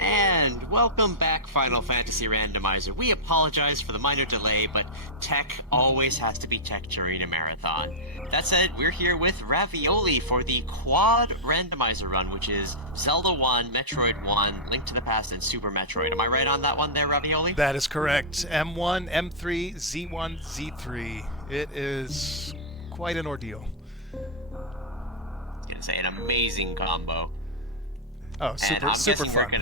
And welcome back, Final Fantasy Randomizer. We apologize for the minor delay, but tech always has to be tech during a marathon. That said, we're here with Ravioli for the quad randomizer run, which is Zelda 1, Metroid 1, Link to the Past, and Super Metroid. Am I right on that one there, Ravioli? That is correct. M1, M3, Z1, Z3. It is quite an ordeal. I was gonna say an amazing combo. Oh, And super fun.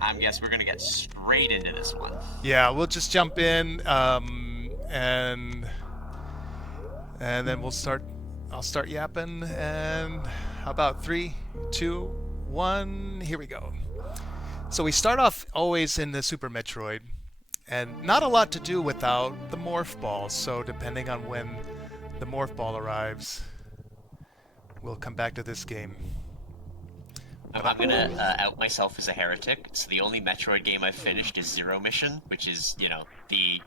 I'm guessing we're gonna get straight into this one. Yeah, we'll just jump in, and then we'll start. I'll start yapping, and how about 3, 2, 1? Here we go. So we start off always in the Super Metroid, and not a lot to do without the morph ball. So depending on when the morph ball arrives, we'll come back to this game. I'm gonna out myself as a heretic. So the only Metroid game I've finished is Zero Mission, which is, the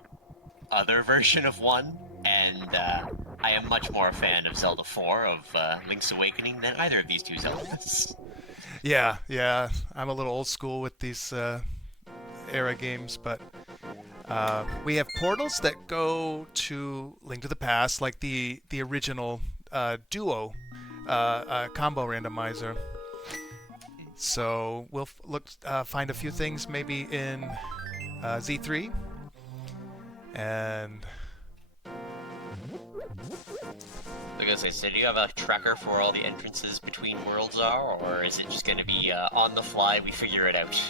other version of 1. And I am much more a fan of Zelda 4 of Link's Awakening than either of these two Zeldas. Yeah. I'm a little old school with these era games, but we have portals that go to Link to the Past, like the original duo combo randomizer. So we'll find a few things maybe in Z3, and Like I say, so do you have a tracker for all the entrances between worlds are, or is it just going to be on the fly, we figure it out?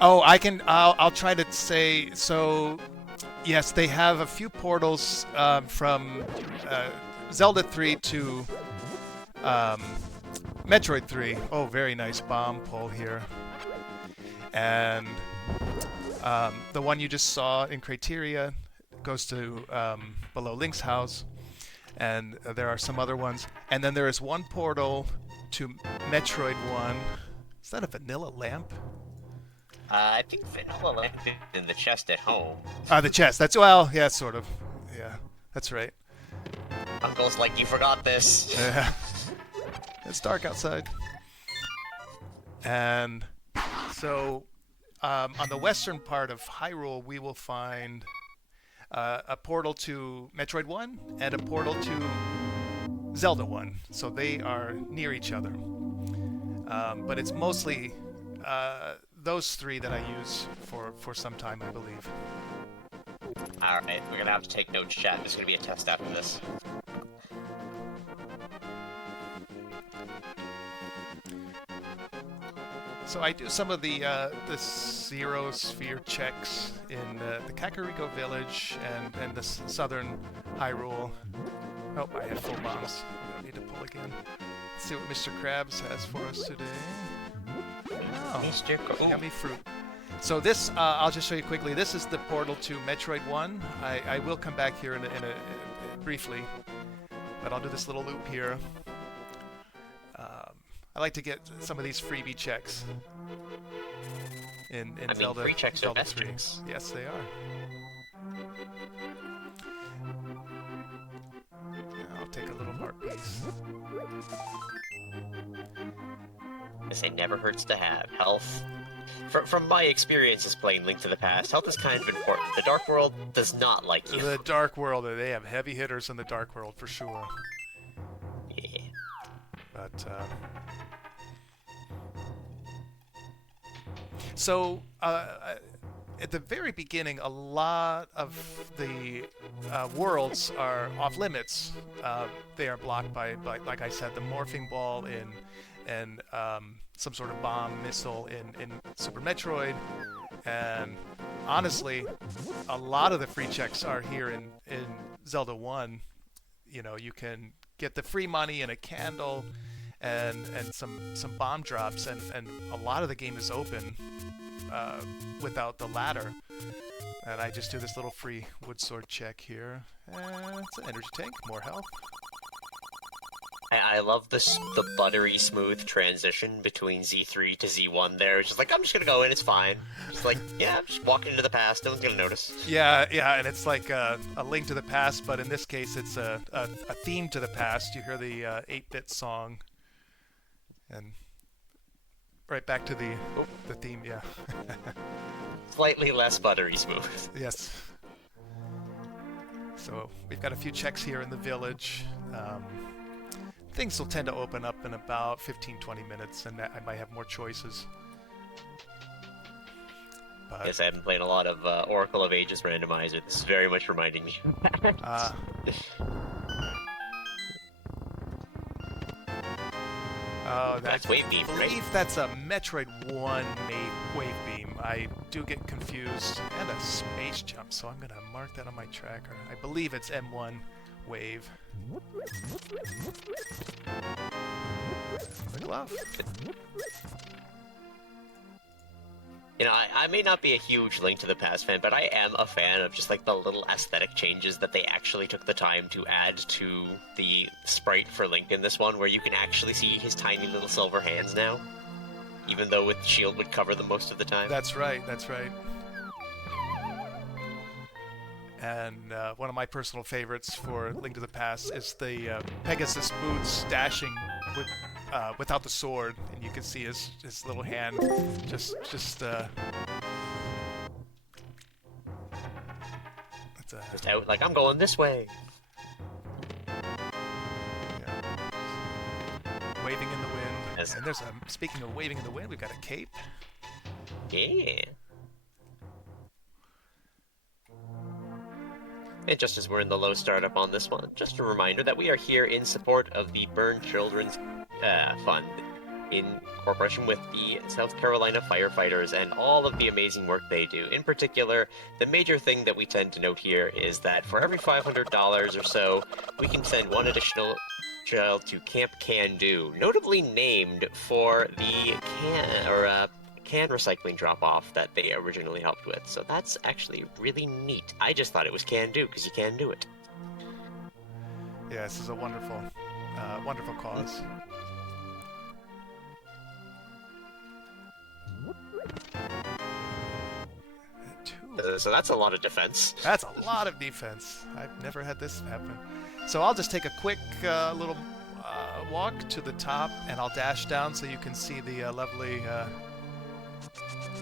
oh, I can. I'll try to say so. Yes, they have a few portals from Zelda 3 to Metroid 3. Oh, very nice bomb pull here. And the one you just saw in Criteria goes to below Link's house. And there are some other ones. And then there is one portal to Metroid 1. Is that a vanilla lamp? I think Vanilla Lamp is in the chest at home. The chest. That's, well, yeah, sort of. Yeah, that's right. Uncle's like, you forgot this. Yeah. It's dark outside. And so on the western part of Hyrule, we will find a portal to Metroid 1 and a portal to Zelda 1. So they are near each other. But it's mostly those three that I use for some time, I believe. Alright, we're gonna have to take notes, chat. There's gonna be a test after this. So I do some of the zero sphere checks in the Kakariko village and the southern Hyrule. Oh, I have full bombs. I don't need to pull again. Let's see what Mr. Krabs has for us today. Oh, Mr. Cool. yummy fruit. So this, I'll just show you quickly. This is the portal to Metroid 1. I will come back here in a briefly, but I'll do this little loop here. I like to get some of these freebie checks in Zelda, free checks Zelda are best 3. checks. Yes, they are. I'll take a little heart piece. This never hurts to have. Health. From my experiences playing Link to the Past, health is kind of important. The Dark World does not like you. The Dark World, they have heavy hitters in the Dark World for sure. Yeah. But so at the very beginning, a lot of the worlds are off limits. They are blocked by, like I said, the morphing ball and some sort of bomb missile in Super Metroid. And honestly, a lot of the free checks are here in Zelda 1. You know, you can get the free money and a candle and some bomb drops, and a lot of the game is open without the ladder. And I just do this little free wood sword check here. And it's an energy tank, more health. I love the buttery smooth transition between Z3 to Z1 there. It's just like, I'm just gonna go in, it's fine. Just like, yeah, I'm just walking into the past, no one's gonna notice. Yeah, and it's like a link to the past, but in this case it's a theme to the past. You hear the 8-bit song, and right back to the theme. Yeah. Slightly less buttery smooth. Yes. So we've got a few checks here in the village. Things will tend to open up in about 15-20 minutes, and I might have more choices. But, Yes, I haven't played a lot of Oracle of Ages Randomizer. This is very much reminding me of that. Oh, that's Wave Beam, I believe that's a Metroid 1 Wave Beam. I do get confused. And a space jump, so I'm going to mark that on my tracker. I believe it's M1 Wave. The glove. You know, I may not be a huge Link to the Past fan, but I am a fan of just like the little aesthetic changes that they actually took the time to add to the sprite for Link in this one, where you can actually see his tiny little silver hands now, even though with shield would cover them most of the time. That's right, that's right. And one of my personal favorites for Link to the Past is the Pegasus boots dashing without the sword, and you can see his little hand just out like, I'm going this way. Yeah. Waving in the wind. Yes. And there's speaking of waving in the wind, we've got a cape. Yeah. And just as we're in the low startup on this one, just a reminder that we are here in support of the Burn Children's Fund, in cooperation with the South Carolina firefighters and all of the amazing work they do. In particular, the major thing that we tend to note here is that for every $500 or so, we can send one additional child to Camp Can Do, notably named for the can recycling drop-off that they originally helped with. So that's actually really neat. I just thought it was Can Do, because you can do it. Yeah, this is a wonderful, wonderful cause. So that's a lot of defense. That's a lot of defense. I've never had this happen. So I'll just take a quick little walk to the top, and I'll dash down so you can see the lovely...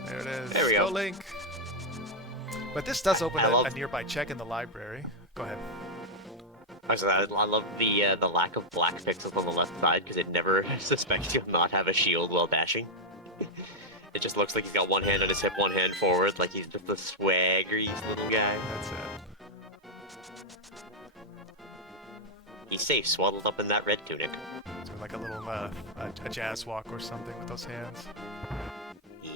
there it is. There we go. Link. But this does open a nearby check in the library. Go ahead. I love the lack of black pixels on the left side, because it never suspects you'll not have a shield while dashing. It just looks like he's got one hand on his hip, one hand forward, like he's just a swaggery little guy. That's it. He's safe, swaddled up in that red tunic. So like a little a jazz walk or something with those hands. Yeah.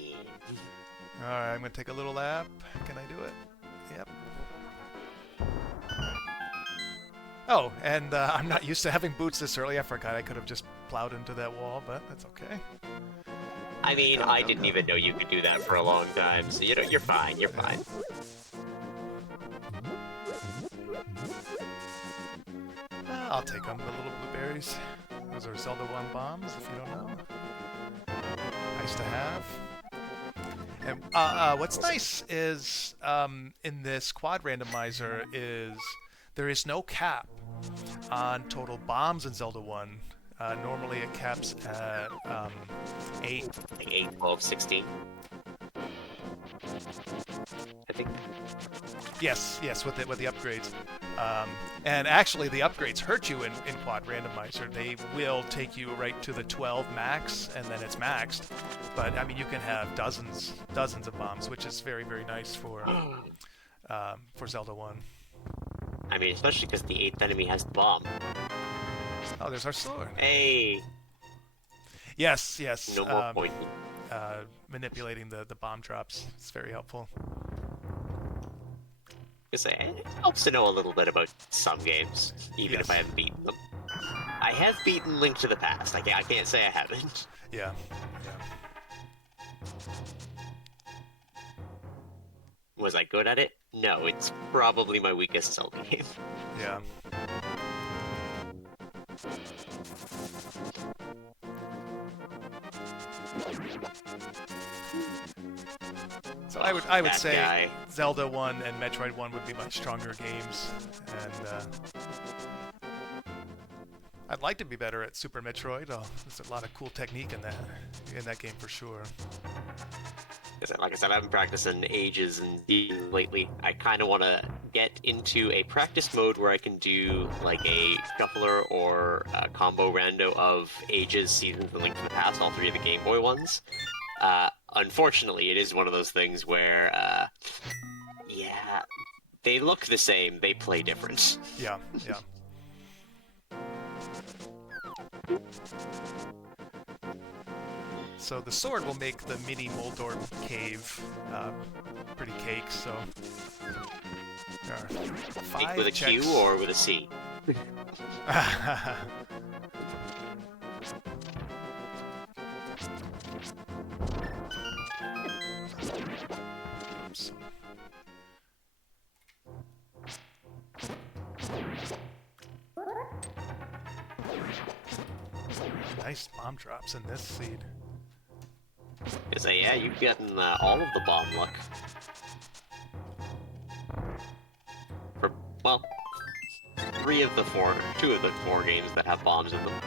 Alright, I'm gonna take a little lap. Can I do it? Yep. Oh, and I'm not used to having boots this early. I forgot I could have just plowed into that wall, but that's okay. I mean, I didn't even know you could do that for a long time, so you know, you're fine, you're fine. I'll take them, the little blueberries. Those are Zelda 1 bombs, if you don't know. Nice to have. And what's nice is, in this quad randomizer, is there is no cap on total bombs in Zelda 1. Normally it caps at 8. Like 8, 12, 16. I think. Yes, with the upgrades. And actually the upgrades hurt you in quad randomizer. They will take you right to the 12 max, and then it's maxed. But I mean, you can have dozens of bombs, which is very, very nice for Zelda 1. I mean, especially because the 8th enemy has the bomb. Oh, there's our sword. Hey! Yes. No more point. Manipulating the bomb drops. It's very helpful. It helps to know a little bit about some games, even if I haven't beaten them. I have beaten Link to the Past. I can't say I haven't. Yeah. Was I good at it? No, it's probably my weakest Zelda game. Yeah. So I would say guy. Zelda 1 and Metroid 1 would be much stronger games, and I'd like to be better at Super Metroid. There's a lot of cool technique in that game for sure. Like I said, I haven't practiced in ages and even lately. I kind of want to get into a practice mode where I can do like a shuffler or a combo rando of Ages, Seasons, and Link to the Past, all three of the Game Boy ones. Unfortunately, it is one of those things where, yeah, they look the same, they play different. Yeah, yeah. So the sword will make the mini Moldor cave pretty cake, so there are 5 Cake with a checks. Q or with a C? Oops. Nice bomb drops in this seed. So yeah, you've gotten all of the bomb luck. For, well, 2 of the 4 games that have bombs in them.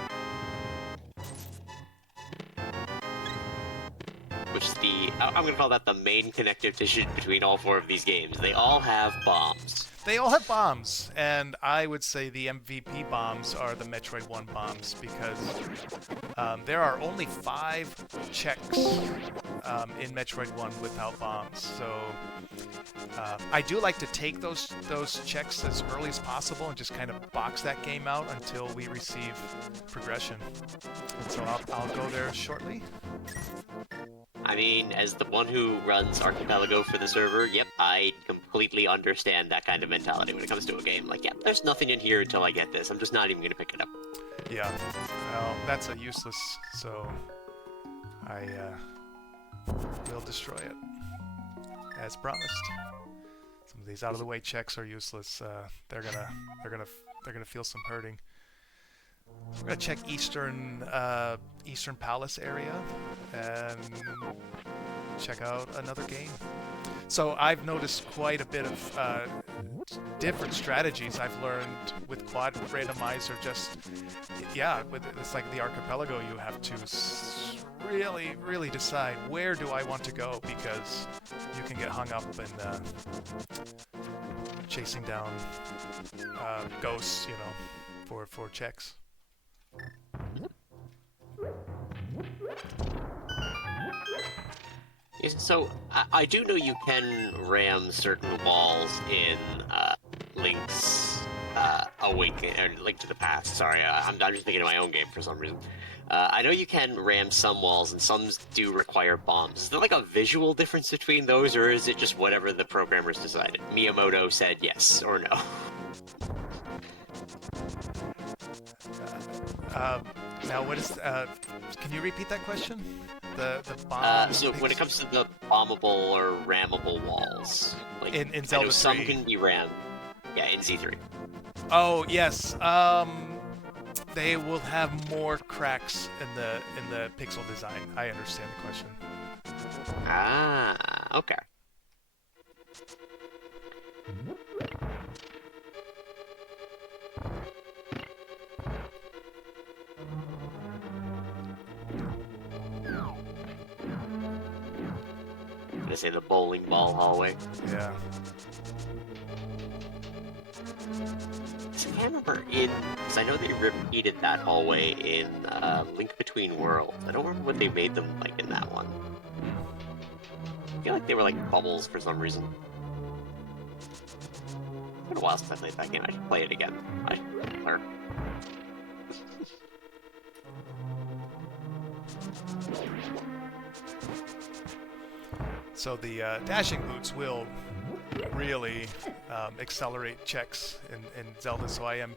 Which is I'm gonna call that the main connective tissue between all 4 of these games. They all have bombs. They all have bombs, and I would say the MVP bombs are the Metroid 1 bombs, because there are only 5 checks in Metroid 1 without bombs. So I do like to take those checks as early as possible and just kind of box that game out until we receive progression. So I'll go there shortly. I mean, as the one who runs Archipelago for the server, yep, I completely understand that kind of mentality when it comes to a game. Like, yeah, there's nothing in here until I get this. I'm just not even gonna pick it up. Yeah, well, that's a useless, so I will destroy it, as promised. Some of these out-of-the-way checks are useless. They're gonna feel some hurting. We're gonna check Eastern Palace area and check out another game. So I've noticed quite a bit of different strategies I've learned with Quad Randomizer. It's like the Archipelago. You have to really decide where do I want to go, because you can get hung up in chasing down ghosts, for checks. So, I do know you can ram certain walls in Link's Awakening, or Link to the Past, sorry, I'm just thinking of my own game for some reason. I know you can ram some walls, and some do require bombs. Is there like a visual difference between those, or is it just whatever the programmers decided? Miyamoto said yes or no. Now, what is? Can you repeat that question? The bomb. So when it comes to the bombable or rammable walls, like in I Zelda know 3. some can be rammed. Yeah, in Z3. Oh yes. They will have more cracks in the pixel design. I understand the question. Ah, okay. I'm gonna say the bowling ball hallway. Yeah. So I can't remember because I know they repeated that hallway in Link Between Worlds. I don't remember what they made them like in that one. I feel like they were like bubbles for some reason. It's been a while since I played that game. I should play it again. I should learn. So the dashing boots will really accelerate checks in Zelda, so I am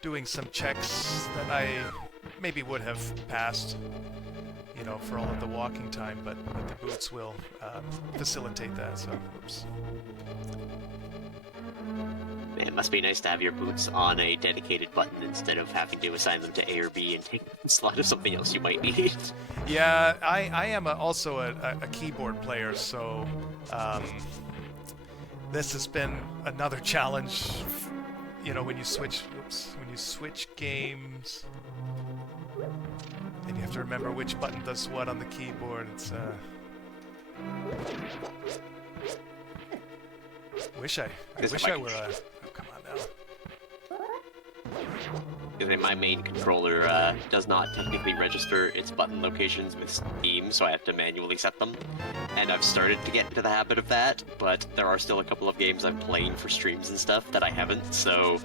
doing some checks that I maybe would have passed, for all of the walking time, but the boots will facilitate that, so, oops. Man, it must be nice to have your boots on a dedicated button instead of having to assign them to A or B and take a slot of something else you might need. Yeah, I am also a keyboard player, so this has been another challenge, you know, when you switch games, and you have to remember which button does what on the keyboard. It's wish I were a. Oh, come on now. My main controller does not technically register its button locations with Steam, so I have to manually set them. And I've started to get into the habit of that, but there are still a couple of games I'm playing for streams and stuff that I haven't, so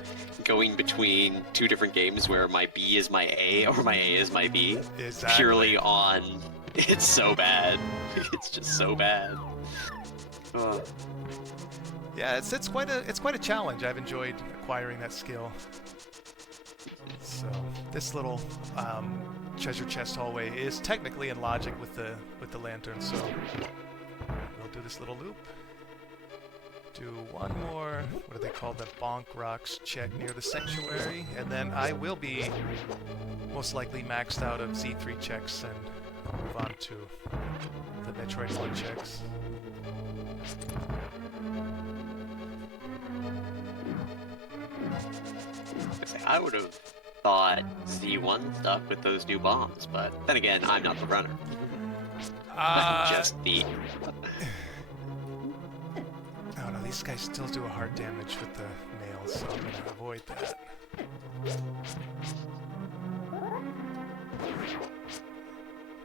going between two different games where my B is my A or my A is my B, Exactly. purely on... It's so bad. It's just so bad. Yeah, it's quite a challenge. I've enjoyed acquiring that skill. So this little treasure chest hallway is technically in logic with the lantern. So we'll do this little loop. Do one more. What do they call the bonk rocks check near the sanctuary, and then I will be most likely maxed out of Z3 checks and move on to the Metroid 1 checks. I would have thought Z1 stuff with those new bombs, but then again, I'm not the runner. Just the... Oh no, these guys still do a hard damage with the nails, so I'm going to avoid that.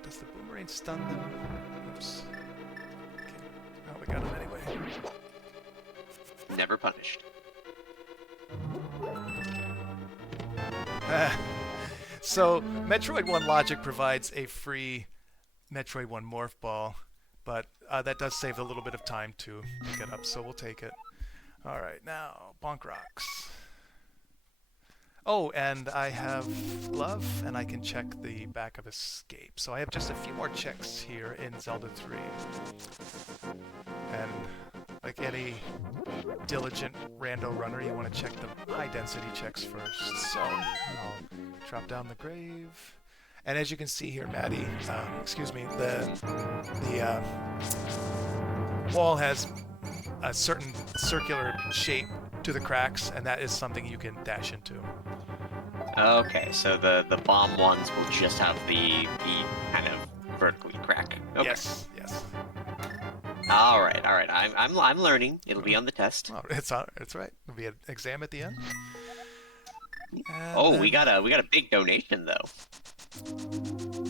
Does the boomerang stun them? Oops. Okay. Oh, we got him anyway. Never punished. So, Metroid 1 Logic provides a free Metroid 1 Morph Ball, but that does save a little bit of time to get up, so we'll take it. Alright, now, Bonk Rocks. Oh, and I have Glove, and I can check the back of Escape. So I have just a few more checks here in Zelda 3. And like any diligent rando runner, you want to check the high-density checks first. So I'll drop down the grave. And as you can see here, Maddie, the wall has a certain circular shape to the cracks, and that is something you can dash into. Okay, so the bomb ones will just have the kind of vertically crack. Okay. Yes. All right. I'm learning. It'll be on the test. Oh, it's right. It'll be an exam at the end. And we got a big donation though.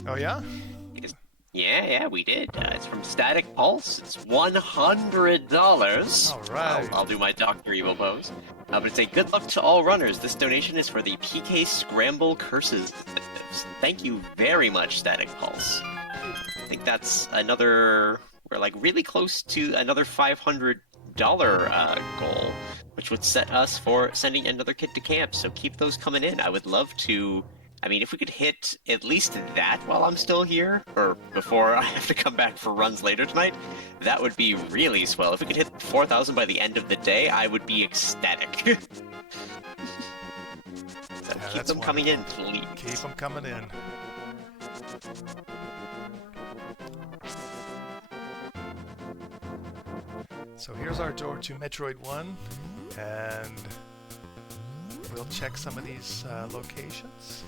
Oh yeah? Yeah, we did. It's from Static Pulse. It's $100. All right. I'll do my Dr. Evil pose. But it's a good luck to all runners. This donation is for the PK Scramble Curses. Thank you very much, Static Pulse. I think that's another... We're like really close to another $500 goal, which would set us for sending another kid to camp. So keep those coming in. I would love to... I mean, if we could hit at least that while I'm still here, or before I have to come back for runs later tonight, that would be really swell. If we could hit 4,000 by the end of the day, I would be ecstatic. So keep them coming in, please. Keep them coming in. So here's our door to Metroid 1, and we'll check some of these locations.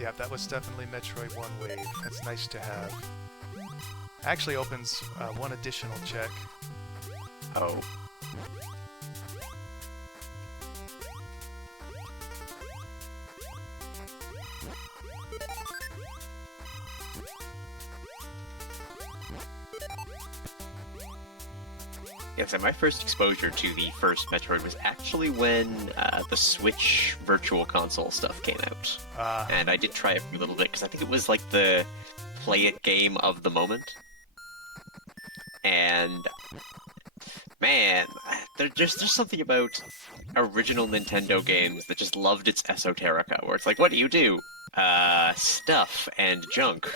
Yeah, that was definitely Metroid 1 Wave. That's nice to have. Actually opens one additional check. Oh. Yeah, so my first exposure to the first Metroid was actually when the Switch Virtual Console stuff came out. And I did try it for a little bit, because I think it was like the play-it game of the moment. And, man, there's something about original Nintendo games that just loved its esoterica, where it's like, what do you do? Stuff and junk.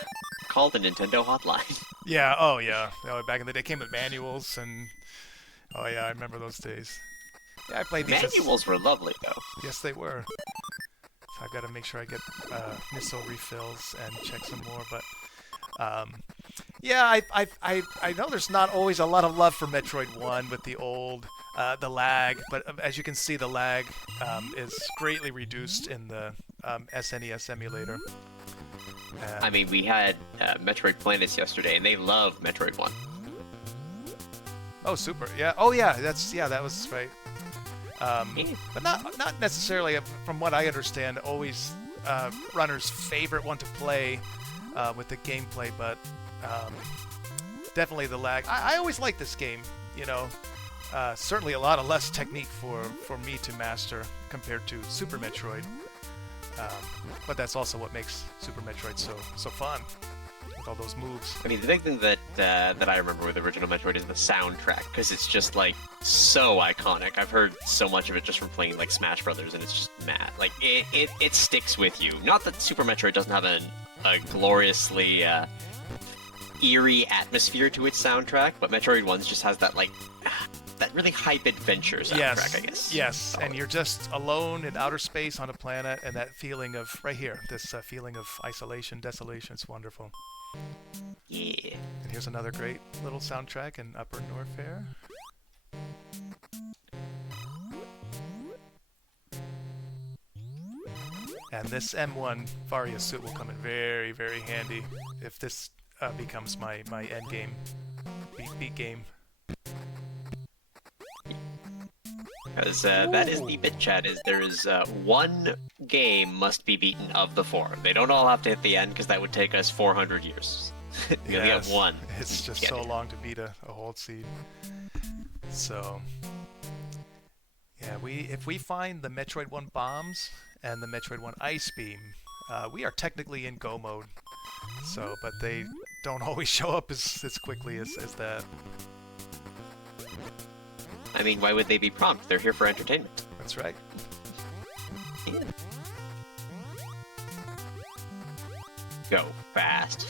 Call the Nintendo hotline. Yeah, oh yeah. Back in the day, it came with manuals and... Oh yeah, I remember those days. Yeah, I played these. Manuals were lovely, though. Yes, they were. So I've got to make sure I get missile refills and check some more. But Yeah, I know there's not always a lot of love for Metroid 1 with the lag, but as you can see, the lag is greatly reduced in the SNES emulator. I mean, we had Metroid Planets yesterday, and they love Metroid 1. Oh, super! Yeah. Oh, yeah. That was right. But not necessarily, from what I understand, always runner's favorite one to play with the gameplay, but definitely the lag. I always like this game. You know, certainly a lot of less technique for me to master compared to Super Metroid. But that's also what makes Super Metroid so fun, with all those moves. I mean, the big thing that I remember with the original Metroid is the soundtrack, because it's just like so iconic. I've heard so much of it just from playing like Smash Brothers, and it's just mad. Like it sticks with you. Not that Super Metroid doesn't have a gloriously eerie atmosphere to its soundtrack, but Metroid 1 just has that like that really hype adventure soundtrack, I guess. Yes, and you're just alone in outer space on a planet, and that feeling of, right here, this feeling of isolation, desolation, it's wonderful. Yeah. And here's another great little soundtrack in Upper Norfair. And this M1 Varia suit will come in very, very handy if this becomes my end game, beat game. Because that is the bit chat, is there is one game must be beaten of the 4. They don't all have to hit the end, because that would take us 400 years. We only have one. It's just so long to beat a hold seed. So, yeah, if we find the Metroid 1 bombs and the Metroid 1 ice beam, we are technically in go mode. So, but they don't always show up as quickly as that. I mean, why would they be prompt? They're here for entertainment. That's right. Yeah. Go fast.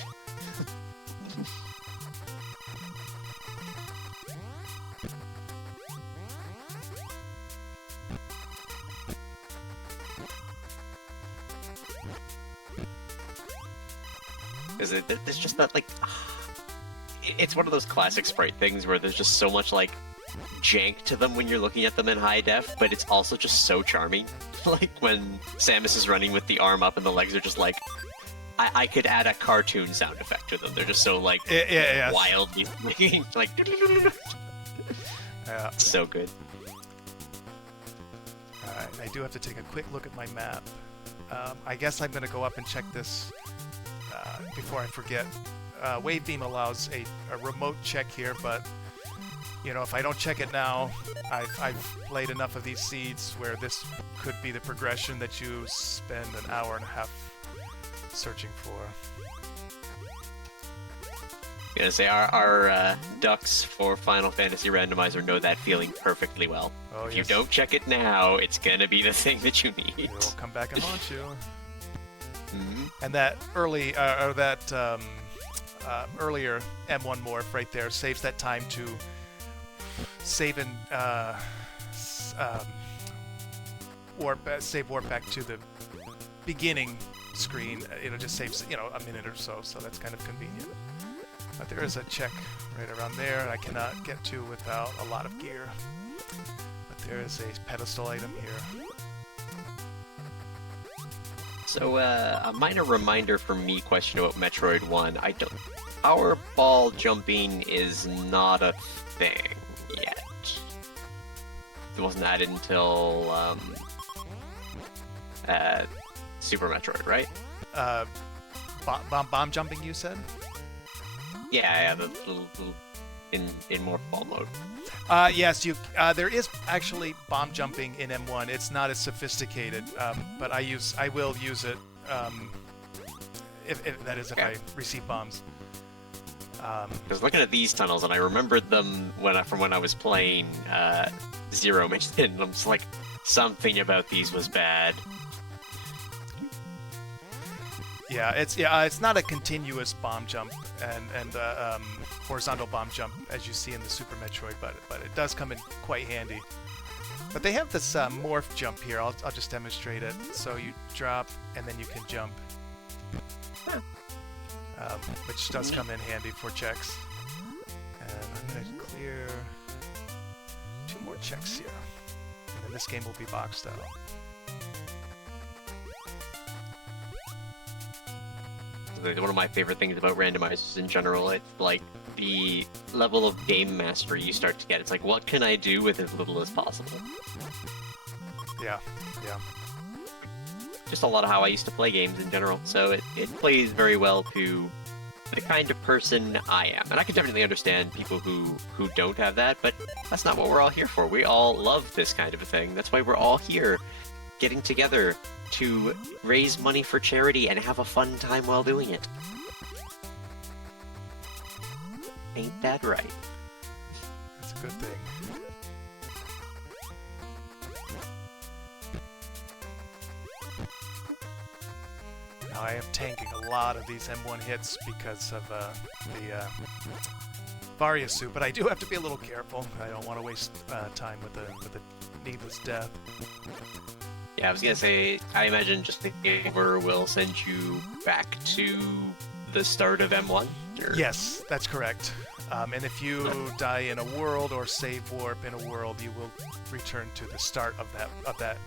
Because there's just that, like... It's one of those classic sprite things where there's just so much, like, jank to them when you're looking at them in high def, but it's also just so charming. Like when Samus is running with the arm up and the legs are just like... I could add a cartoon sound effect to them. They're just so, like, wildly swinging. Like... Yeah. So good. Alright, I do have to take a quick look at my map. I guess I'm going to go up and check this before I forget. Wave Beam allows a remote check here, but you know, if I don't check it now, I've played enough of these seeds where this could be the progression that you spend an hour and a half searching for. I'm gonna say our ducks for Final Fantasy Randomizer know that feeling perfectly well. Oh, if yes. you don't check it now, it's gonna be the thing that you need. It will come back and haunt you. Mm-hmm. And that earlier M1 morph right there saves that time to save and save warp back to the beginning screen. It just saves, you know, a minute or so, so that's kind of convenient. But there is a check right around there, and I cannot get to without a lot of gear. But there is a pedestal item here. So, a minor reminder for me question about Metroid 1. Power ball jumping is not a thing yet. It wasn't added until, Super Metroid, right? Bomb jumping, you said? Yeah, the in more ball mode. Yes, there is actually bomb jumping in M1. It's not as sophisticated, but I will use it if I receive bombs. I was looking at these tunnels and I remembered them from when I was playing Zero Mission, and I'm just like, something about these was bad. Yeah, it's not a continuous bomb jump and horizontal bomb jump as you see in the Super Metroid, but it does come in quite handy. But they have this morph jump here. I'll just demonstrate it. So you drop and then you can jump. which does come in handy for checks. And I'm going to clear 2 more checks here. And then this game will be boxed out. One of my favorite things about randomizers in general, it's like the level of game mastery you start to get. It's like, what can I do with as little as possible? Yeah. Just a lot of how I used to play games in general, so it plays very well to the kind of person I am. And I can definitely understand people who don't have that, but that's not what we're all here for. We all love this kind of a thing. That's why we're all here, getting together to raise money for charity and have a fun time while doing it. Ain't that right? That's a good thing. Now I am tanking a lot of these M1 hits because of the Varia suit, but I do have to be a little careful. I don't want to waste time with a needless death. Yeah, I was gonna say, I imagine just the game over will send you back to the start of M1? Or... Yes, that's correct. And if you die in a world or save warp in a world, you will return to the start of that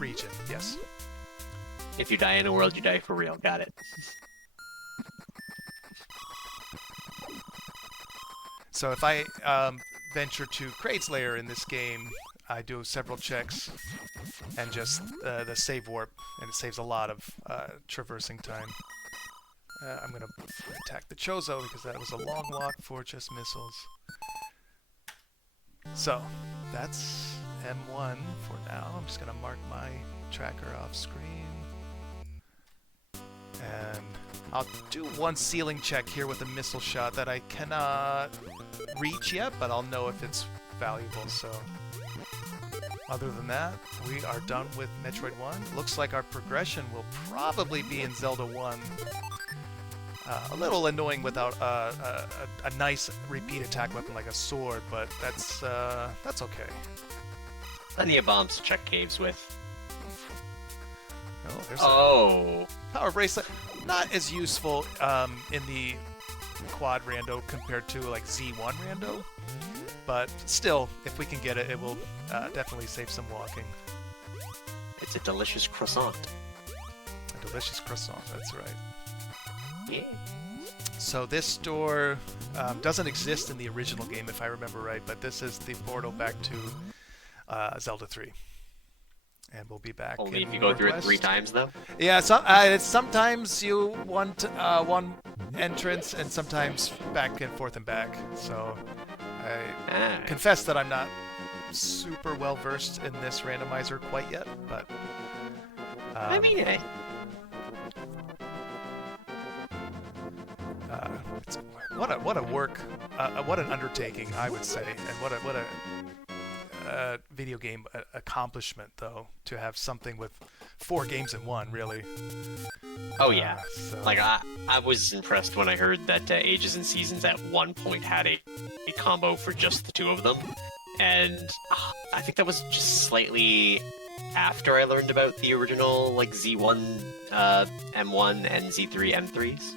region. Yes. If you die in a world, you die for real. Got it. So if I venture to Kraid's Lair in this game, I do several checks and just the save warp, and it saves a lot of traversing time. I'm going to attack the Chozo because that was a long walk for just missiles. So that's M1 for now. I'm just going to mark my tracker off screen. And I'll do one ceiling check here with a missile shot that I cannot reach yet, but I'll know if it's valuable. So other than that, we are done with Metroid 1. Looks like our progression will probably be in Zelda 1. A little annoying without a nice repeat attack weapon like a sword, but that's okay. Plenty of bombs to check caves with. Oh, there's a power bracelet. Not as useful in the quad rando compared to like Z1 rando, but still, if we can get it, it will definitely save some walking. It's a delicious croissant. A delicious croissant, that's right. Yeah. So this door doesn't exist in the original game, if I remember right, but this is the portal back to Zelda 3. And we'll be back. Only if you go through it 3 times, though? Yeah, sometimes you want one entrance, and sometimes back and forth and back. So I confess that I'm not super well versed in this randomizer quite yet, but I mean, what a work, what an undertaking, I would say, and what a video game accomplishment, though, to have something with 4 games in one, really. Oh yeah, so... like I was impressed when I heard that Ages and Seasons at one point had a combo for just the 2 of them, and I think that was just slightly after I learned about the original like Z1, M1, and Z3, M3s.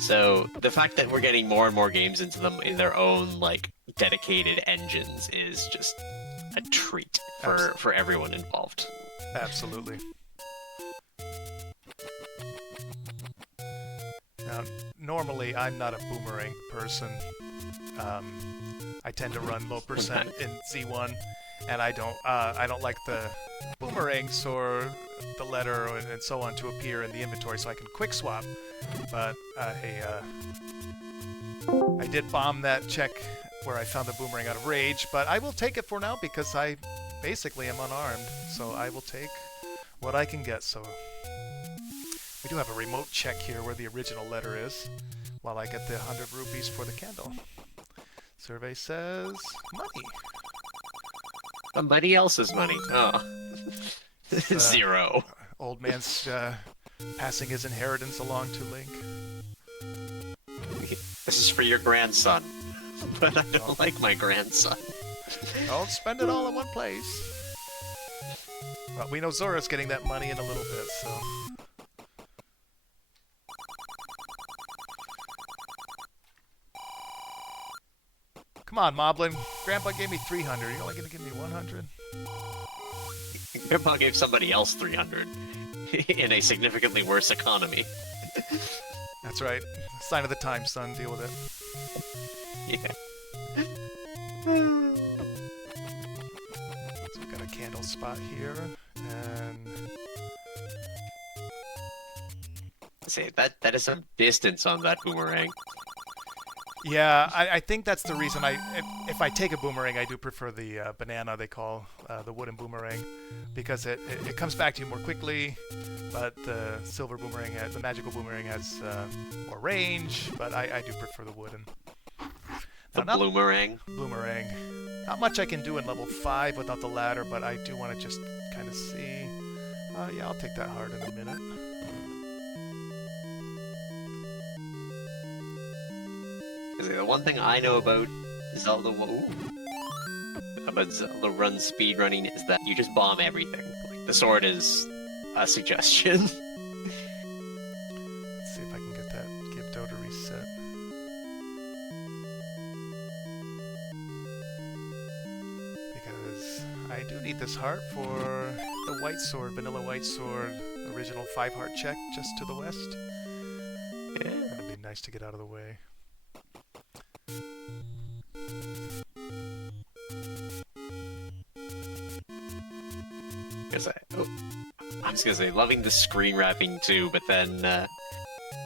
So the fact that we're getting more and more games into them in their own like dedicated engines is just a treat for everyone involved. Absolutely. Now, normally I'm not a boomerang person. I tend to run low percent in Z1, and I don't like the boomerangs or the letter and so on to appear in the inventory, so I can quick swap. But I did bomb that check where I found the boomerang out of rage, but I will take it for now because I basically am unarmed, so I will take what I can get. So we do have a remote check here where the original letter is, while I get the 100 rupees for the candle. Survey says money. Somebody else's money. Oh. 0. Old man's passing his inheritance along to Link. This is for your grandson. But I don't like my grandson. Don't spend it all in one place. Well, we know Zora's getting that money in a little bit, so... Come on, Moblin. Grandpa gave me 300. You're only gonna give me 100? Grandpa gave somebody else 300 in a significantly worse economy. That's right. Sign of the times, son. Deal with it. Yeah. So we've got a candle spot here, and Say that is some distance on that boomerang. yeah, I think that's the reason if I take a boomerang, I do prefer the banana they call the wooden boomerang, because it comes back to you more quickly, but the silver boomerang, the magical boomerang has more range, but I do prefer the wooden. The boomerang. Boomerang. Not much I can do in level 5 without the ladder, but I do want to just kind of see. Yeah, I'll take that heart in a minute. The one thing I know about Zelda run speedrunning is that you just bomb everything. Like, the sword is a suggestion. Let's see if I can get that Gibdo to reset. Because I do need this heart for the white sword, vanilla white sword, original 5-heart check just to the west. Yeah. That'd be nice to get out of the way. I was gonna say, loving the screen wrapping too, but then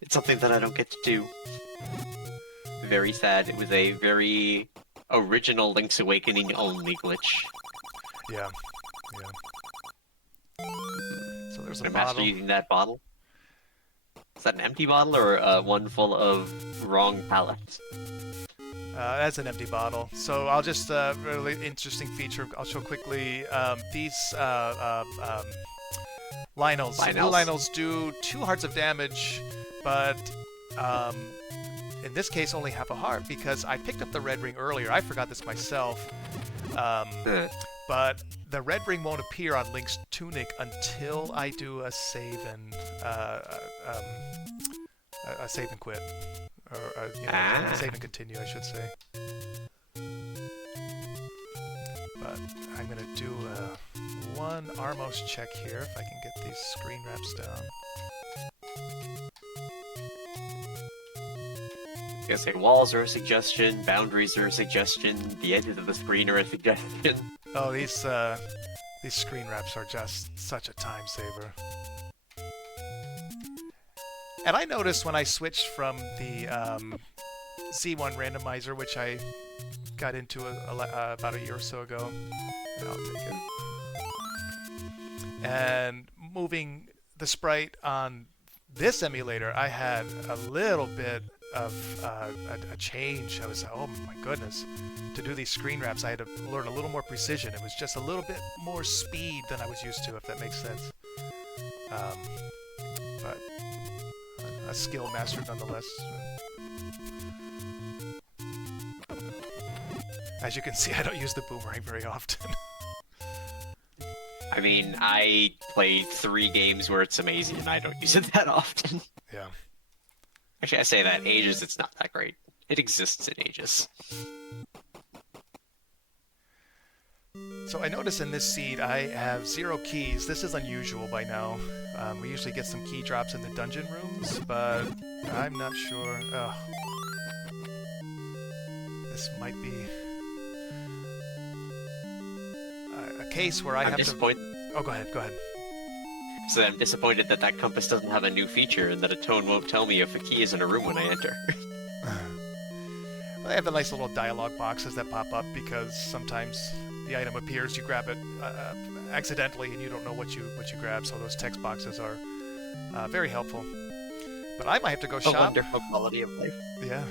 it's something that I don't get to do. Very sad. It was a very original Link's Awakening only glitch. Yeah. So there's a I'm master bottle. using that bottle. Is that an empty bottle or one full of wrong pallets? That's an empty bottle. So I'll just really interesting feature. I'll show quickly. These Lynels. Blue Lynels do 2 hearts of damage, but in this case only half a heart because I picked up the red ring earlier. I forgot this myself. But the red ring won't appear on Link's tunic until I do a save and quit. Or save and continue, I should say. But I'm going to do one Armos check here, if I can get these screen wraps down. I was gonna say, walls are a suggestion, boundaries are a suggestion, the edges of the screen are a suggestion. Oh, these screen wraps are just such a time saver. And I noticed when I switched from the Z1 randomizer, which I got into about a year or so ago, and I'll take it, and moving the sprite on this emulator, I had a little bit of a change. I was like, oh my goodness, to do these screen wraps, I had to learn a little more precision. It was just a little bit more speed than I was used to, if that makes sense. But a skill mastered nonetheless. As you can see, I don't use the boomerang very often. I mean, I played 3 games where it's amazing and I don't use it that often. Yeah. Actually, I say that. Aegis, it's not that great. It exists in Aegis. So I notice in this seed I have 0 keys. This is unusual by now. We usually get some key drops in the dungeon rooms, but I'm not sure. Ugh. This might be a case where I'm disappointed. Oh, go ahead. So I'm disappointed that that compass doesn't have a new feature and that a tone won't tell me if a key is in a room when I enter. Well, they have the nice little dialogue boxes that pop up because sometimes the item appears, you grab it accidentally, and you don't know what you grab. So those text boxes are very helpful. But I might have to go shop. A wonderful quality of life. Yeah.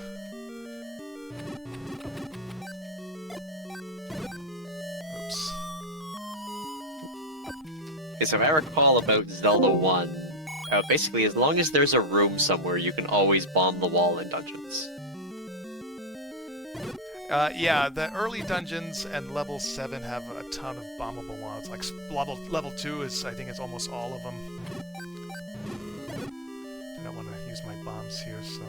Oops. Because if I recall about Zelda 1, basically as long as there's a room somewhere, you can always bomb the wall in dungeons. Yeah, the early dungeons and level 7 have a ton of bombable ones. Like level 2 is, I think, it's almost all of them. I don't want to use my bombs here, so.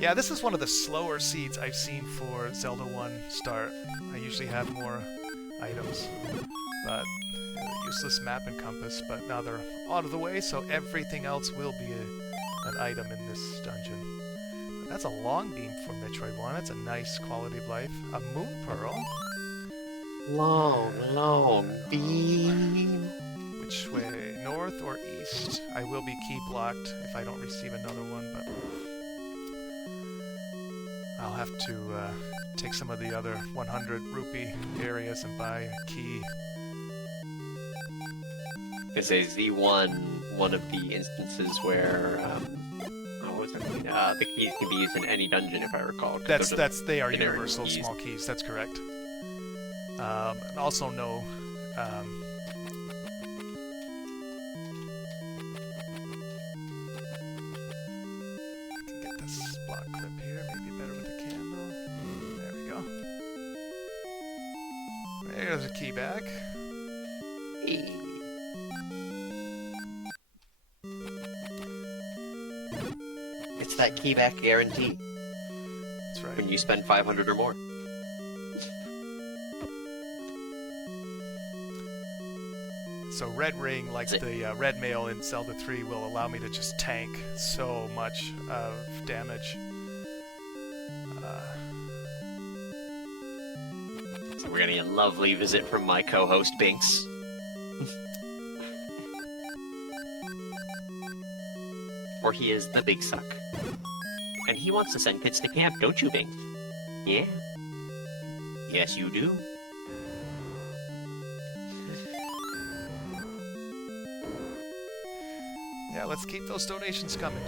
Yeah, this is one of the slower seeds I've seen for Zelda 1 start. I usually have more items, but useless map and compass, but now they're out of the way, so everything else will be an item in this dungeon. That's a long beam for Metroid 1. That's a nice quality of life. A moon pearl. Long beam. Which way? North or east? I will be key blocked if I don't receive another one, but I'll have to take some of the other 100 rupee areas and buy a key. Is a Z1 one of the instances where the keys can be used in any dungeon, if I recall? They are generic universal keys. small keys. That's correct. And also no. I can get this block clip here. Maybe better with a candle. There we go. There's a key back. It's that key back guarantee That's right. when you spend 500 or more. So red ring, like the red mail in Zelda 3, will allow me to just tank so much of damage. So we're getting a lovely visit from my co-host Binks. For he is the big suck. And he wants to send kids to camp, don't you, Binks? Yeah. Yes, you do. Yeah, let's keep those donations coming,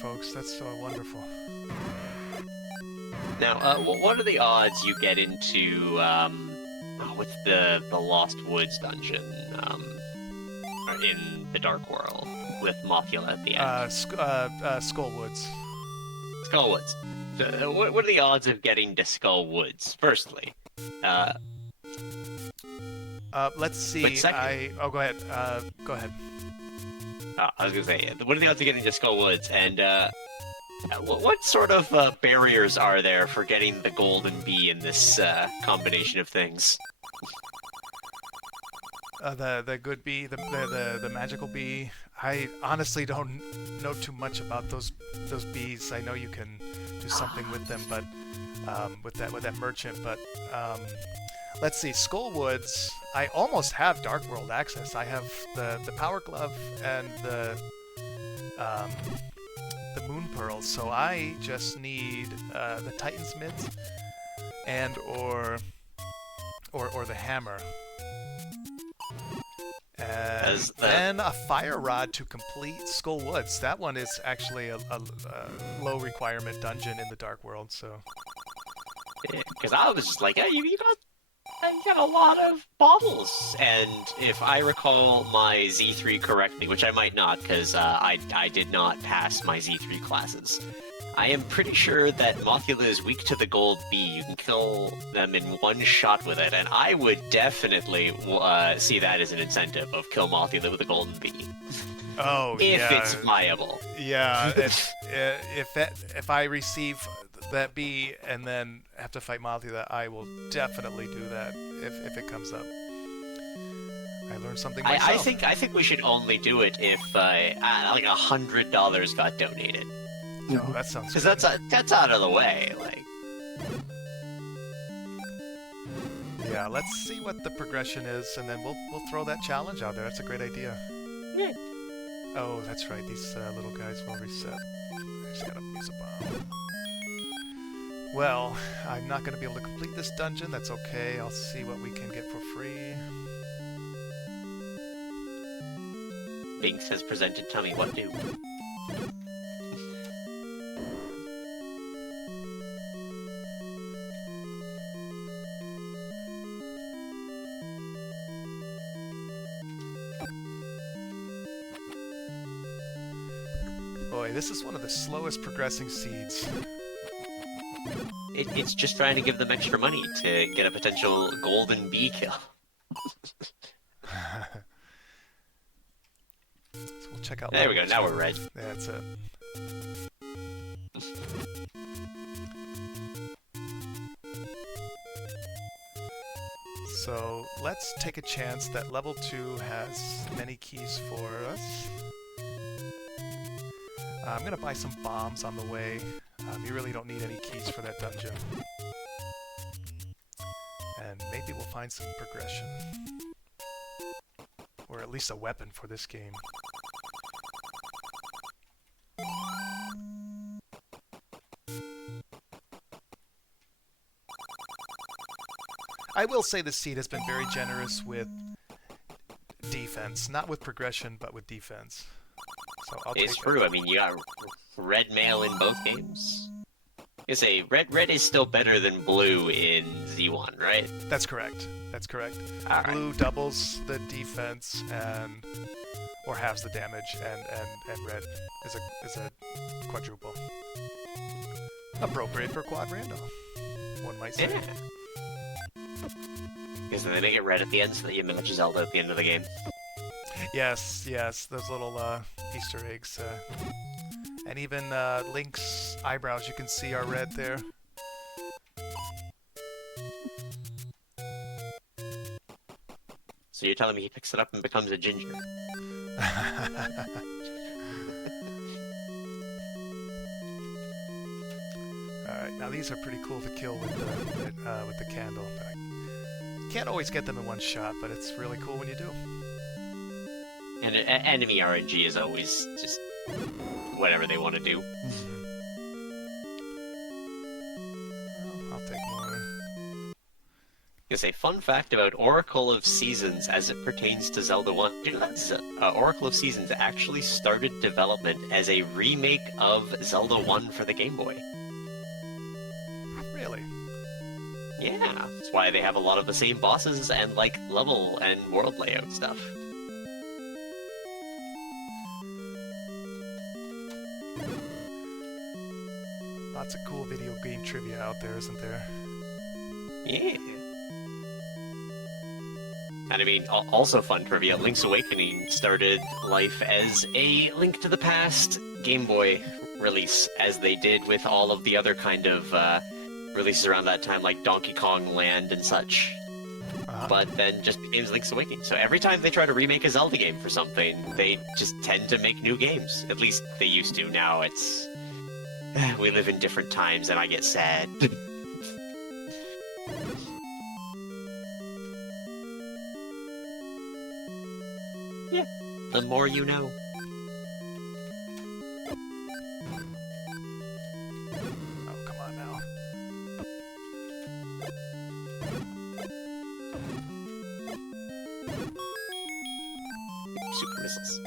folks. That's so wonderful. Now, what are the odds you get into, what's the Lost Woods dungeon, in the Dark World, with Mothula at the end? Skullwoods. Skullwoods. So, what are the odds of getting to Skullwoods, firstly? Let's see. But second- Oh, go ahead. Go ahead. I was gonna say, what are the odds of getting to Skullwoods, and, what sort of, barriers are there for getting the golden bee in this, combination of things? The good bee, the magical bee. I honestly don't know too much about those bees. I know you can do something with them, but with that merchant. But let's see, Skullwoods. I almost have Dark World access. I have the Power Glove and the Moon Pearls. So I just need the Titan's Mitt and or the hammer. And then a fire rod to complete Skullwoods. That one is actually a low requirement dungeon in the Dark World. So, because I was just like, hey, you got a lot of bottles, and if I recall my Z3 correctly, which I might not, because I did not pass my Z3 classes. I am pretty sure that Mothula is weak to the gold bee. You can kill them in one shot with it, and I would definitely see that as an incentive of kill Mothula with a golden bee. Oh, if it's viable. Yeah, if I receive that bee and then have to fight Mothula, I will definitely do that if it comes up. I learned something myself. I think we should only do it if like $100 got donated. No, that sounds good. Because that's out of the way, like. Yeah, let's see what the progression is, and then we'll throw that challenge out there. That's a great idea. Yeah. Oh, that's right. These little guys will reset. I just gotta use a bomb. Well, I'm not gonna be able to complete this dungeon. That's okay. I'll see what we can get for free. Binks has presented. Tell me what do. Boy, this is one of the slowest progressing seeds. It's just trying to give them extra money to get a potential golden bee kill. So we'll check out. There we go. Now we're red. That's it. So let's take a chance that level 2 has many keys for us. I'm gonna buy some bombs on the way. You really don't need any keys for that dungeon. And maybe we'll find some progression. Or at least a weapon for this game. I will say the seed has been very generous with defense. Not with progression, but with defense. So I'll It's take true. that. I mean, you got red mail in both games. You say red is still better than blue in Z1, right? That's correct. That's correct. All right. Blue doubles the defense and or halves the damage, and red is a quadruple. Appropriate for quad rando, one might say. Yeah. Because then they make it red at the end so that you match Zelda at the end of the game. Yes, yes, those little Easter eggs. And even Link's eyebrows, you can see, are red there. So you're telling me he picks it up and becomes a ginger? Alright, now these are pretty cool to kill with the candle. I can't always get them in one shot, but it's really cool when you do. And enemy RNG is always just whatever they want to do. Well, I'll take more. It's a fun fact about Oracle of Seasons as it pertains to Zelda 1. You know that Oracle of Seasons actually started development as a remake of Zelda 1 for the Game Boy. Really? Yeah, that's why they have a lot of the same bosses and like level and world layout stuff. Lots of cool video game trivia out there, isn't there? Yeah. And I mean, also fun trivia, Link's Awakening started life as a Link to the Past Game Boy release, as they did with all of the other kind of releases around that time, like Donkey Kong Land and such. But then just became Link's Awakening. So every time they try to remake a Zelda game for something, they just tend to make new games. At least they used to. Now it's... we live in different times and I get sad. Yeah, the more you know. Oh, come on now. Super missiles.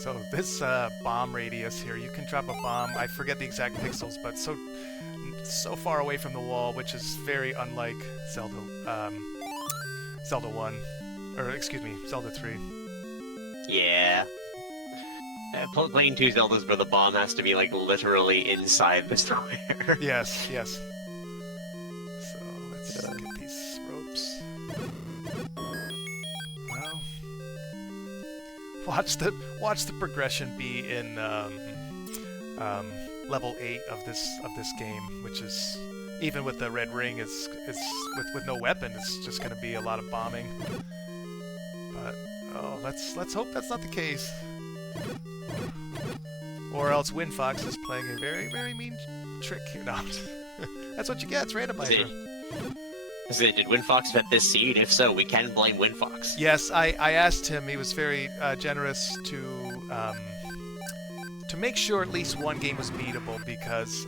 So this bomb radius here, you can drop a bomb, I forget the exact pixels, but so far away from the wall, which is very unlike Zelda 1, or excuse me, Zelda 3. Yeah. Playing two Zeldas where the bomb has to be like literally inside the square. Yes, yes. So let's get these ropes. Well, watch the progression be in level 8 of this game, which is, even with the red ring, is with no weapon, it's just going to be a lot of bombing. But oh, let's hope that's not the case. Or else Winfox is playing a very, very mean trick here. No, that's what you get. It's randomizer. Did Winfox vet this seed? If so, we can blame Winfox. Yes, I asked him. He was very generous to make sure at least one game was beatable, because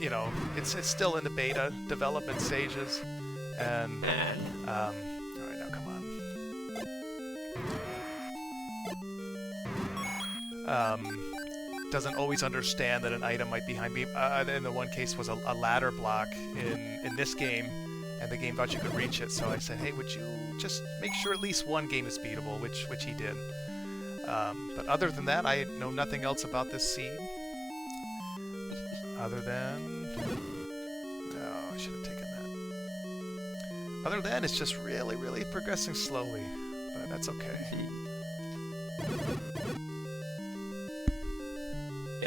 you know, it's still in the beta development stages, and all right, now come on. Doesn't always understand that an item might be behind me. In the one case was a ladder block in this game, and the game thought you could reach it. So I said, hey, would you just make sure at least one game is beatable, which he did. But other than that, I know nothing else about this seed. Other than... No, I should have taken that. Other than, it's just really, really progressing slowly. But that's okay.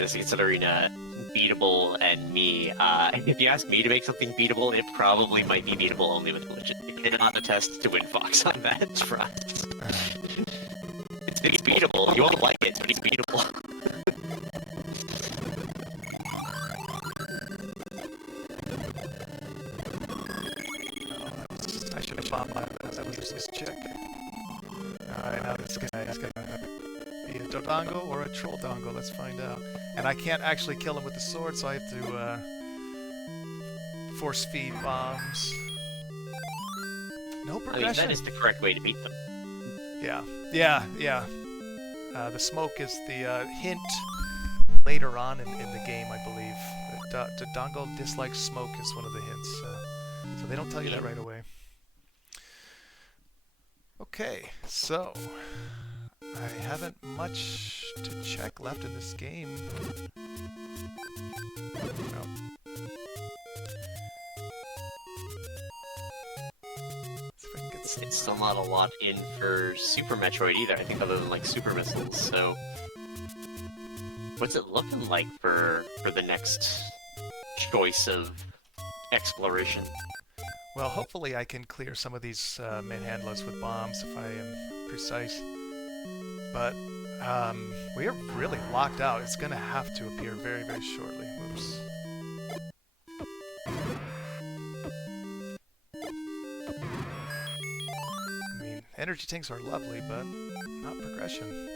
considering beatable and me. If you ask me to make something beatable, it probably might be beatable only with glitches. I cannot attest to Winfox on that front. It's beatable. You won't like it, but it's beatable. I should have bombed that was this check. Alright, now this guy is gonna be a Dodongo or a Troll Dongo. Let's find out. And I can't actually kill him with the sword, so I have to force feed bombs. No progression. I mean, that is the correct way to beat them. Yeah. The smoke is the hint later on in the game, I believe. Dodongo dislikes smoke is one of the hints. So they don't tell you that right away. Okay, so I haven't much to check left in this game. No. It's still not a lot in for Super Metroid either, I think, other than like Super Missiles, so... What's it looking like for the next choice of exploration? Well, hopefully I can clear some of these manhandlers with bombs if I am precise. But we are really locked out. It's going to have to appear very, very shortly. Whoops. I mean, energy tanks are lovely, but not progression.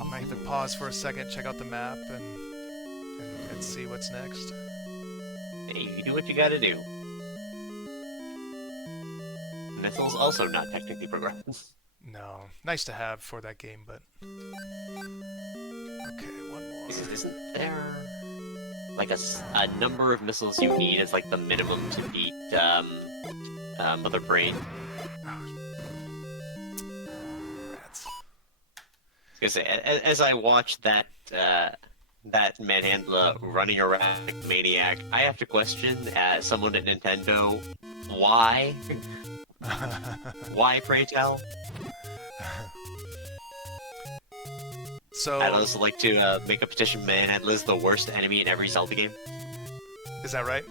I might even pause for a second, check out the map, and see what's next. Hey, you do what you gotta do. Missiles also not technically progress. No. Nice to have for that game, but... Okay, one more. Isn't there... like a number of missiles you need as like the minimum to beat Mother Brain? Rats. I was gonna say, as I watch that manhandler running around like a maniac, I have to question, as someone at Nintendo, why? Why, pray tell? So... I'd also like to make a petition. Manhandler is the worst enemy in every Zelda game. Is that right?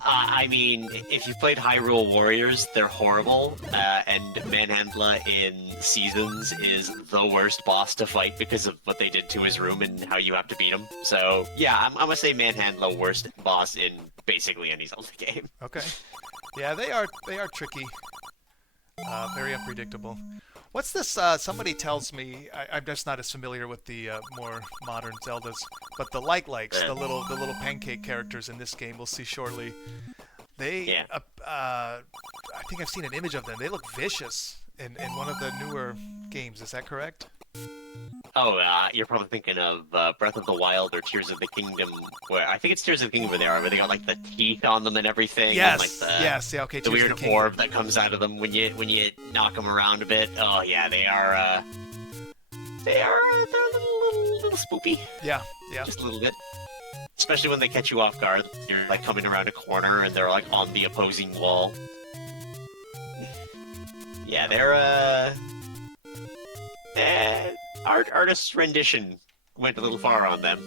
I mean, if you played Hyrule Warriors, they're horrible, and Manhandler in Seasons is the worst boss to fight because of what they did to his room and how you have to beat him. So, yeah, I'm gonna say Manhandler worst boss in basically any Zelda game. Okay. Yeah, they are tricky. Very unpredictable. What's this, somebody tells me, I'm just not as familiar with the more modern Zeldas, but the likes, the little pancake characters in this game, we'll see shortly. They, I think I've seen an image of them. They look vicious in one of the newer games. Is that correct? Oh, you're probably thinking of Breath of the Wild or Tears of the Kingdom, where I think it's Tears of the Kingdom where they got like the teeth on them and everything. Yes, and, like, yes, yeah, okay. The weird orb that comes out of them when you knock them around a bit. Oh yeah, they're a little spoopy. Yeah. Just a little bit. Especially when they catch you off guard. You're like coming around a corner and they're like on the opposing wall. Yeah, they're artist's rendition went a little far on them.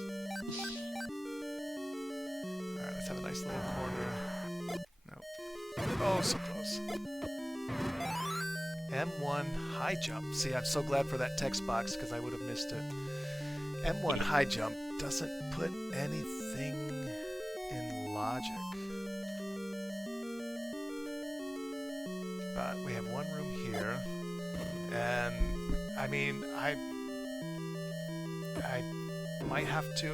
Alright, let's have a nice little corner. Nope. Oh, so close. M1 high jump. See, I'm so glad for that text box because I would have missed it. M1 high jump doesn't put anything in logic. But we have one room here, and I mean, I might have to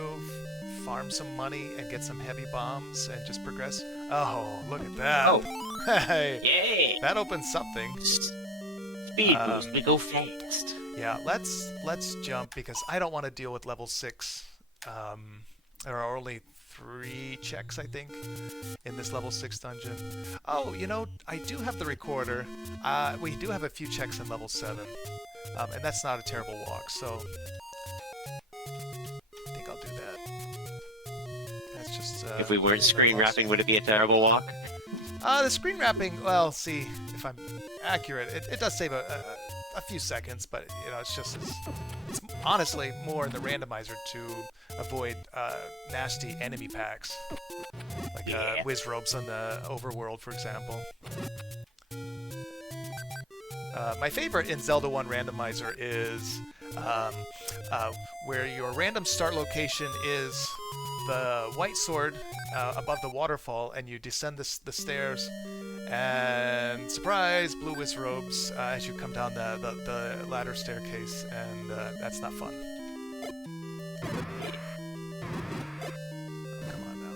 farm some money and get some heavy bombs and just progress. Oh, look at that! Oh, hey, yay! That opens something. Speed boost, we go fast. Yeah, let's jump because I don't want to deal with level 6. There are only 3 checks, I think, in this level 6 dungeon. Oh, you know, I do have the recorder. We do have a few checks in level 7, and that's not a terrible walk, so I think I'll do that. That's just... if we weren't screen wrapping, would it be a terrible walk? The screen wrapping, well, see, if I'm accurate, it does save a a few seconds, but you know, it's honestly more in the randomizer to avoid nasty enemy packs, like Wizrobes on the Overworld, for example. My favorite in Zelda 1 Randomizer is where your random start location is the white sword above the waterfall, and you descend the stairs, and surprise, blue Wizrobes as you come down the ladder staircase, and that's not fun. Come on now.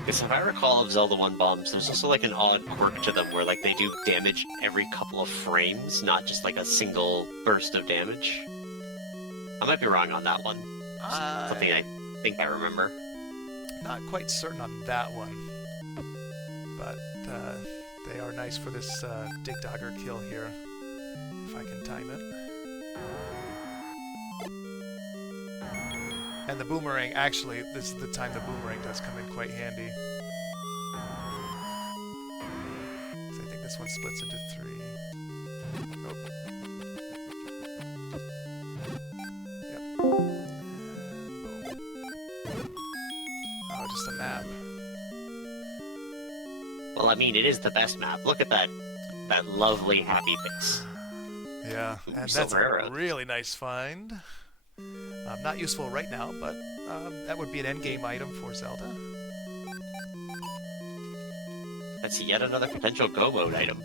Because if I recall of Zelda 1 bombs, there's also like an odd quirk to them where like they do damage every couple of frames, not just like a single burst of damage. I might be wrong on that one. Something I think I remember. Not quite certain on that one, but they are nice for this Dig Dogger kill here, if I can time it. And the boomerang, actually, this is the time the boomerang does come in quite handy. So I think this one splits into 3. Oh. Yep. And boom. Oh, just a map. Well, I mean, it is the best map. Look at that lovely happy face. Yeah, Ooh, and so that's rare. a really nice find. Not useful right now, but that would be an endgame item for Zelda. That's yet another potential go mode item.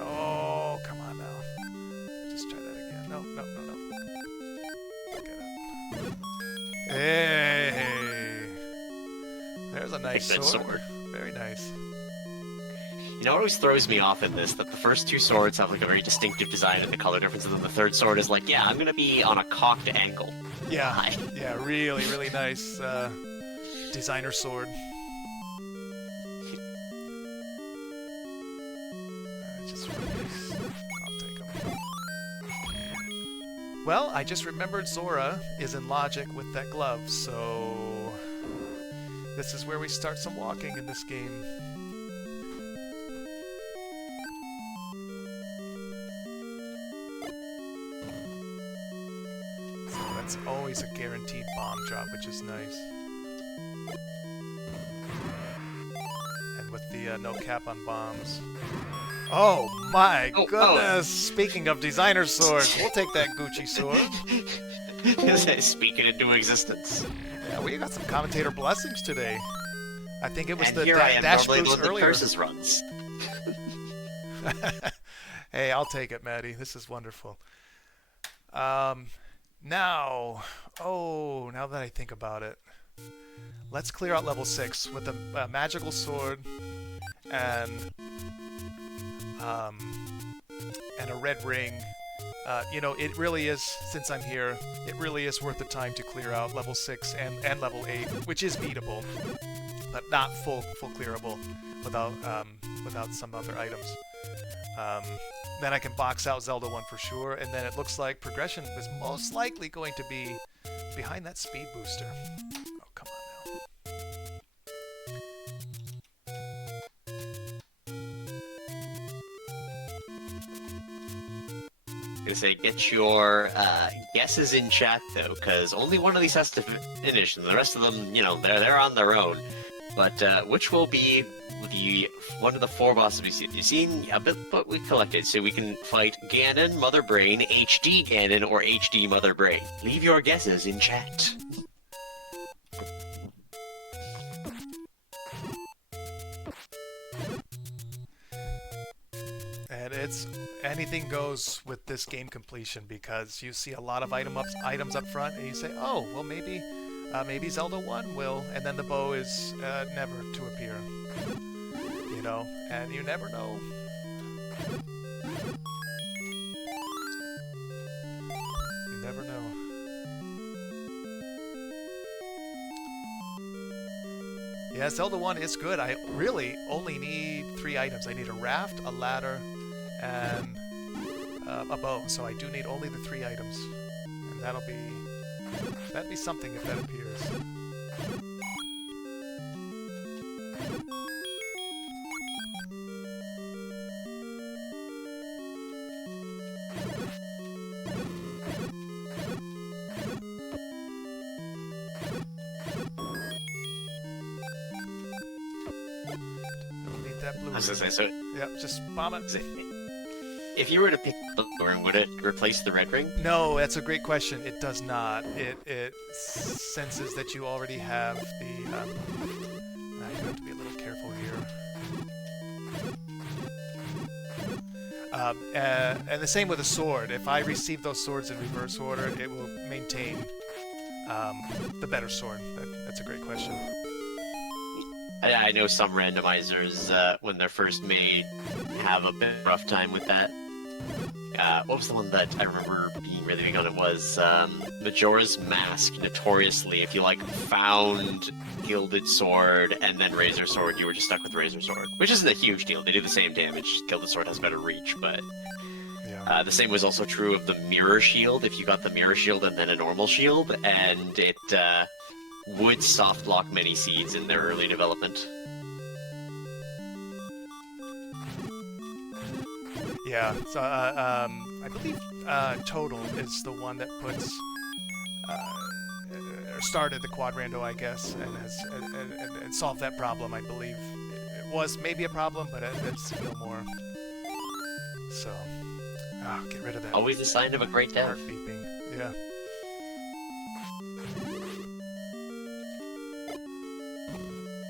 Oh, come on now. Just try that again. No. Look at it. Hey! There's a nice Take that sword. Very nice. You know what always throws me off in this? That the first 2 swords have like a very distinctive design and the color difference, and then the third sword is like, yeah, I'm gonna be on a cocked angle. Yeah, Why? yeah, really, really nice designer sword. Just release. I'll take them. Well, I just remembered Zora is in logic with that glove, so this is where we start some walking in this game. It's always a guaranteed bomb drop, which is nice. And with the no cap on bombs. Oh my goodness! Speaking of designer swords, we'll take that Gucci sword. Speak it into existence. Yeah, we got some commentator blessings today. I think it was And the here I am dash normally boots doing the earlier. curses runs. Hey, I'll take it, Maddie. This is wonderful. Now that I think about it, let's clear out level 6 with a magical sword and a red ring. You know, it really is, since I'm here, it really is worth the time to clear out level 6 and level 8, which is beatable, but not full clearable without some other items. Then I can box out Zelda 1 for sure, and then it looks like progression is most likely going to be behind that speed booster. Oh, come on I'm gonna say, get your guesses in chat though, because only one of these has to finish, and the rest of them, you know, they're on their own. But which will be one of the 4 bosses you've seen a bit what we collected, so we can fight Ganon, Mother Brain, HD Ganon, or HD Mother Brain. Leave your guesses in chat. And it's anything goes with this game completion, because you see a lot of items up front, and you say, oh, well maybe Zelda 1 will, and then the bow is never to appear. You know, and you never know. You never know. Yeah, Zelda 1 is good. I really only need 3 items. I need a raft, a ladder, and a bow. So I do need only the 3 items. And that'd be something if that appears. was gonna say, so Yep, just bomb it. if you were to pick the blue ring, would it replace the red ring? No, that's a great question. It does not. It senses that you already have the. I have to be a little careful here. And the same with a sword. If I receive those swords in reverse order, it will maintain the better sword. That's a great question. I know some randomizers, when they're first made, have a bit rough time with that. What was the one that I remember being really big on? It was Majora's Mask. Notoriously, if you like found Gilded Sword and then Razor Sword, you were just stuck with Razor Sword, which isn't a huge deal. They do the same damage. Gilded Sword has better reach, but Yeah. the same was also true of the Mirror Shield. If you got the Mirror Shield and then a normal shield, and it would soft lock many seeds in their early development. Yeah. So I believe Total is the one that puts. Started the quad rando, I guess, and has and solved that problem. I believe it was maybe a problem, but it's no more. So, get rid of that. Always a sign of a great dev. Heart beeping. Yeah.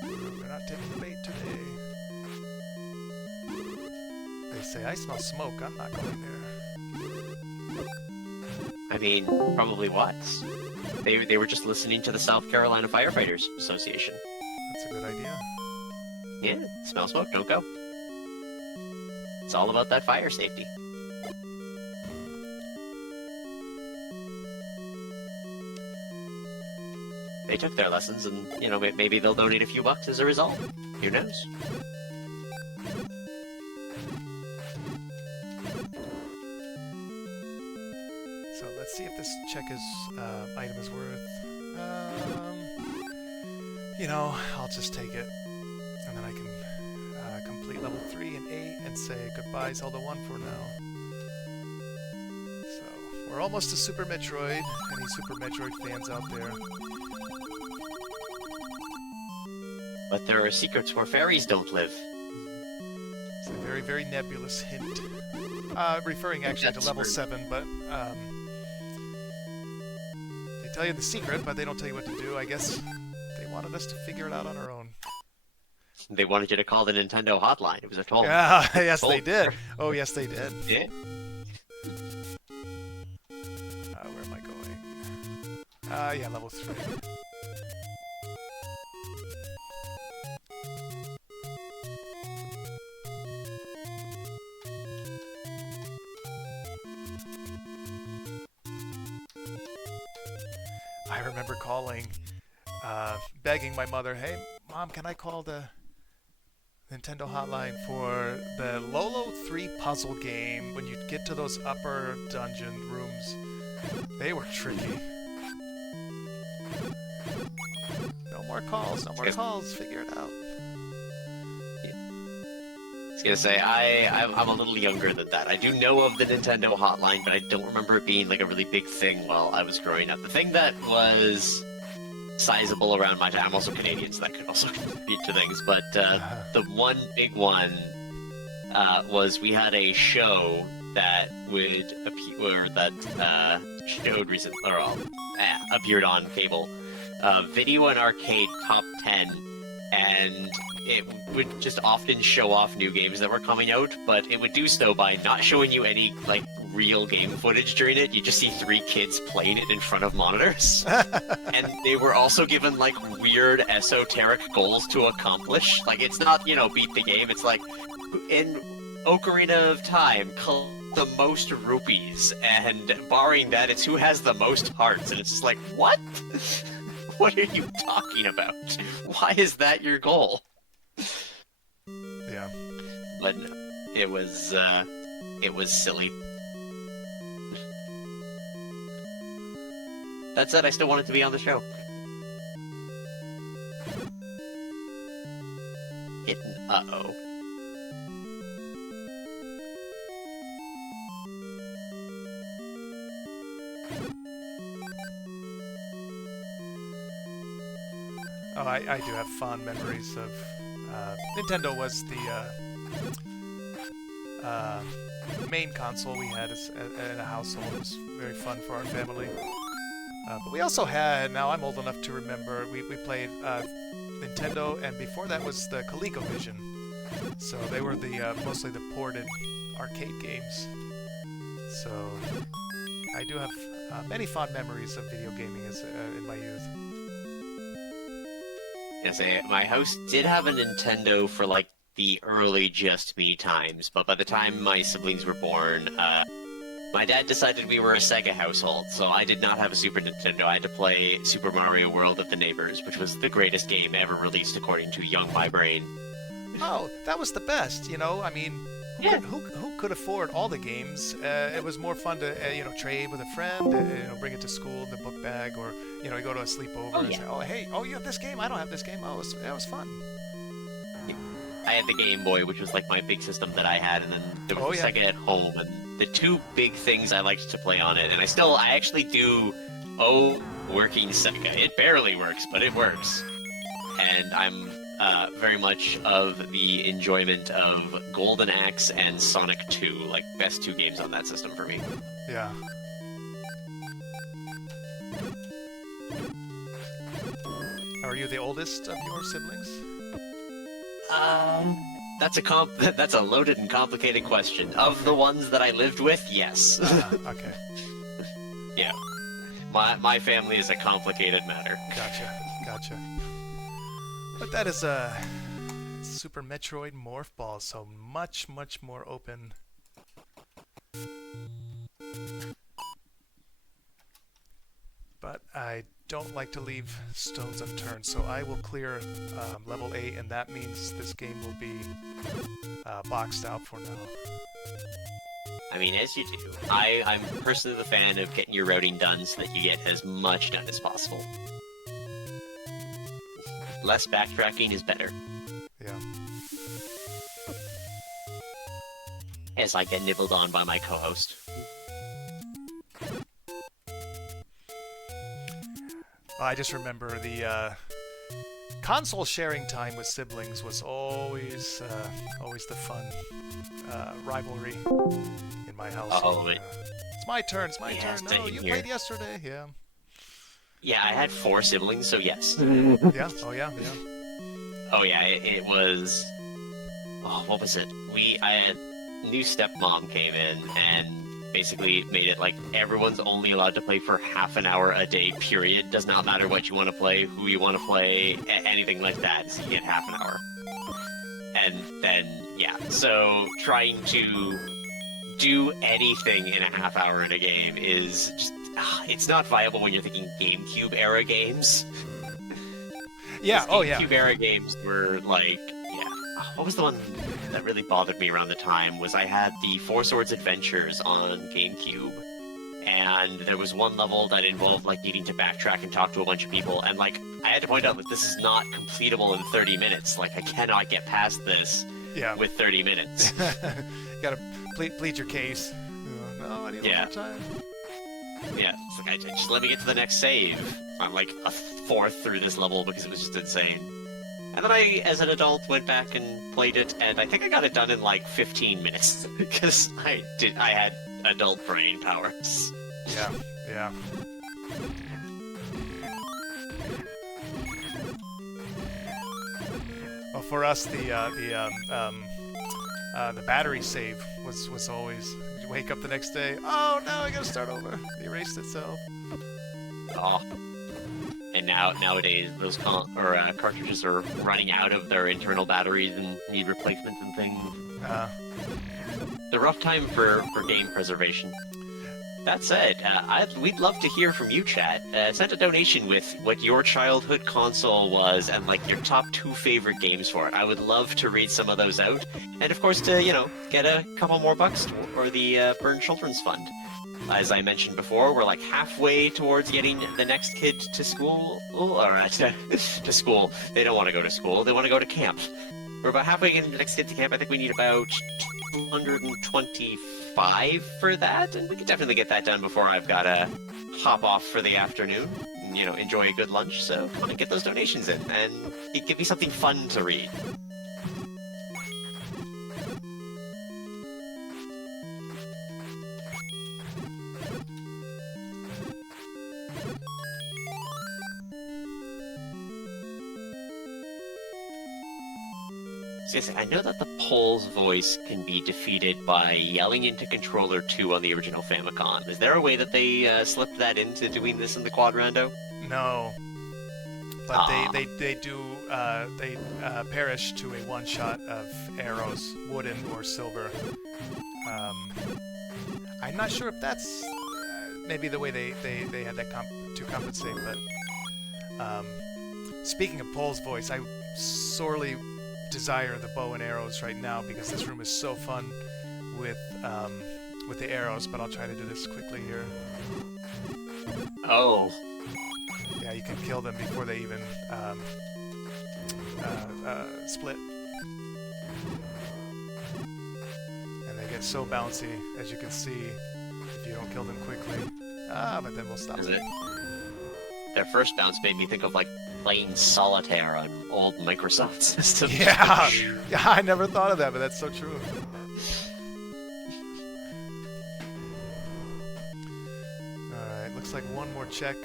They're not taking the bait today. They say I smell smoke. I'm not going there. I mean, probably was. They were just listening to the South Carolina Firefighters Association. That's a good idea. Yeah, smell smoke, don't go. It's all about that fire safety. They took their lessons, and you know, maybe they'll donate a few bucks as a result. Who knows? So let's see if this check is item is worth. You know, I'll just take it, and then I can complete level 3 and 8 and say goodbye Zelda 1 for now. So we're almost to Super Metroid. Any Super Metroid fans out there? But there are secrets where fairies don't live. It's a very, very nebulous hint. Referring actually to That's level true. 7, but they tell you the secret, but they don't tell you what to do. I guess they wanted us to figure it out on our own. They wanted you to call the Nintendo hotline. It was a toll. Yeah, yes, toll- they did. Oh, yes, they did. Yeah. Where am I going? Yeah, level 3. I remember calling, begging my mother, "Hey, Mom, can I call the Nintendo hotline for the Lolo 3 puzzle game? When you get to those upper dungeon rooms, they were tricky." No more calls, no more calls, figure it out. I was gonna say, I'm a little younger than that. I do know of the Nintendo hotline, but I don't remember it being like a really big thing while I was growing up. The thing that was sizable around my time, I'm also Canadian, so that could also contribute to things, but the one big one was we had a show that would appear, that showed recently, or appeared on cable, Video and Arcade Top 10, and it would just often show off new games that were coming out, but it would do so by not showing you any, like, real game footage during it. You just see 3 kids playing it in front of monitors. And they were also given, like, weird esoteric goals to accomplish. Like, it's not, you know, beat the game, it's like, in Ocarina of Time, collect the most rupees, and barring that, it's who has the most hearts, and it's just like, what? What are you talking about? Why is that your goal? Yeah. But no, it was silly. That said, I still wanted to be on the show. Uh-oh. Oh, I do have fond memories of... Nintendo was the main console we had in a household. It was very fun for our family. But we also had, now I'm old enough to remember, we played Nintendo, and before that was the ColecoVision. So they were the mostly the ported arcade games. So I do have many fond memories of video gaming in my youth. Yes, my house did have a Nintendo for like the early Just Me times, but by the time my siblings were born, my dad decided we were a Sega household, so I did not have a Super Nintendo. I had to play Super Mario World at the Neighbors, which was the greatest game ever released according to Young My Brain. Oh, that was the best, you know? I mean, who could afford all the games? It was more fun to, trade with a friend, bring it to school in the book bag, or, you go to a sleepover and say, oh, hey, you have this game? I don't have this game. Oh, it was fun. I had the Game Boy, which was like my big system that I had, and then there was the Sega at home, and the two big things I liked to play on it, and I actually do owe working Sega. It barely works, but it works. And I'm very much of the enjoyment of Golden Axe and Sonic 2, like best two games on that system for me. Yeah. Are you the oldest of your siblings? That's a loaded and complicated question. Of the ones that I lived with, yes. Okay. Yeah. My family is a complicated matter. Gotcha. But that is a Super Metroid Morph Ball, so much more open. But I don't like to leave stones unturned, so I will clear level 8, and that means this game will be boxed out for now. I mean, as you do. I'm personally the fan of getting your routing done so that you get as much done as possible. Less backtracking is better. Yeah. As I get nibbled on by my co-host. I just remember the console sharing time with siblings was always the fun rivalry in my house. It's my turn. It's my turn. No, you played yesterday. Yeah. Yeah, I had 4 siblings, so yes. Yeah. Oh yeah. Oh yeah. It was. Oh, what was it? I had new stepmom came in and basically made it like everyone's only allowed to play for half an hour a day, period. Does not matter what you want to play, who you want to play, anything like that, so you get half an hour. And then, yeah, so trying to do anything in a half hour in a game is just, it's not viable when you're thinking GameCube era games. Yeah, GameCube era games were like, what was the one that really bothered me around the time was I had the Four Swords Adventures on GameCube, and there was one level that involved like needing to backtrack and talk to a bunch of people, and like I had to point out that this is not completable in 30 minutes. Like I cannot get past this with 30 minutes. You gotta plead your case. No, I need more time. Yeah, it's like just let me get to the next save. I'm like a fourth through this level because it was just insane. And then I, as an adult, went back and played it, and I think I got it done in like 15 minutes because I had adult brain powers. Yeah. Well, for us, the battery save was always you wake up the next day. Oh no, I gotta start over. It erased itself. Oh. And nowadays, those cartridges are running out of their internal batteries and need replacements and things. It's a rough time for game preservation. That said, we'd love to hear from you, chat. Send a donation with what your childhood console was and like your top 2 favorite games for it. I would love to read some of those out, and of course to get a couple more bucks for the Burn Children's Fund. As I mentioned before, we're like halfway towards getting the next kid to school, or to school. They don't want to go to school, they want to go to camp. We're about halfway getting the next kid to camp. I think we need about 225 for that, and we can definitely get that done before I've got to hop off for the afternoon, and, enjoy a good lunch. So come on and get those donations in, and give me something fun to read. Seriously, I know that the Pole's voice can be defeated by yelling into Controller 2 on the original Famicom. Is there a way that they slipped that into doing this in the Quad Rando? No. But they do perish to a one-shot of arrows, wooden or silver. I'm not sure if that's maybe the way they had that to compensate, but speaking of Pole's voice, I sorely desire the bow and arrows right now because this room is so fun with the arrows, but I'll try to do this quickly here. Oh. Yeah, you can kill them before they even split. And they get so bouncy, as you can see, if you don't kill them quickly. But then we'll stop Is it. it? Their first bounce made me think of, like, playing Solitaire on old Microsoft systems. Yeah! Yeah, I never thought of that, but that's so true. Alright, looks like one more check.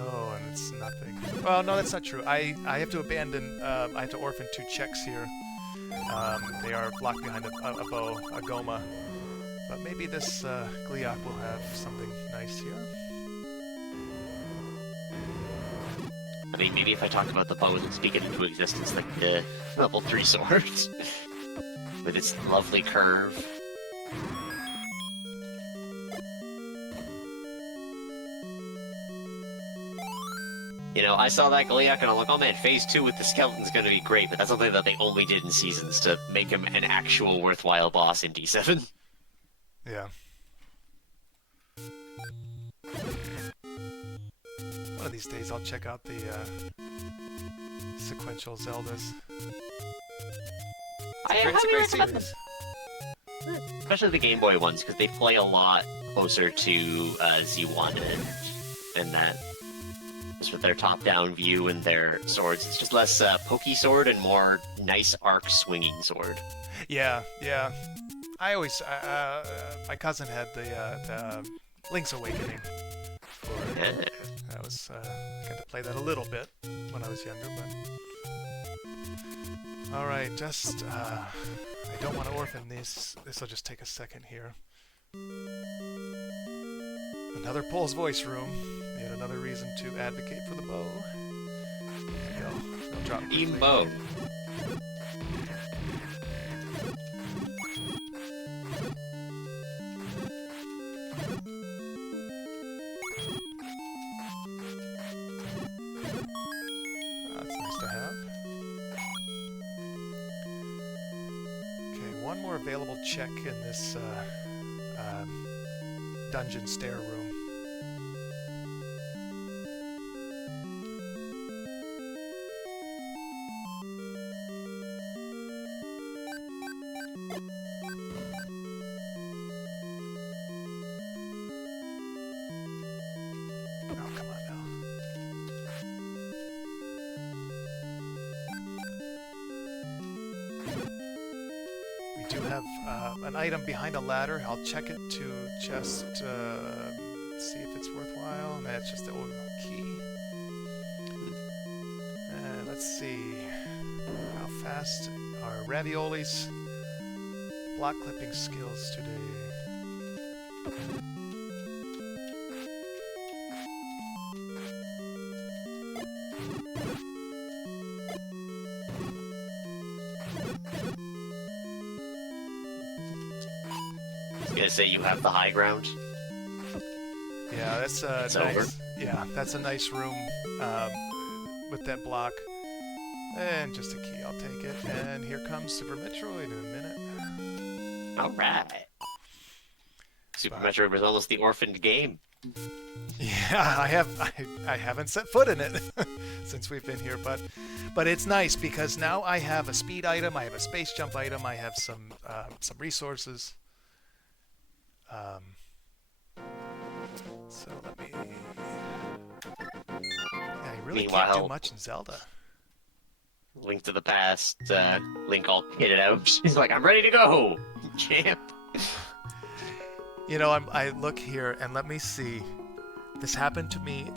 Oh, and it's nothing. Well, no, that's not true. I have to abandon, I have to orphan 2 checks here. They are locked behind a bow, a Goma. But maybe this Gliok will have something nice here. I mean, maybe if I talk about the bow and speak it into existence, like the level 3 sword. With its lovely curve. You know, I saw that Gliok and I'm like, oh man, phase 2 with the skeleton's gonna be great, but that's something that they only did in Seasons to make him an actual worthwhile boss in D7. Yeah. One of these days I'll check out the sequential Zeldas. It's a great series. Especially the Game Boy ones, because they play a lot closer to Z1 and that. Just with their top-down view and their swords. It's just less pokey sword and more nice arc swinging sword. Yeah, yeah. I always, my cousin had the Link's Awakening. I was got to play that a little bit when I was younger, but all right. Just I don't want to orphan these. This will just take a second here. Another Pole's voice room. Yet another reason to advocate for the bow. There you go. Drop Team bow. That's nice to have. Okay, one more available check in this dungeon stair room. An item behind a ladder. I'll check it to just see if it's worthwhile. That's just the old key. And let's see how fast are Ravioli's block clipping skills today. Gonna say you have the high ground. Yeah, that's it's nice. Over. Yeah, that's a nice room with that block. And just a key, I'll take it. And here comes Super Metroid in a minute. All right. Super Metroid was almost the orphaned game. Yeah, I haven't set foot in it since we've been here, but it's nice because now I have a speed item, I have a space jump item, I have some resources. So let me. Yeah, you really can't do much in Zelda. Link to the Past, Link all kitted out. He's like, I'm ready to go, champ. You know, I look here and let me see. This happened to me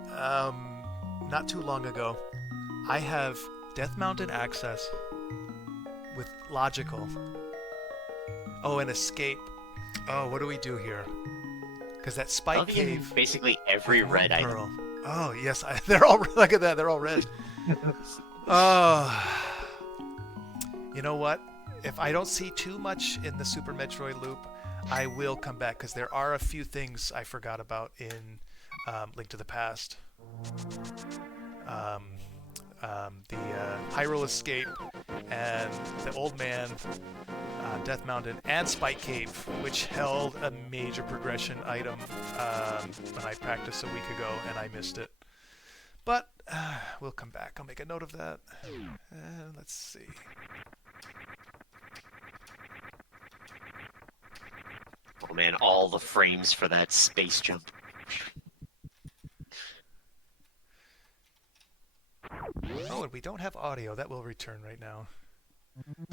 not too long ago. I have Death Mountain access with logical. Oh, an escape. Oh, what do we do here? Because that spike cave. Basically every red item. Pearl. Oh yes, they're all look at that. They're all red. Oh, you know what? If I don't see too much in the Super Metroid loop, I will come back because there are a few things I forgot about in Link to the Past. The Hyrule Escape and the Old Man, Death Mountain, and Spike Cave, which held a major progression item when I practiced a week ago and I missed it. But we'll come back. I'll make a note of that. Let's see. Oh man, all the frames for that space jump. Oh, and we don't have audio. That will return right now.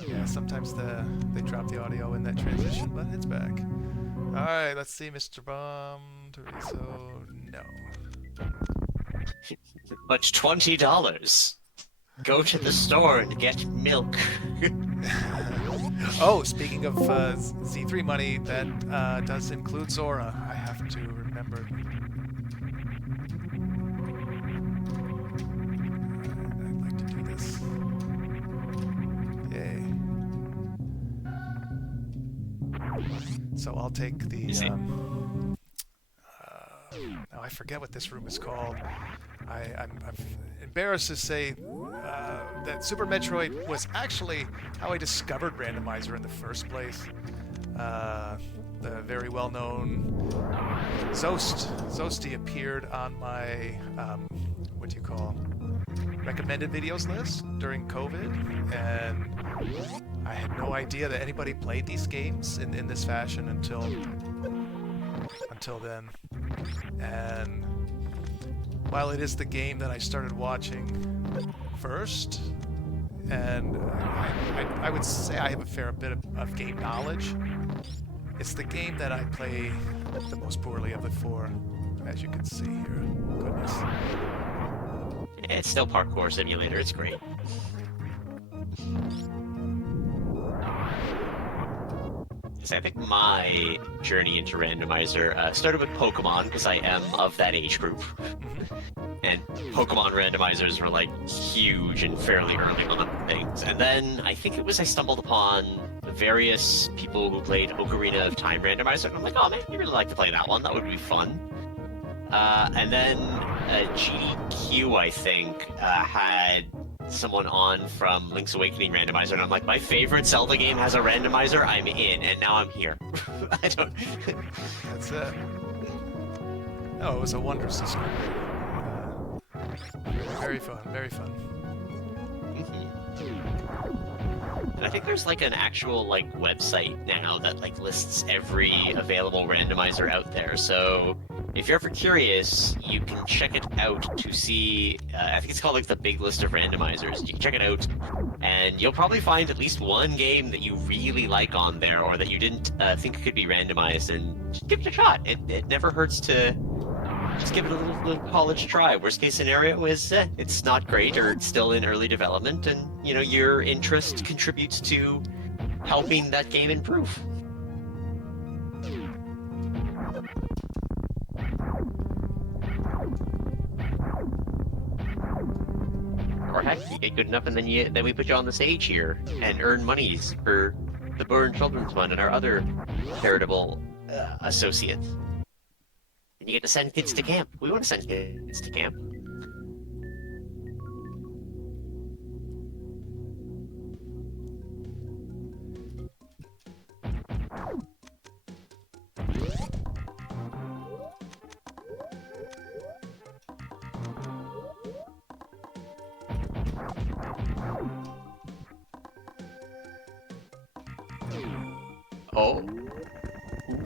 Yeah, sometimes they drop the audio in that transition, but it's back. Alright, let's see, Mr. Bomb. Torizo, no. But $20. Go to the store and get milk. Oh, speaking of Z3 money, that does include Zora. I have to remember. I'd like to do this. Yay. So I'll take the... now I forget what this room is called. I'm embarrassed to say that Super Metroid was actually how I discovered Randomizer in the first place. The very well-known Zosty appeared on my, what do you call, recommended videos list during COVID, and I had no idea that anybody played these games in this fashion until then. And while it is the game that I started watching first, and I would say I have a fair bit of game knowledge, it's the game that I play the most poorly of the four, as you can see here. Goodness. It's still parkour simulator, it's great. I think my journey into Randomizer started with Pokemon, because I am of that age group. And Pokemon randomizers were like huge and fairly early on things. And then I think it was I stumbled upon various people who played Ocarina of Time randomizer, and I'm like, oh man, you really like to play that one, that would be fun. And then GDQ, I think, had someone on from Link's Awakening randomizer, and I'm like, my favorite Zelda game has a randomizer, I'm in, and now I'm here. I don't... That's it. Oh, it was a wondrous discovery. Very fun, very fun. And I think there's like an actual like website now that like lists every available randomizer out there, so if you're ever curious, you can check it out to see, I think it's called like the big list of randomizers. You can check it out, and you'll probably find at least one game that you really like on there, or that you didn't think could be randomized, and just give it a shot. It never hurts to just give it a little college try. Worst case scenario is it's not great, or it's still in early development, and you know, your interest contributes to helping that game improve. Or heck, you get good enough, and then we put you on the stage here and earn monies for the Burn Children's Fund and our other charitable associates. And you get to send kids to camp. We want to send kids to camp. Oh.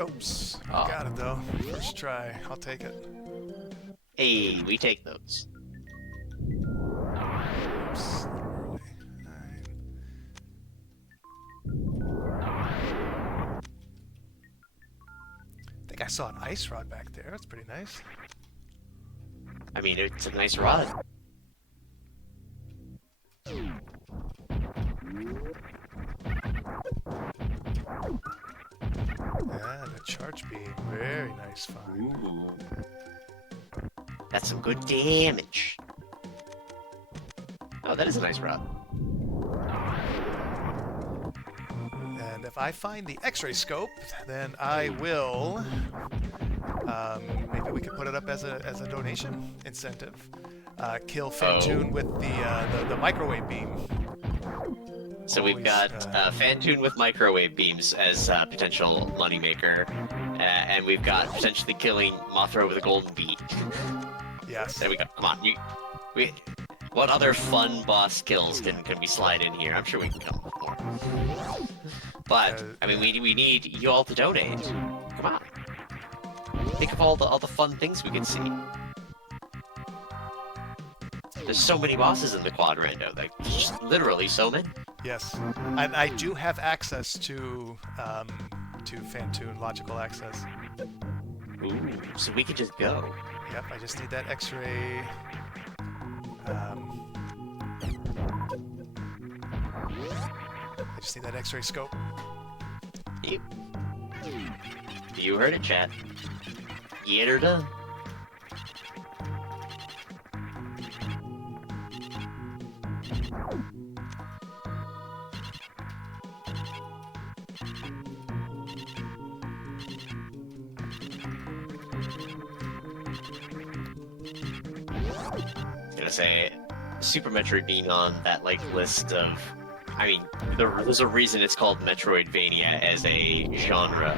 Oops. Got it though. First try. I'll take it. Hey, we take those. Oops. Early. I think I saw an ice rod back there. That's pretty nice. I mean, it's a nice rod. Yeah, the charge beam. Very nice find. Ooh. That's some good damage. Oh, that is a nice route. And if I find the X-ray scope, then I will. Maybe we could put it up as a donation incentive. Kill Fantoon with the microwave beam. So we've got Fantoon with microwave beams as a potential moneymaker, and we've got potentially killing Mothra with a golden beat. Yes. There we go. Come on, what other fun boss kills can we slide in here? I'm sure we can come up with more. But I mean, we need you all to donate. Come on. Think of all the fun things we can see. There's so many bosses in the quad rando. Like, just literally so many. Yes, I do have access to Fantoon, logical access. Ooh, so we could just go. Yep, I just need that X-ray. I just need that X-ray scope. You heard it, chat. Get her done. Gonna say, Super Metroid being on that list of, I mean, there's a reason it's called Metroidvania as a genre,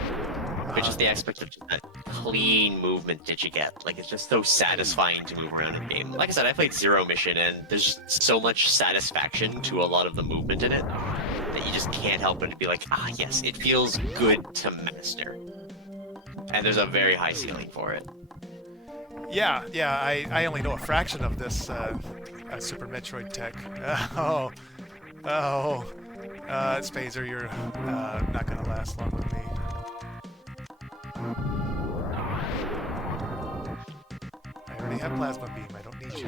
which is the aspect of just that clean movement that you get. Like, it's just so satisfying to move around in the game. Like I said, I played Zero Mission, and there's so much satisfaction to a lot of the movement in it that you just can't help but to be like, ah, yes, it feels good to master. And there's a very high ceiling for it. Yeah, I only know a fraction of this Super Metroid tech. Spazer, you're not gonna last long with me. I already have Plasma Beam, I don't need you.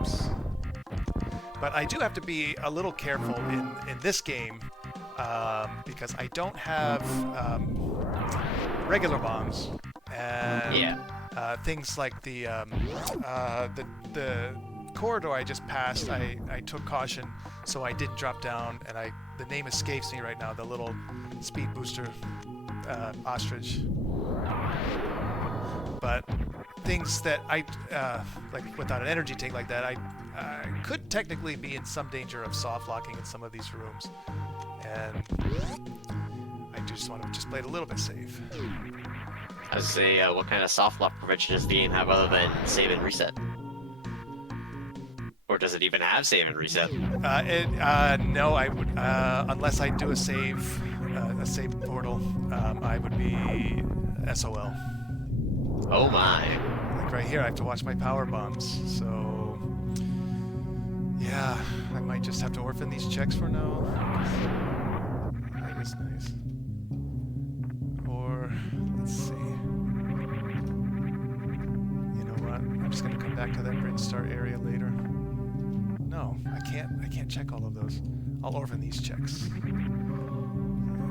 Oops. But I do have to be a little careful in this game, because I don't have regular bombs, and things like the corridor I just passed, I took caution, so I didn't drop down, and the name escapes me right now, the little speed booster ostrich. But things that like without an energy tank like that, I could technically be in some danger of soft locking in some of these rooms, and I just want to play it a little bit safe. I was say, what kind of soft lock prevention does the game have other than save and reset? Or does it even have save and reset? No, I would, unless I do a save portal, I would be SOL. Oh my. Like right here, I have to watch my power bombs, so yeah, I might just have to orphan these checks for now. That is nice. Or, let's see. You know what? I'm just gonna come back to that Bridge Star area later. No, I can't check all of those. I'll orphan these checks.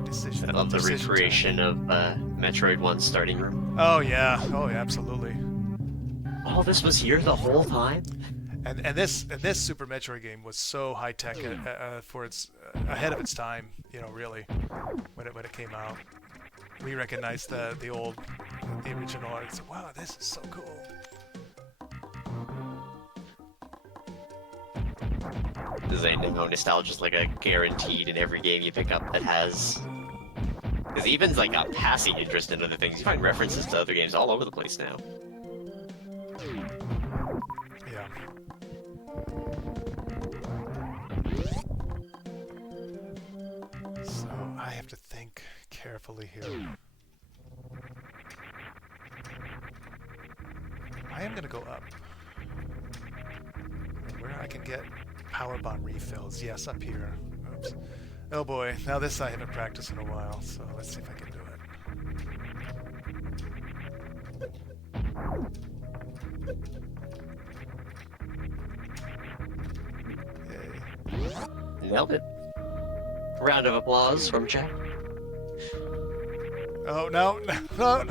Decision. I love the decision recreation time. of Metroid 1's starting room. Oh yeah, absolutely. Oh, this was here the whole time? And this Super Metroid game was so high tech for its ahead of its time. You know, really, when it came out, we recognized the original. And said, wow, this is so cool. Does anything know nostalgia is like a guaranteed in every game you pick up that has? Because even like a passing interest in other things, you find references to other games all over the place now. Yeah. So I have to think carefully here. I am gonna go up. Where I can get power bomb refills. Yes, up here. Oops. Oh boy, now this I haven't practiced in a while, so let's see if I can do it. Yay. nailed it. Round of applause from chat. Oh no, no, no.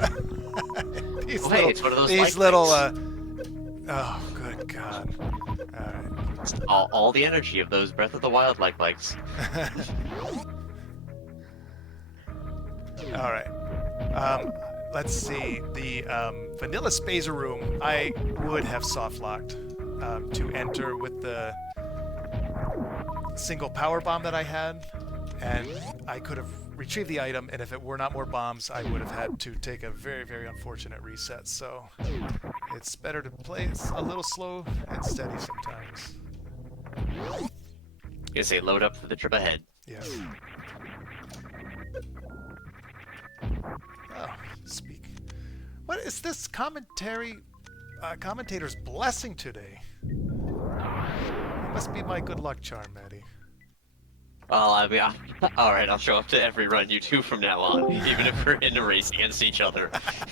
These Oh, hey, it's one of those these like little. things. Oh, good God. It's all the energy of those Breath of the Wild like likes. All right. Let's see. The vanilla spacer room, I would have soft locked to enter with the single power bomb that I had, and I could have retrieved the item, and if it were not more bombs, I would have had to take a very, very unfortunate reset. So it's better to play it a little slow and steady sometimes. You say load up for the trip ahead. Yes. Oh, speak. What is this commentator's blessing today? It must be my good luck charm, Maddie. Well, I mean, alright, I'll show up to every run you do from now on, even if we're in a race against each other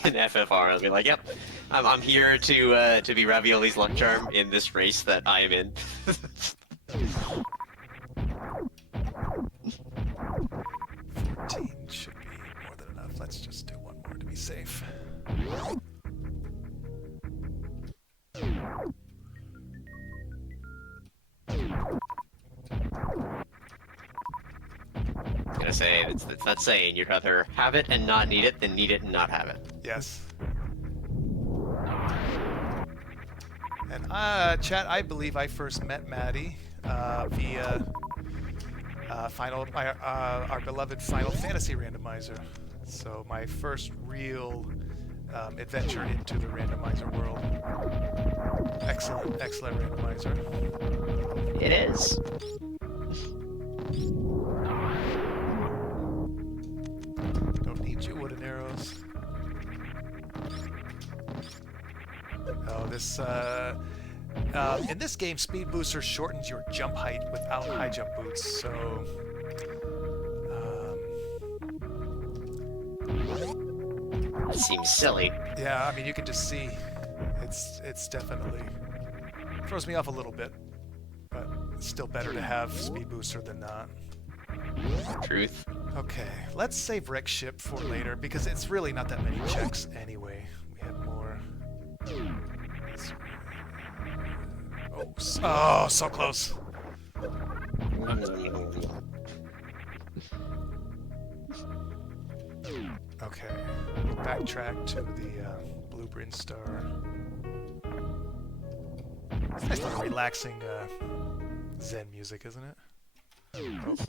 in FFR. I'll be like, yep, I'm here to be Ravioli's luck charm in this race that I am in. 14 should be more than enough. Let's just do one more to be safe. I'm gonna say, it's that saying, you'd rather have it and not need it than need it and not have it. Yes. And chat, I believe I first met Maddie via our beloved Final Fantasy Randomizer. So my first real adventure into the randomizer world. Excellent, excellent randomizer. It is. Don't need you wooden arrows. Oh, this in this game, Speed Booster shortens your jump height without high jump boots. So That seems silly. yeah, I mean you can just see it's definitely throws me off a little bit, but it's still better to have Speed Booster than not. Truth. Okay, let's save Wreck Ship for later because it's really not that many checks anyway. We have more. Oh, so close. Okay, we'll backtrack to the Blue Bryn Star. It's nice little relaxing Zen music, isn't it?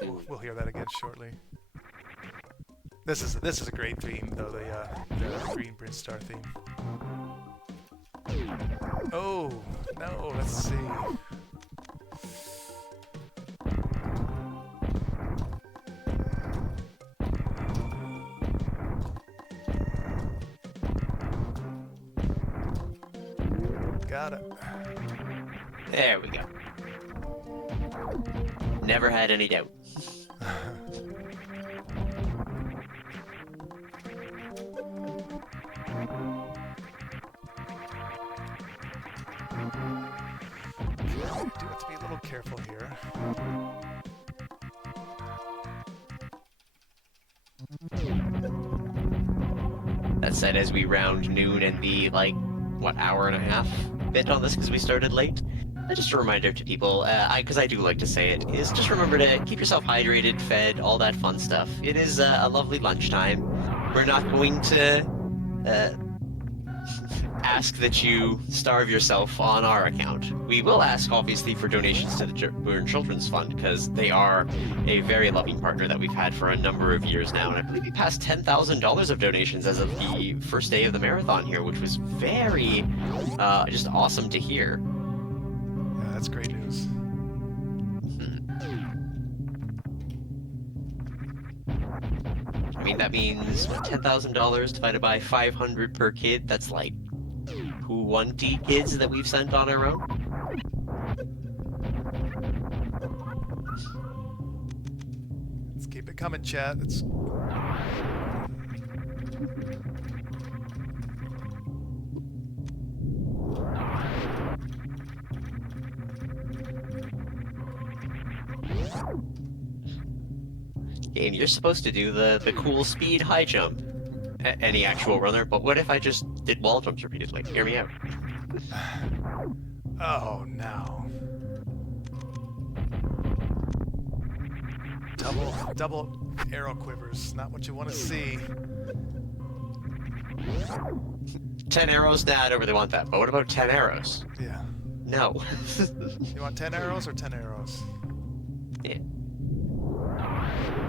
Oh, we'll hear that again shortly. This is a great theme, though, the Green Bryn Star theme. Oh, no, let's see. Got it. There we go. Never had any doubt. I do have to be a little careful here. That said, as we round noon and the, like, what, hour and a half bit on this because we started late, just a reminder to people, because I do like to say it, is just remember to keep yourself hydrated, fed, all that fun stuff. It is a lovely lunchtime. We're not going to ask that you starve yourself on our account. We will ask, obviously, for donations to the Burn Children's Fund, because they are a very loving partner that we've had for a number of years now, and I believe we passed $10,000 of donations as of the first day of the marathon here, which was very, just awesome to hear. Yeah, that's great news. I mean, that means, what, $10,000 divided by 500 per kid? That's like 20 kids that we've sent on our own? Let's keep it coming, chat. It's... Game, you're supposed to do the cool speed high jump. Any actual runner, but what if I just did wall jumps repeatedly? Hear me out. Oh no. Double arrow quivers, not what you want to see. 10 arrows? Nah, I don't really want that. But what about 10 arrows? Yeah. No. You want 10 arrows or 10 arrows? Yeah.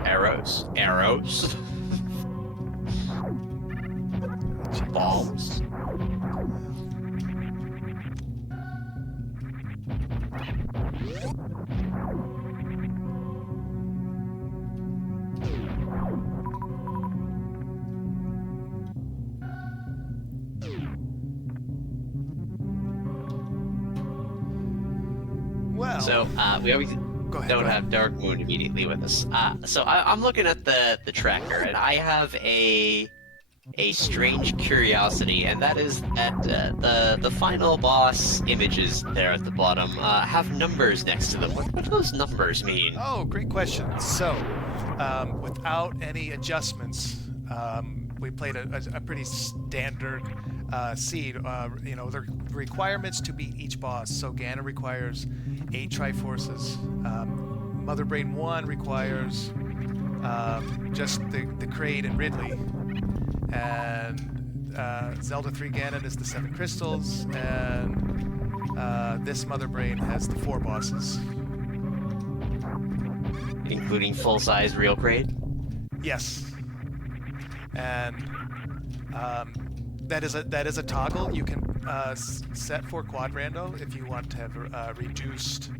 Arrows. Arrows. Balls. Well. So, we always Go ahead, don't go have Dark Moon immediately with us. So I'm looking at the tracker, and I have a strange curiosity, and that is that the final boss images there at the bottom have numbers next to them. What do those numbers mean? Oh, great question. So, without any adjustments, we played a pretty standard seed. You know, the requirements to beat each boss. So Ganon requires 8 Triforces. Mother Brain 1 requires just the Kraid and Ridley. And Zelda 3 Ganon is the 7 crystals. And this Mother Brain has the 4 bosses. Including full-size real Kraid? Yes. And that is a toggle you can set for Quad Rando if you want to have reduced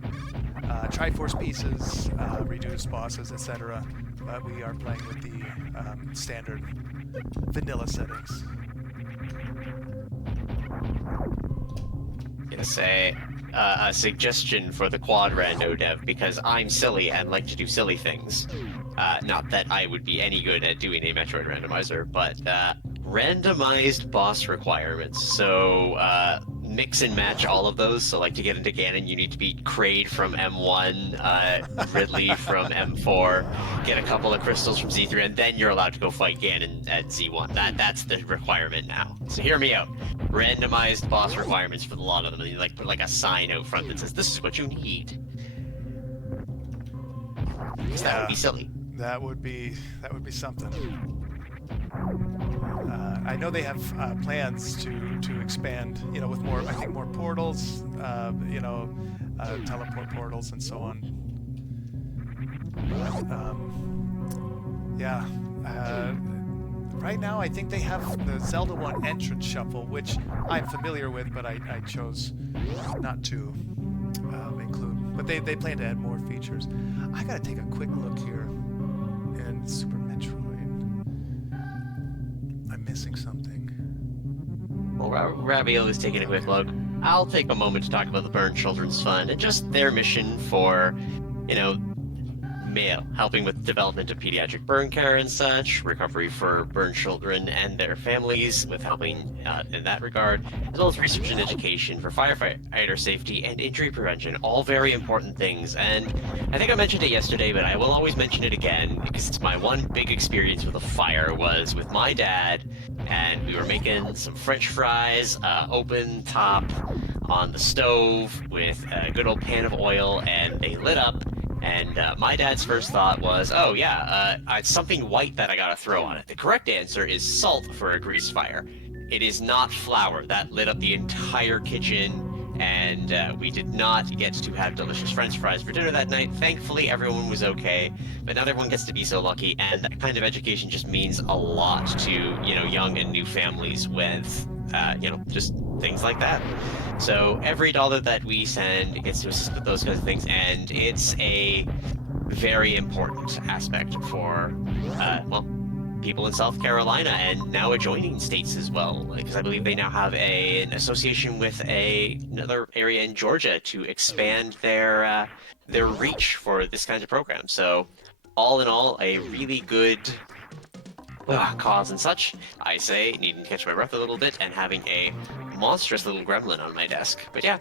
Triforce pieces, reduced bosses, etc. But we are playing with the standard vanilla settings. Gonna say a suggestion for the Quad Rando dev, because I'm silly and like to do silly things. Not that I would be any good at doing a Metroid randomizer, but randomized boss requirements. So mix and match all of those. So like to get into Ganon, you need to beat Kraid from M1, Ridley from M4, get a couple of crystals from Z3, and then you're allowed to go fight Ganon at Z1. That's the requirement now. So hear me out. Randomized boss requirements for a lot of them. And you like put like a sign out front that says this is what you need. So that would be silly. That would be something. I know they have plans to expand, you know, with more, I think more portals, you know, teleport portals and so on. Yeah. Right now, I think they have the Zelda 1 entrance shuffle, which I'm familiar with, but I chose not to include. But they plan to add more features. I gotta take a quick look here in Super Metroid. I'm missing something. Well, Ravioli's taking a quick look. I'll take a moment to talk about the Burn Children's Fund and just their mission for, you know, helping with development of pediatric burn care and such, recovery for burn children and their families with helping in that regard, as well as research and education for firefighter safety and injury prevention, all very important things. And I think I mentioned it yesterday, but I will always mention it again, because it's my one big experience with a fire was with my dad, and we were making some French fries, open top on the stove with a good old pan of oil, and they lit up. And my dad's first thought was, oh yeah, it's something white that I gotta throw on it. The correct answer is salt for a grease fire. It is not flour. That lit up the entire kitchen, and we did not get to have delicious French fries for dinner that night. Thankfully, everyone was okay, but not everyone gets to be so lucky, and that kind of education just means a lot to, you know, young and new families with, you know, just things like that. So every dollar that we send gets to assist with those kinds of things, and it's a very important aspect for, well, people in South Carolina and now adjoining states as well, because I believe they now have an association with another area in Georgia to expand their reach for this kind of program. So all in all, a really good cause and such. I say, needing to catch my breath a little bit and having a monstrous little gremlin on my desk. But yeah,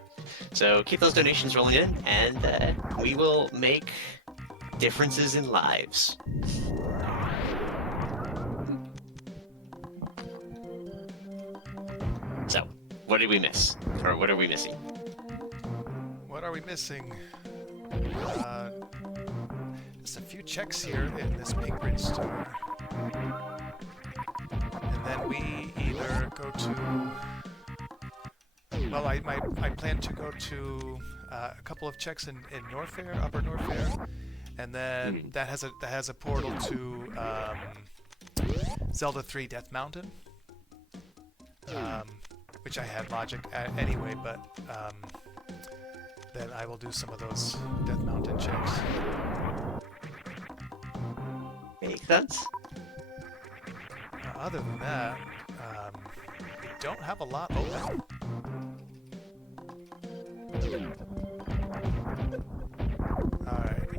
so keep those donations rolling in, and we will make differences in lives. What did we miss? Or what are we missing? What are we missing? Just a few checks here in this pink grid store. And then we either go to... Well, I plan to go to a couple of checks in Norfair, Upper Norfair, and then that has a portal to Zelda 3 Death Mountain, which I had logic anyway, but then I will do some of those Death Mountain checks. Makes sense. Other than that, we don't have a lot open. Alright.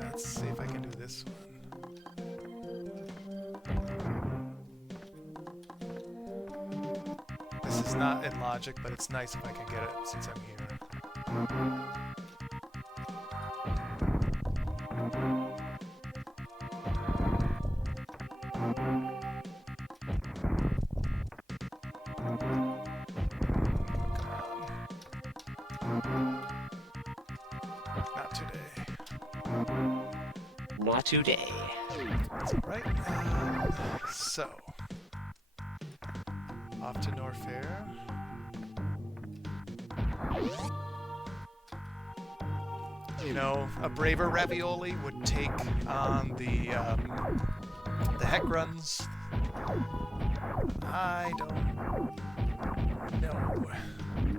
Let's see if I can do this one. This is not in logic, but it's nice if I can get it since I'm here. Not today. Not today. That's right. So, off to Norfair. You know, a braver Ravioli would take on the heck runs. I don't know.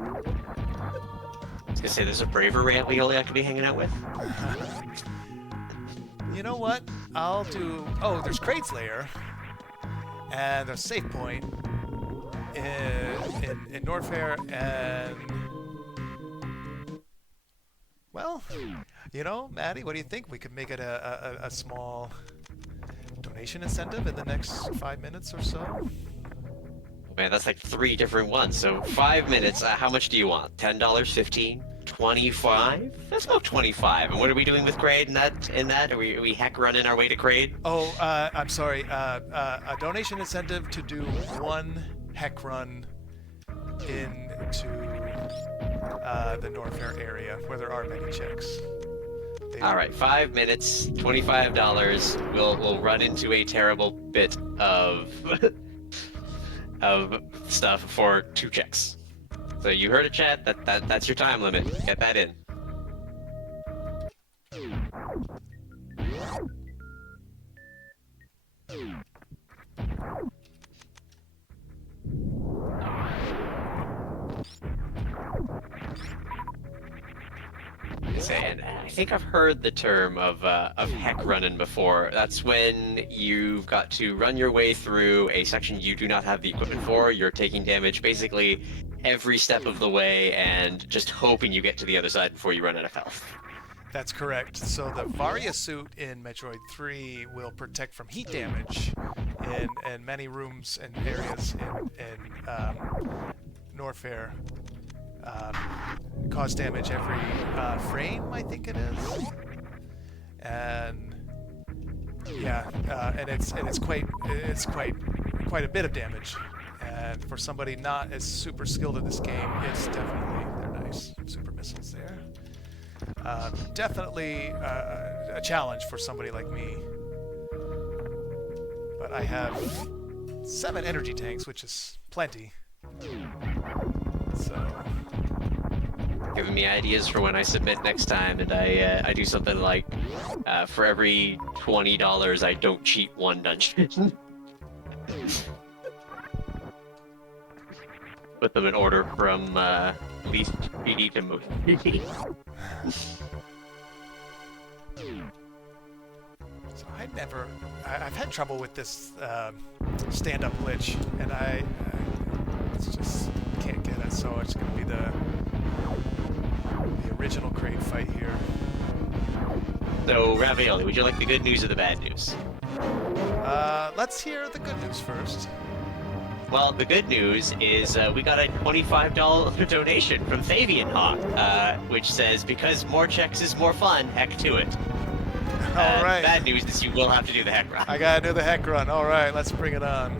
I was gonna say there's a braver Ravioli I could be hanging out with. You know what? I'll do... Oh, there's Kraid's Lair. And there's Safe Point in Norfair, and... Well, you know, Maddie, what do you think? We could make it a small donation incentive in the next 5 minutes or so? Man, that's like 3 different ones. So 5 minutes. How much do you want? $10, $15, $25? Let's go 25. And what are we doing with Kraid in that? Are we heck running our way to Kraid? Oh, I'm sorry. A donation incentive to do one heck run into the Norfair area where there are many checks. All right, 5 minutes, $25. We'll run into a terrible bit of of stuff for 2 checks. So you heard it, chat. That's your time limit. Get that in. And I think I've heard the term of heck running before. That's when you've got to run your way through a section you do not have the equipment for. You're taking damage basically every step of the way and just hoping you get to the other side before you run out of health. That's correct. So the Varia suit in Metroid 3 will protect from heat damage in many rooms and areas in Norfair. Cause damage every frame, I think it is, and yeah, and it's quite a bit of damage. And for somebody not as super skilled at this game, it's definitely they're nice super missiles there. Definitely a challenge for somebody like me. But I have 7 energy tanks, which is plenty. So. Giving me ideas for when I submit next time, and I do something like for every $20 I don't cheat 1 dungeon. Put them in order from least GD to most GD. So I've had trouble with this stand-up glitch, and I just can't get it, so it's gonna be the original Kraid fight here. So, Ravioli, would you like the good news or the bad news? Let's hear the good news first. Well, the good news is we got a $25 donation from Fabian Hawk, which says, because more checks is more fun, heck to it. All right. Bad news is you will have to do the heck run. I gotta do the heck run. All right, let's bring it on.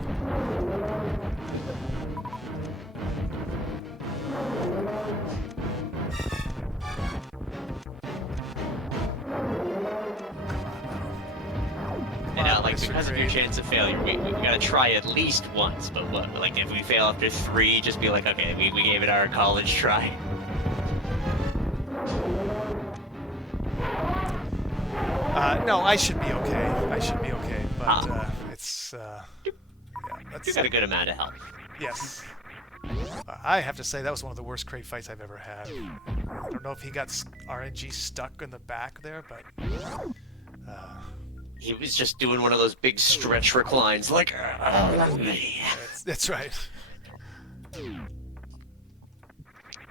like, Mr. because of your Crane. chance of failure, we gotta try at least once. But what, like, if we fail after 3, just be like, okay, we gave it our college try. No, I should be okay. I should be okay, but it's yeah. You That's got a good amount of health. yes. I have to say that was one of the worst crate fights I've ever had. I don't know if he got RNG stuck in the back there, but He was just doing one of those big stretch reclines, like. that's right.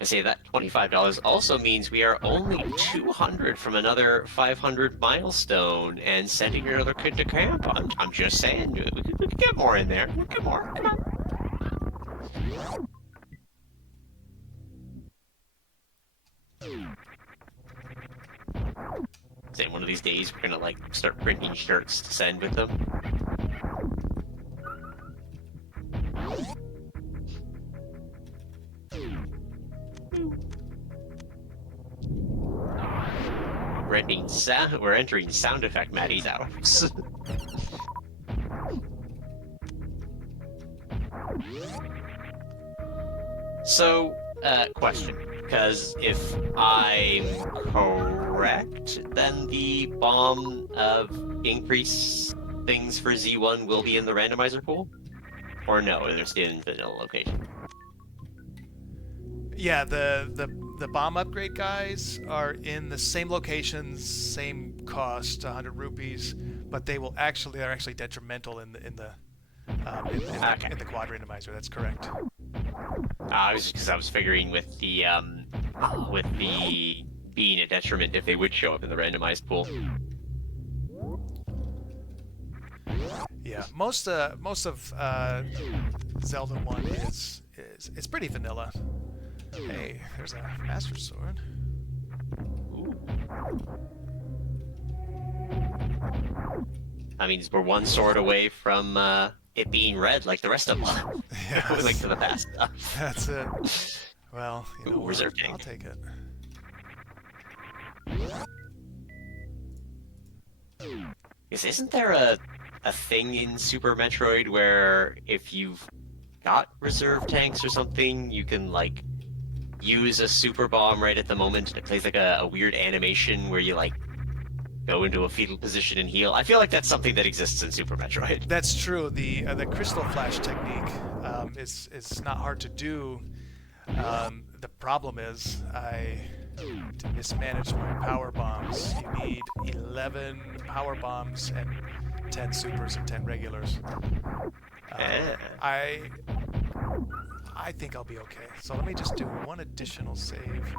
I say that $25 also means we are only 200 from another 500 milestone and sending another kid to camp. I'm just saying, we could get more in there. We could get more. Come on. Say one of these days we're gonna like start printing shirts to send with them. We're entering sound effect Maddie's hours. So, question. Because if I'm correct, then the bomb of increase things for Z1 will be in the randomizer pool? Or no, they're still in vanilla location? Yeah, the bomb upgrade guys are in the same locations, same cost, 100 rupees, but they're actually detrimental in the quad randomizer. That's correct. Because I was figuring with the being a detriment if they would show up in the randomized pool. Yeah, most of Zelda 1 is it's pretty vanilla. Hey, there's a Master Sword. Ooh. I mean, we're one sword away from it being red like the rest of them. Yes. Like for the past stuff. That's it. Well, you know, reserve I'll tank. take it. Isn't there a thing in Super Metroid where if you've got reserve tanks or something, you can like use a super bomb right at the moment and it plays like a weird animation where you like go into a fetal position and heal? I feel like that's something that exists in Super Metroid. That's true. The crystal flash technique is not hard to do. The problem is to mismanage my power bombs. You need 11 power bombs and 10 supers and 10 regulars. I think I'll be okay. So let me just do one additional save.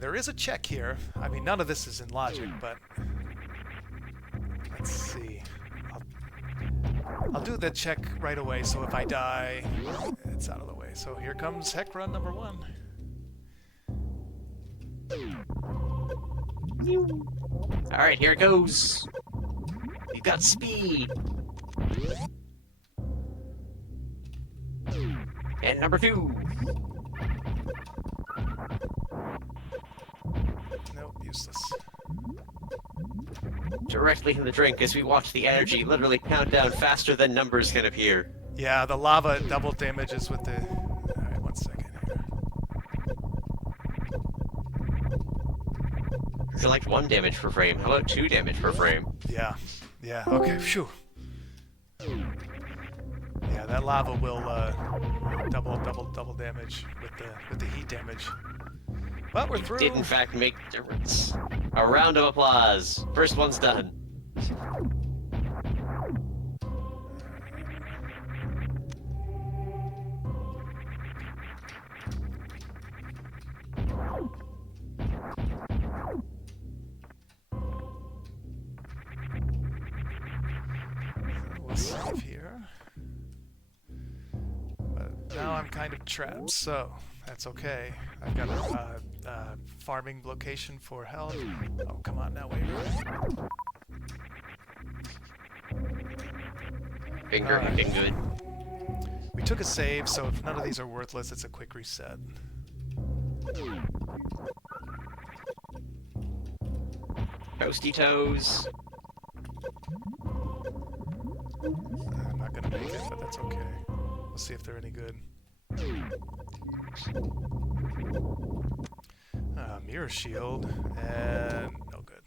There is a check here. I mean, none of this is in logic, but let's see. I'll do the check right away, so if I die, it's out of the way. So here comes Heck Run number 1. Alright, here it goes. You got speed. And number 2. Nope, useless. Directly in the drink as we watch the energy literally count down faster than numbers can appear. Yeah, the lava double damages with the... Alright, 1 second here. I feel like 1 damage per frame. How about 2 damage per frame? Yeah, okay, phew. Yeah, that lava will double damage with the heat damage. Well, we're through. Did in fact make a difference. A round of applause. First one's done. We'll save here. But now I'm kind of trapped, so that's okay. I've got a farming location for health. Oh, come on now, wait. Finger Alright. looking good. We took a save, so if none of these are worthless, it's a quick reset. Toasty toes. I'm not gonna make it, but that's okay. We'll see if they're any good. Mirror shield, and no good.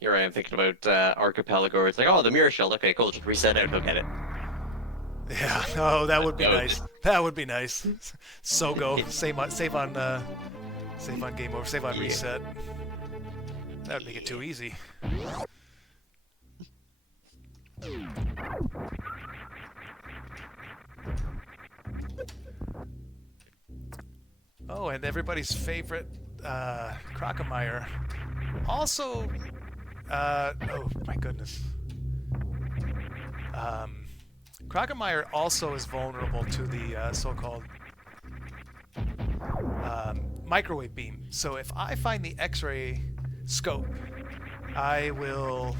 Here I am thinking about Archipelago, where it's like, oh, the mirror shield. Okay, cool. Just reset out. Go get it. Yeah, oh, that would be nice. That would be nice. So go. Save on game over. Save on reset. That would make it too easy. Oh, and everybody's favorite Crocomire. Also, oh my goodness. Crocomire also is vulnerable to the so-called microwave beam. So if I find the X-ray scope, I will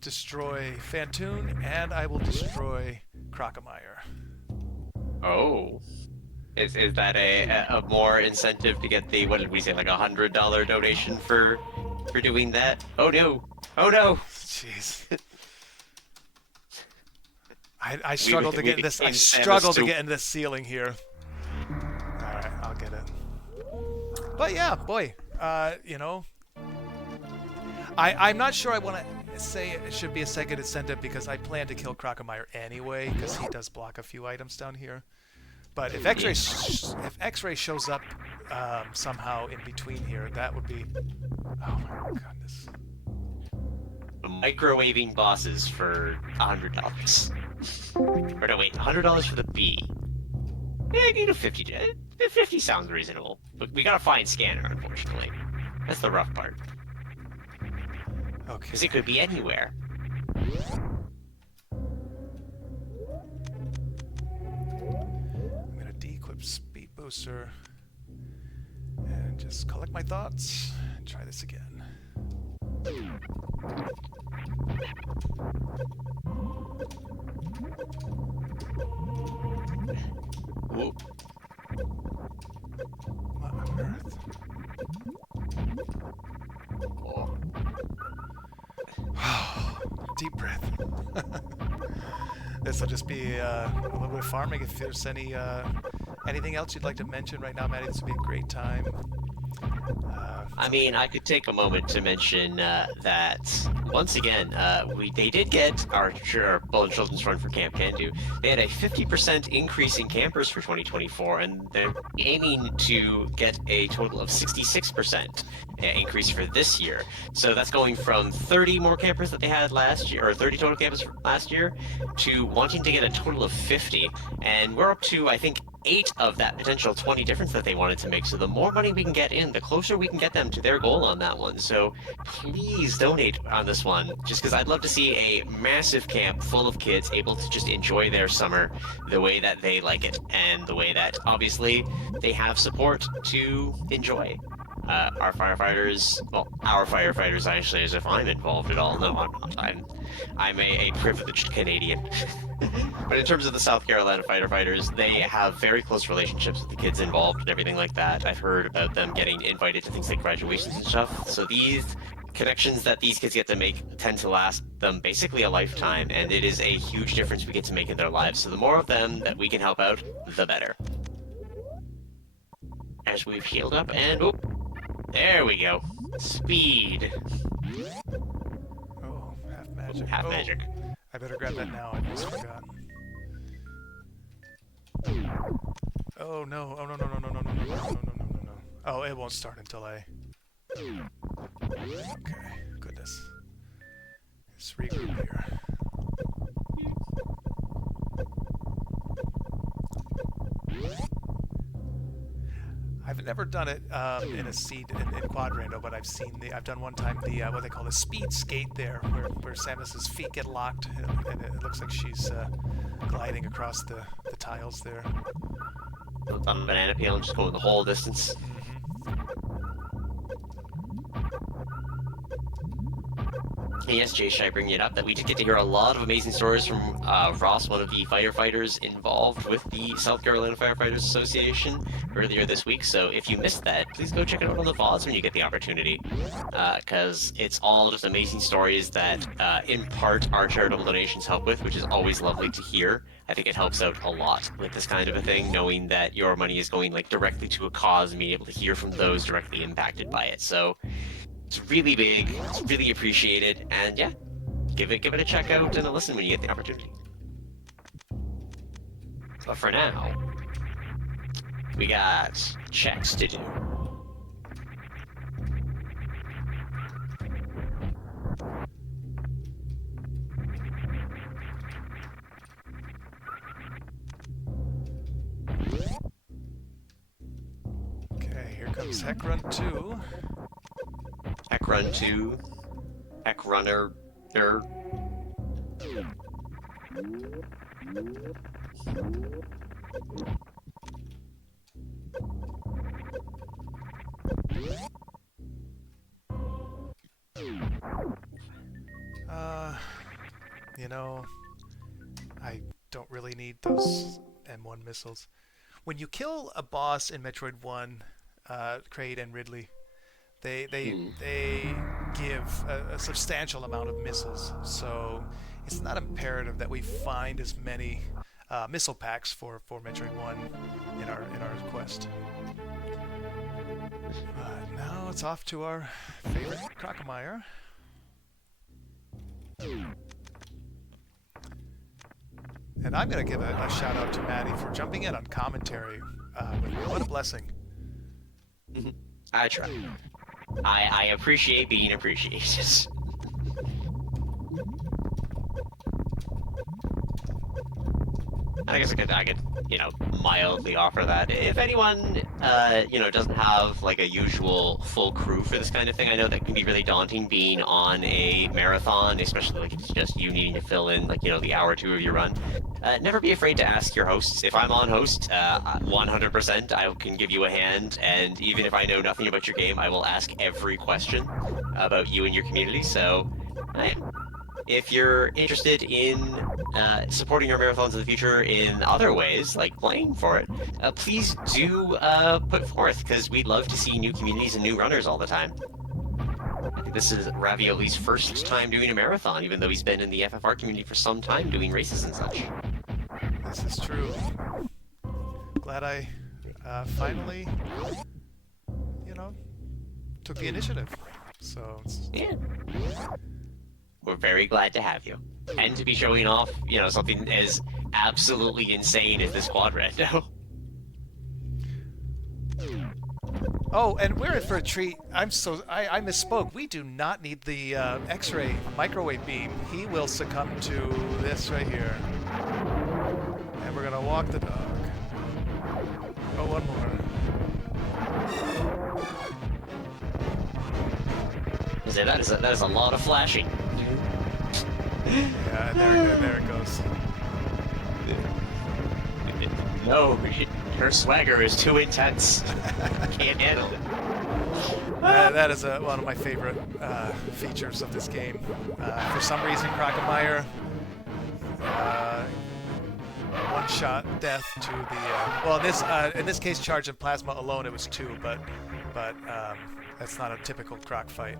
destroy Fantoon, and I will destroy Crocomire. Oh. Is that a more incentive to get the, what did we say, like $100 donation for doing that? Oh no! Oh no! Jeez. I struggle to get this. I became struggle to Samus get into the ceiling here. All right, I'll get it. But yeah, boy, you know, I'm not sure I want to say it should be a second incentive because I plan to kill Crocomire anyway because he does block a few items down here. But if X-ray shows up somehow in between here, that would be. Oh my goodness. Microwaving bosses for $100. Or no, wait, $100 for the B. Yeah, you can do 50. 50 sounds reasonable. But we gotta find Scanner, unfortunately. That's the rough part. Okay. Because it could be anywhere. I'm gonna de-equip Speed Booster and just collect my thoughts and try this again. Whoa. What on earth? Oh. Deep breath. This will just be a little bit of farming. If there's anything else you'd like to mention right now, Maddie, this would be a great time. I mean, I could take a moment to mention that once again, they did get our Bullet Children's Run for Camp Can Do. They had a 50% increase in campers for 2024, and they're aiming to get a total of 66% increase for this year. So that's going from 30 more campers that they had last year, or 30 total campers last year, to wanting to get a total of 50. And we're up to, I think, 8 of that potential 20 difference that they wanted to make. So the more money we can get in, the closer we can get them to their goal on that one. So please donate on this one, just because I'd love to see a massive camp full of kids able to just enjoy their summer the way that they like it, and the way that obviously they have support to enjoy. Our firefighters, well, our firefighters actually, as if I'm involved at all. No, I'm not. I'm a privileged Canadian. But in terms of the South Carolina firefighters, they have very close relationships with the kids involved and everything like that. I've heard about them getting invited to things like graduations and stuff. So these connections that these kids get to make tend to last them basically a lifetime, and it is a huge difference we get to make in their lives. So the more of them that we can help out, the better. As we've healed up, and oh, there we go. Speed. Oh, half magic. Half magic. I better grab that now. I just forgot. Oh no! Oh no! No! No! No! No! No! No! No! No! No! No! No! Oh, it won't start until I. Okay. Goodness. Let's regroup here. I've never done it in a seed in Quad Rando, but I've done one time the what they call the speed skate there, where Samus's feet get locked and it looks like she's gliding across the tiles there. On the banana peel and just going the whole distance. And yes, Jay, should I bring it up that we did get to hear a lot of amazing stories from Ross, one of the firefighters involved with the South Carolina Firefighters Association earlier this week. So if you missed that, please go check it out on the VODs when you get the opportunity, because it's all just amazing stories that, in part, our charitable donations help with, which is always lovely to hear. I think it helps out a lot with this kind of a thing, knowing that your money is going like directly to a cause and being able to hear from those directly impacted by it. So it's really big, it's really appreciated, and yeah, give it a check out and a listen when you get the opportunity. But for now, we got checks to do. Okay, here comes Heck Run 2. Heck Run 2, Heck Runner, You know, I don't really need those M1 missiles. When you kill a boss in Metroid 1, Kraid and Ridley, they give a substantial amount of missiles, so it's not imperative that we find as many missile packs for Metroid 1 in our quest. Now it's off to our favorite Crocomire. And I'm going to give a shout out to Maddie for jumping in on commentary. What a blessing. I try. I appreciate being appreciated. I guess I could, you know, mildly offer that. If anyone, you know, doesn't have like a usual full crew for this kind of thing, I know that can be really daunting being on a marathon, especially like it's just you needing to fill in like, you know, the hour or two of your run. Never be afraid to ask your hosts. If I'm on host, 100% I can give you a hand, and even if I know nothing about your game, I will ask every question about you and your community. So, if you're interested in supporting our marathons in the future in other ways, like playing for it, please do put forth, because we'd love to see new communities and new runners all the time. I think this is Ravioli's first time doing a marathon, even though he's been in the FFR community for some time doing races and such. This is true. Glad I finally, you know, took the initiative. So yeah. We're very glad to have you. And to be showing off, you know, something as absolutely insane as this quad rando. Oh, and we're in for a treat. I misspoke. We do not need the X-ray microwave beam. He will succumb to this right here. And we're gonna walk the dog. Oh, one more. That is a lot of flashing. Yeah, there it goes. No, her swagger is too intense. Can't handle it. That is one of my favorite features of this game. For some reason, Crocomire, one-shot death to the... well, in this case, charge and plasma alone, it was 2, but that's not a typical Croc fight.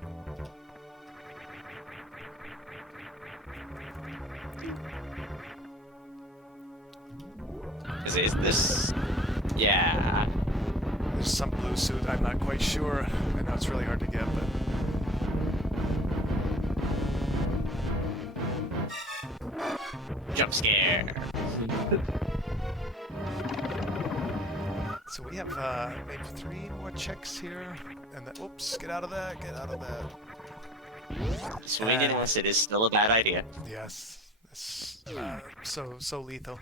Is this... yeah. There's some blue suit, I'm not quite sure. I know it's really hard to get, but... Jump scare. So we have maybe 3 more checks here, and then, oops, get out of that, get out of that. Swinging unless it is still a bad idea. Yes, it's so lethal.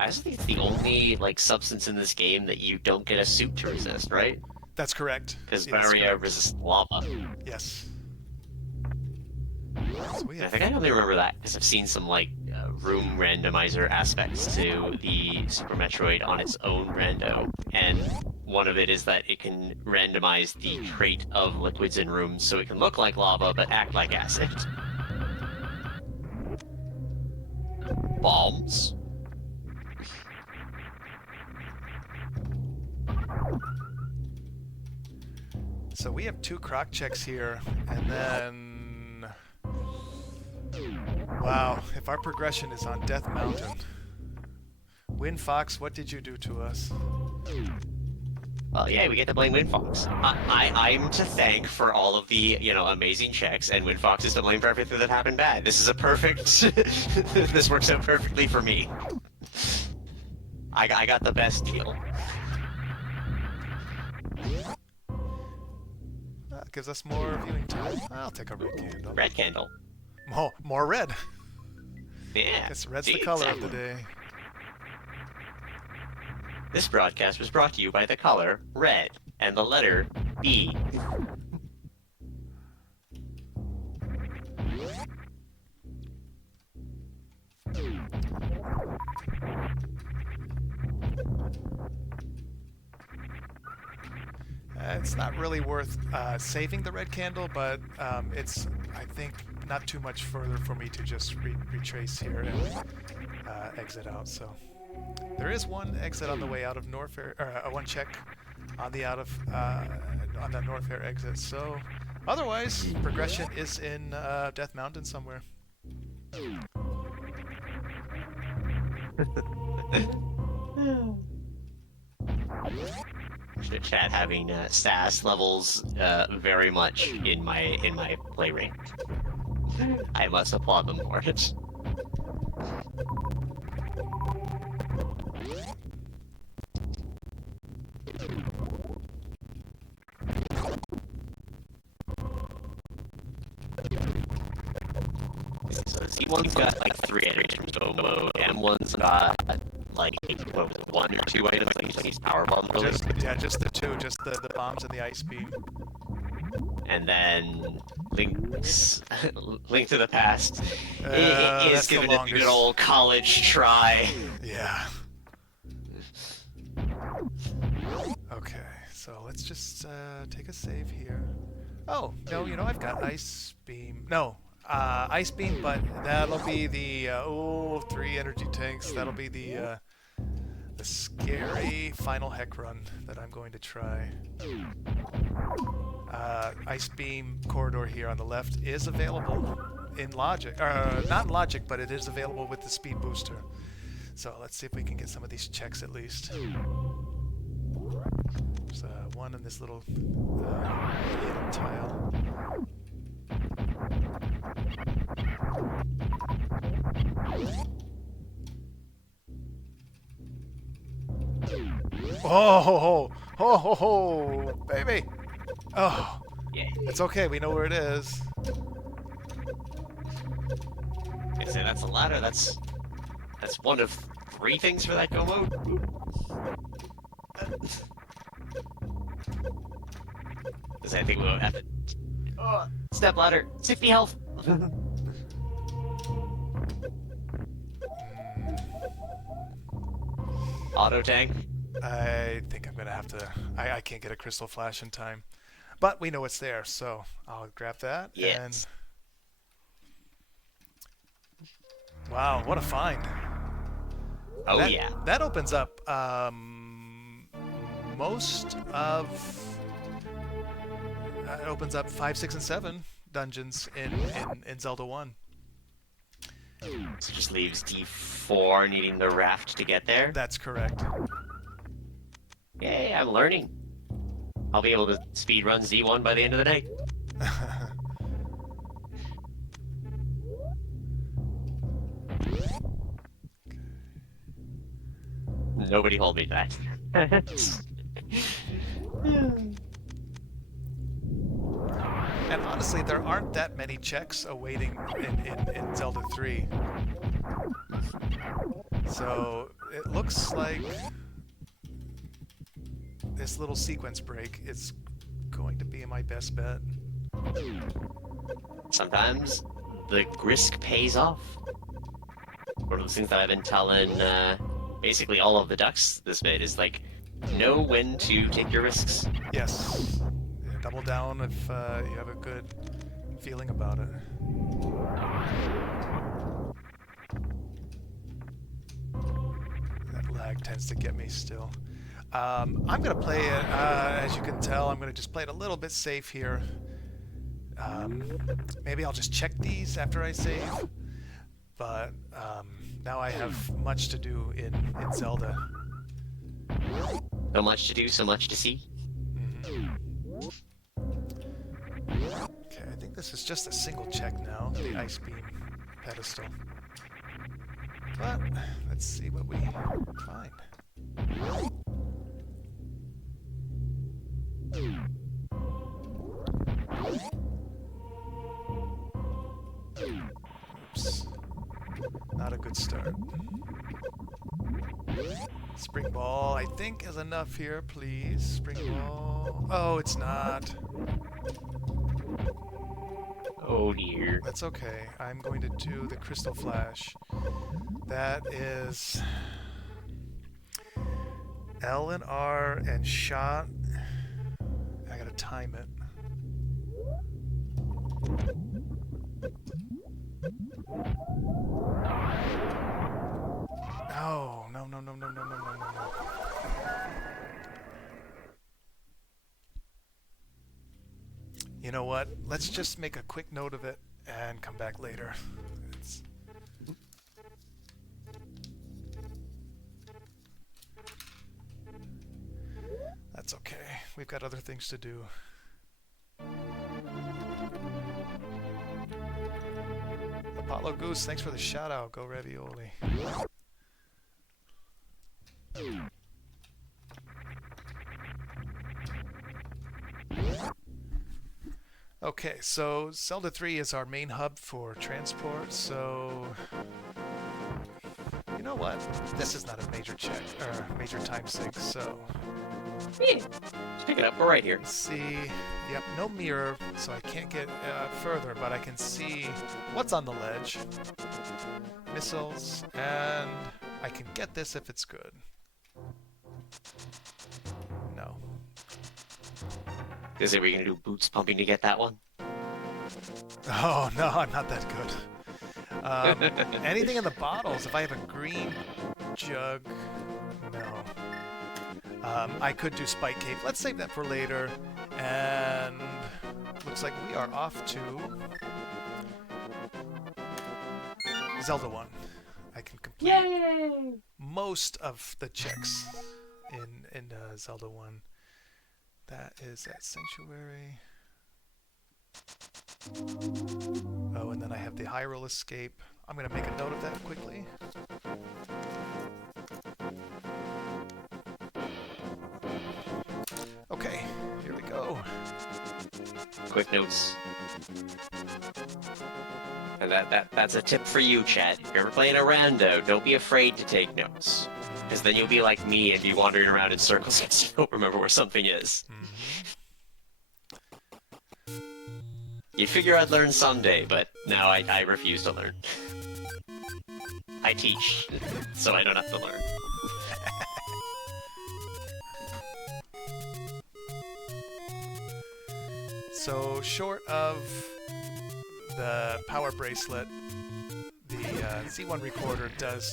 I also think it's the only like substance in this game that you don't get a suit to resist, right? That's correct. Because Yes, Barrier resists lava. Yes. So I think I only remember that because I've seen some like room randomizer aspects to the Super Metroid on its own rando, and one of it is that it can randomize the trait of liquids in rooms so it can look like lava but act like acid. Bombs. So we have 2 croc checks here, and then... Wow, if our progression is on Death Mountain. Wind Fox, what did you do to us? Well, yeah, we get to blame Windfox. I'm to thank for all of the, amazing checks, and Windfox is to blame for everything that happened bad. This is a perfect... this works out perfectly for me. I got the best deal. Gives us more viewing time. I'll take a red candle. Red candle. More red. Yeah. Guess red's the color of the day. This broadcast was brought to you by the color red and the letter B. It's not really worth saving the red candle, but it's, I think, not too much further for me to just retrace here and exit out. So there is one exit on the way out of Norfair, or one check on the on the Norfair exit. So otherwise, progression is in Death Mountain somewhere. Chat having SAS levels very much in my play range. I must applaud them for it. So Z1's got like 3 items in mode. M1's got like what was it, 1 or 2 items, like these power bombs. Just the 2, just the bombs and the ice beam. And then Link to the Past is giving it a good old college try. Yeah. Okay, so let's just take a save here. Oh, no, I've got ice beam. No, ice beam, but that'll be the 3 energy tanks. That'll be the scary final heck run that I'm going to try. Ice beam corridor here on the left is available in Logic, not in Logic, but it is available with the speed booster. So let's see if we can get some of these checks at least. There's one in this little hidden tile. Oh, baby! Oh, Yeah. it's okay. We know where it is. I say that's a ladder. That's one of 3 things for that go mode. Because I think we'll have to. Step ladder, 60 health. Auto tank. I think I'm gonna have to. I can't get a crystal flash in time, but we know it's there, so I'll grab that. Yes. And wow, what a find! Oh that, yeah. That opens up most of. It opens up 5, 6, and 7 dungeons in Zelda 1. So just leaves D4 needing the raft to get there. That's correct. Yay, I'm learning. I'll be able to speedrun Z1 by the end of the night. Nobody hold me to that. And honestly, there aren't that many checks awaiting in Zelda 3. So it looks like this little sequence break is going to be my best bet. Sometimes the grist pays off. One of those things that I've been telling basically all of the ducks this bit is like, know when to take your risks. Yes. Yeah, double down if you have a good feeling about it. That lag tends to get me still. I'm gonna play it, as you can tell, I'm gonna just play it a little bit safe here. Maybe I'll just check these after I save. But now I have much to do in Zelda. So much to do, so much to see. Okay, I think this is just a single check now, the Ice Beam pedestal. But let's see what we find. Oops. Not a good start. Spring ball, I think, is enough here, please. Spring ball. Oh, it's not. Oh dear. That's okay. I'm going to do the crystal flash. That is L and R and shot. I gotta time it. No, no, no, no, no, no, no, no, no, no. You know what? Let's just make a quick note of it and come back later. That's okay. We've got other things to do. Apollo Goose, thanks for the shout out. Go Ravioli. Okay, so Zelda 3 is our main hub for transport, so you know what? This is not a major check or major time sink, so Yeah. Just pick it up. We're right here. let's see. Yep, no mirror, so I can't get further, but I can see what's on the ledge. Missiles, and I can get this if it's good. No. Is it we're gonna do boots pumping to get that one? Oh, no, I'm not that good. Anything in the bottles, if I have a green jug, no. I could do Spike Cave. Let's save that for later. And looks like we are off to Zelda 1. I can complete most of the checks in Zelda 1. That is at Sanctuary. Oh, and then I have the Hyrule Escape. I'm going to make a note of that quickly. Okay, here we go. Quick notes. And that's a tip for you, Chad. If you're ever playing a rando, don't be afraid to take notes. Because then you'll be like me and be wandering around in circles because you don't remember where something is. You figure I'd learn someday, but now I refuse to learn. I teach, so I don't have to learn. So, short of the power bracelet, the Z1 recorder does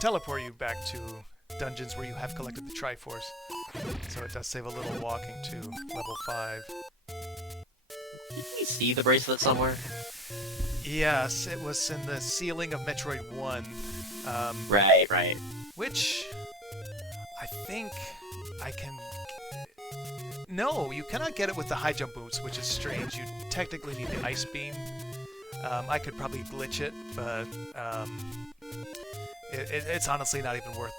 teleport you back to dungeons where you have collected the Triforce. So it does save a little walking to level 5. Did you see the bracelet somewhere? Yes, it was in the ceiling of Metroid 1. Right. Which I think I can... No, you cannot get it with the high jump boots, which is strange. You technically need the Ice Beam. I could probably glitch it, but it's honestly not even worth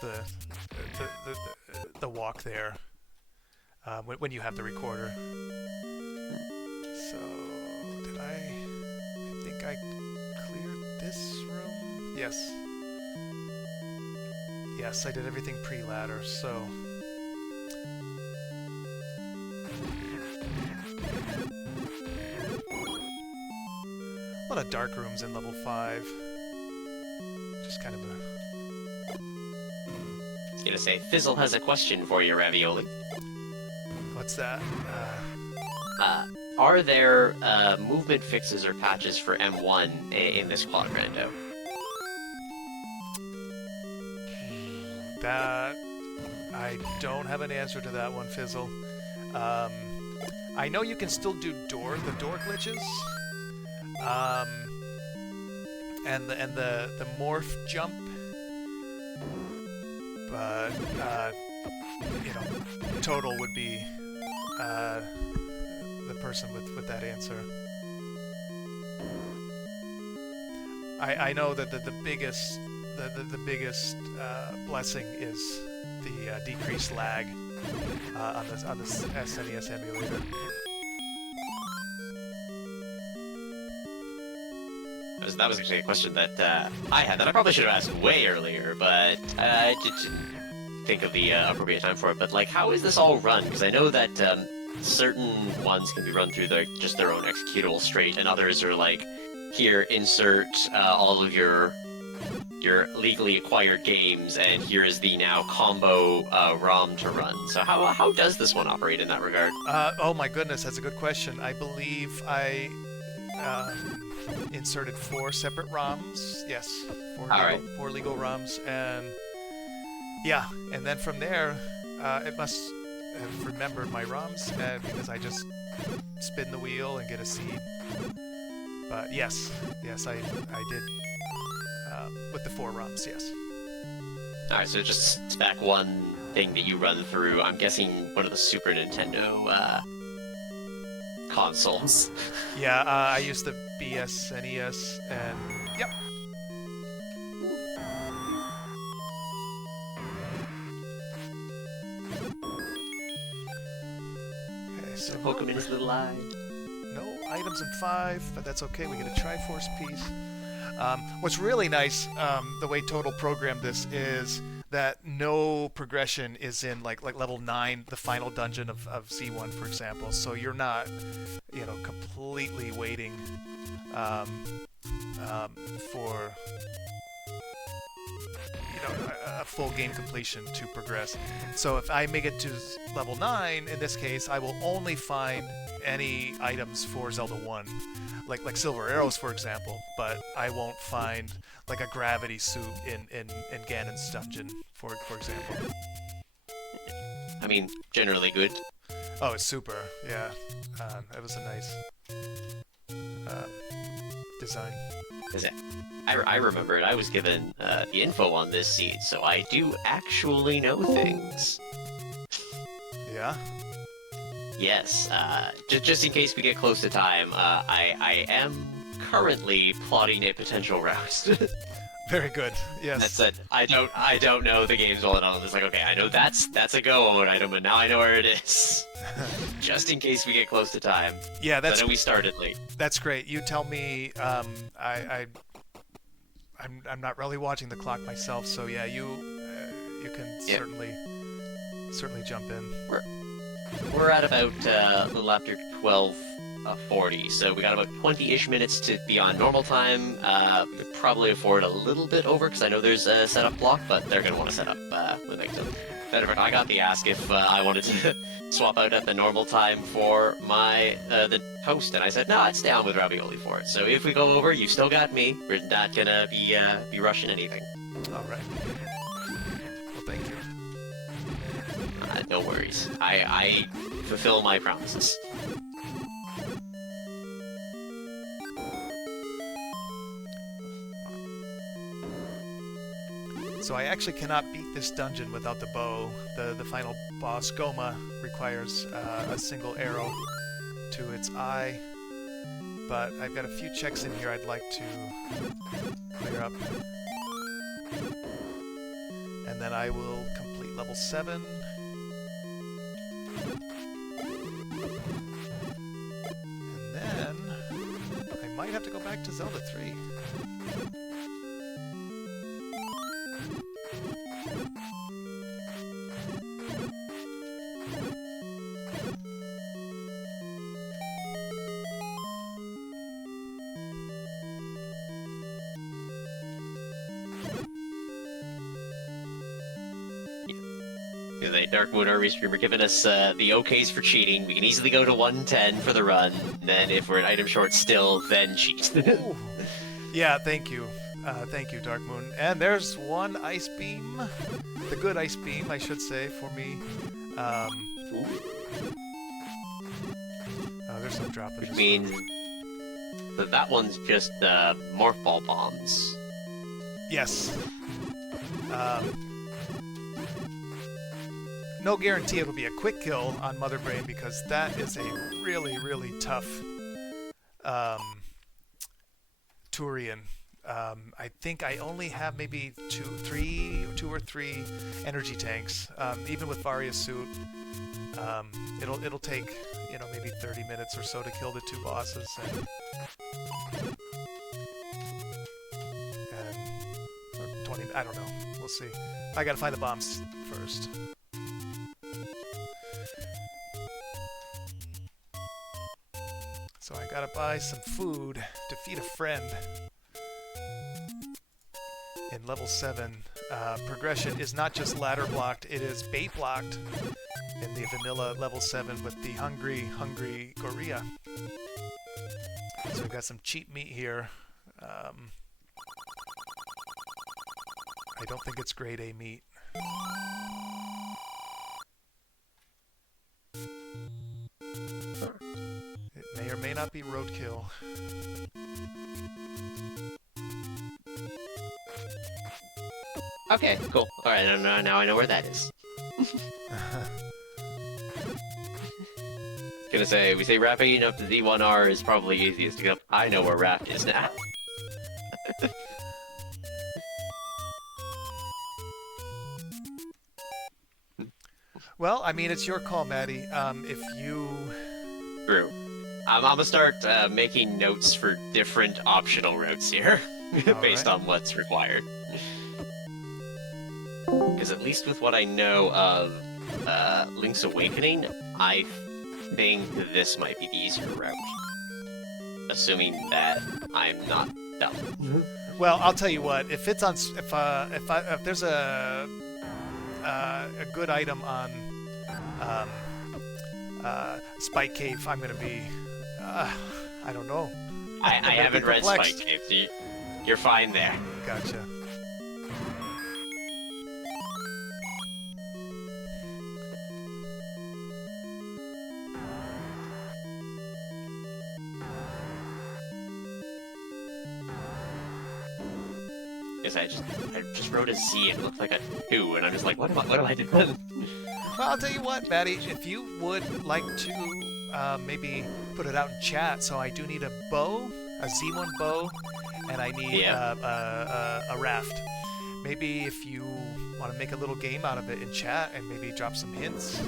the walk there when you have the recorder. So, did I think I cleared this room? Yes. Yes, I did everything pre-ladder, so... A lot of dark rooms in level 5. Just kind of a... was gonna say, Fizzle has a question for you, Ravioli. What's that? Are there movement fixes or patches for M1 in this quad rando? That I don't have an answer to that one, Fizzle. I know you can still do the door glitches, and the morph jump, but you know, Total would be the person with that answer. I know that the biggest blessing is the decreased lag on this SNES emulator. That was actually a question that I had that I probably should have asked way earlier, but I didn't think of the appropriate time for it. But like, how is this all run? Because I know that certain ones can be run through just their own executable straight, and others are like, here, insert all of your legally acquired games, and here is the now combo ROM to run. So how does this one operate in that regard? Oh my goodness, that's a good question. I believe I inserted 4 separate ROMs. Yes, 4 legal ROMs, and yeah, and then from there, it must have remembered my ROMs, and because I just spin the wheel and get a seed. But yes, I did with the 4 ROMs, yes. Alright, so just spec one thing that you run through. I'm guessing one of the Super Nintendo consoles. Yeah, I used the BSNES, and yep. Okay, so Pokemon's little eye. no items in 5, but that's okay. We get a Triforce piece. What's really nice, the way Total programmed this, is that no progression is in like level 9, the final dungeon of Z1, for example. So you're not, you know, completely waiting for, you know, a full game completion to progress. So if I make it to level 9, in this case, I will only find any items for Zelda 1. Like Silver Arrows, for example, but I won't find like a gravity suit in Ganon's dungeon, for example. I mean, generally good. Oh, it's super, yeah. It was a nice design. I remember it. I was given the info on this seed, so I do actually know things. Yeah? Yes, just in case we get close to time, I am currently plotting a potential route. Very good. Yes. That's it. I don't know the games well enough. It's like, okay, I know that's a go-on item, but now I know where it is. Just in case we get close to time. Yeah, I know we started late. That's great. You tell me. I'm not really watching the clock myself, so yeah, you can certainly jump in. We're at about a little after 12:40, so we got about 20-ish minutes to be on normal time. We could probably afford a little bit over, because I know there's a setup block, but they're going to want to set up when they do. I got the ask if I wanted to swap out at the normal time for my the host, and I said, no, I'd stay on with Ravioli for it. So if we go over, you still got me. We're not going to be rushing anything. All right. Well, thank you. No worries. I fulfill my promises. So I actually cannot beat this dungeon without the bow. The final boss, Goma, requires a single arrow to its eye. But I've got a few checks in here I'd like to clear up. And then I will complete level 7. And then I might have to go back to Zelda 3. Because a Dark Moon Army Streamer giving us the okays for cheating. We can easily go to 110 for the run. Then if we're an item short still, then cheat. Yeah, thank you. Thank you, Dark Moon. And there's one Ice Beam. The good Ice Beam, I should say, for me. Oh, there's no drop in Which this. means that one's just Morph Ball bombs. Yes. No guarantee it'll be a quick kill on Mother Brain because that is a really, really tough Turian. I think I only have maybe two or three energy tanks. Even with Varia's suit, it'll take maybe 30 minutes or so to kill the two bosses. Or 20. I don't know. We'll see. I gotta find the bombs first. So I gotta buy some food to feed a friend. In level 7, progression is not just ladder blocked, it is bait blocked in the vanilla level 7 with the hungry gorilla. So we've got some cheap meat here. I don't think it's grade A meat. It may or may not be roadkill. Okay, cool. Alright, now I know where that is. Gonna say, we say wrapping up the Z1R is probably easiest to get up. I know where Raph is now. Well, I mean, it's your call, Maddie. If you... True. I'm gonna start making notes for different optional routes here, based on what's required. Because at least with what I know of Link's Awakening, I think this might be the easier route. Assuming that I'm not dumb. Well, I'll tell you what. If it's on, if there's a good item on Spike Cave, I'm gonna be. I don't know. I haven't read Spike Cave. So you're fine there. Gotcha. I just wrote a Z and it looked like a 2, and I'm just like, what am I doing? Well, I'll tell you what, Maddie. If you would like to maybe put it out in chat, so I do need a bow, a Z1 bow, and I need a raft. Maybe if you want to make a little game out of it in chat and maybe drop some hints.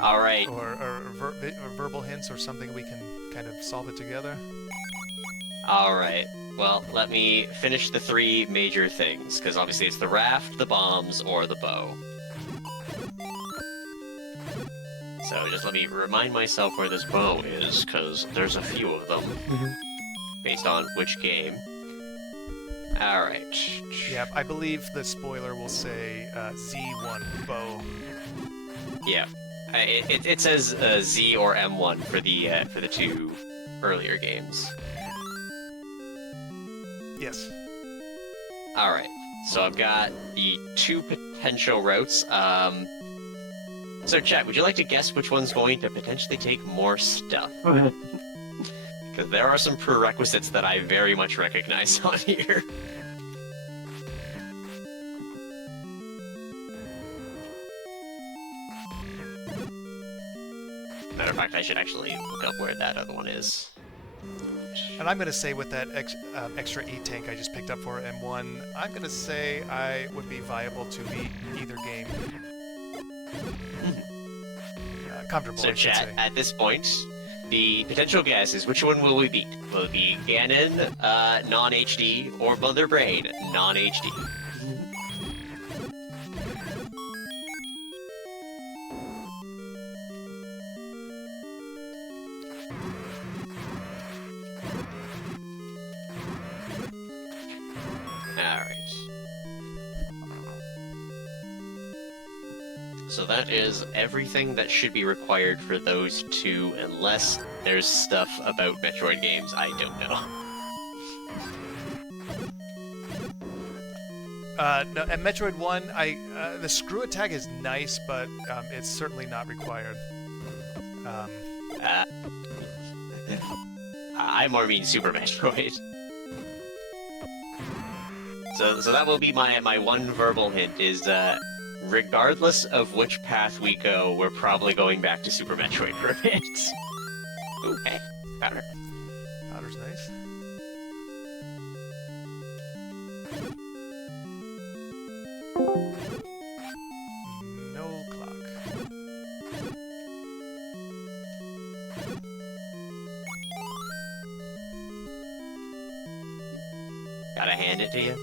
All right. Or verbal hints or something, we can kind of solve it together. All right. Well, let me finish the 3 major things, because obviously it's the raft, the bombs, or the bow. So just let me remind myself where this bow is, because there's a few of them, based on which game. Alright. Yeah, I believe the spoiler will say Z1 bow. Yeah. It says Z or M1 for the 2 earlier games. Yes. Alright, so I've got the 2 potential routes. So chat, would you like to guess which one's going to potentially take more stuff? Because there are some prerequisites that I very much recognize on here. Matter of fact, I should actually look up where that other one is. And I'm going to say with that extra E-tank I just picked up for M1, I'm going to say I would be viable to beat either game. Comfortable, So I should chat, say. at this point, the potential guess is which one will we beat? Will it be Ganon, non-HD, or Mother Brain, non-HD? So that is everything that should be required for those two, unless there's stuff about Metroid games I don't know. No, and Metroid 1, the screw attack is nice, but it's certainly not required. I more mean Super Metroid. So that will be my one verbal hint, is regardless of which path we go, we're probably going back to Super Metroid for a bit. Ooh, hey, powder. Powder's nice. No clock. Gotta hand it to you.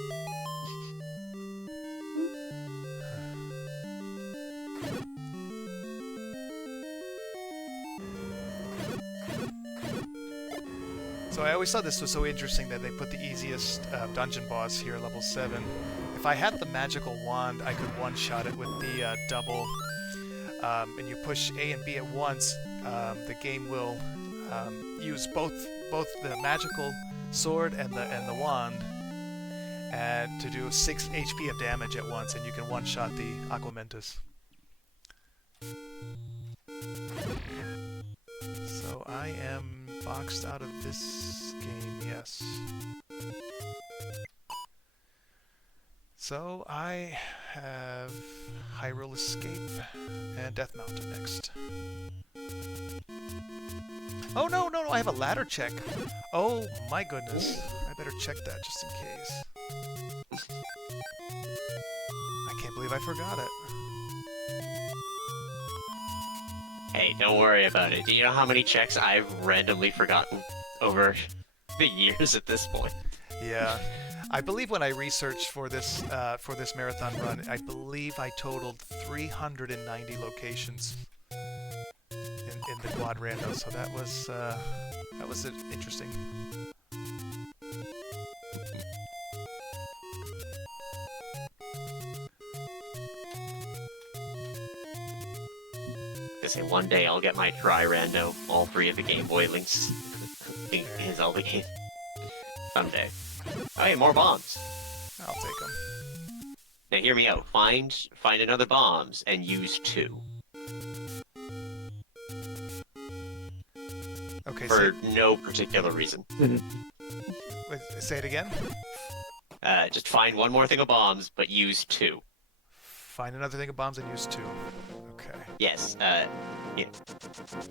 So I always thought this was so interesting that they put the easiest dungeon boss here, level 7. If I had the magical wand, I could one-shot it with the double. And you push A and B at once, the game will use both the magical sword and the wand to do 6 HP of damage at once, and you can one-shot the Aquamentus. So I am boxed out of this game, yes. So I have Hyrule Escape and Death Mountain next. Oh no, I have a ladder check. Oh my goodness. I better check that just in case. I can't believe I forgot it. Hey, don't worry about it. Do you know how many checks I've randomly forgotten over the years at this point? Yeah. I believe when I researched for this marathon run, I believe I totaled 390 locations in the quad rando. So that was interesting. I say one day I'll get my try rando, all 3 of the Game Boy links is all the game. Someday. Oh, hey, more bombs. I'll take them. Now hear me out. Find another bombs and use 2. Okay. For no particular reason. Wait, say it again. Just find one more thing of bombs, but use 2. Find another thing of bombs and use 2. Okay. Yes. Yeah.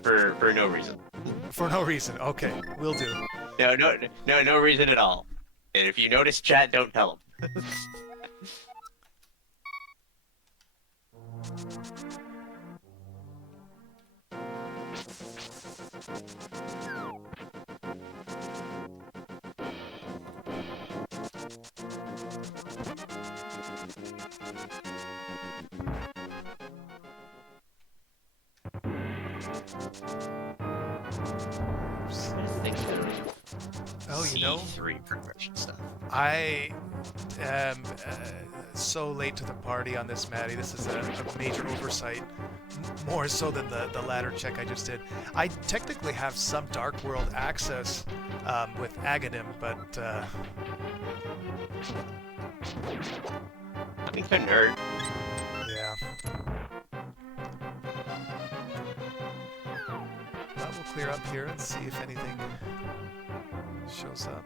For no reason. For no reason. Okay, will do. No reason at all. And if you notice chat, don't tell them. Oh, you know, C3 progression stuff. I am so late to the party on this, Maddie. This is a major oversight, more so than the ladder check I just did. I technically have some Dark World access with Aghanim, but I think couldn't hurt. yeah. Well, we'll clear up here and see if anything shows up.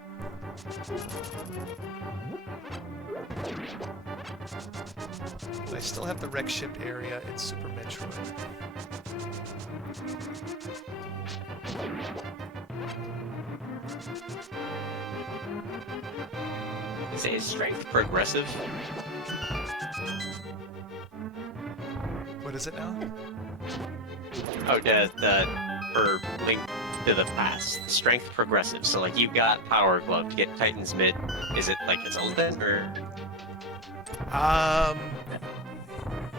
I still have the wreck shipped area in Super Metroid. Is it strength progressive? What is it now? Oh, for Link to the Past, strength progressive. So like you've got Power Glove to get Titan's Mid. Is it like its own thing or?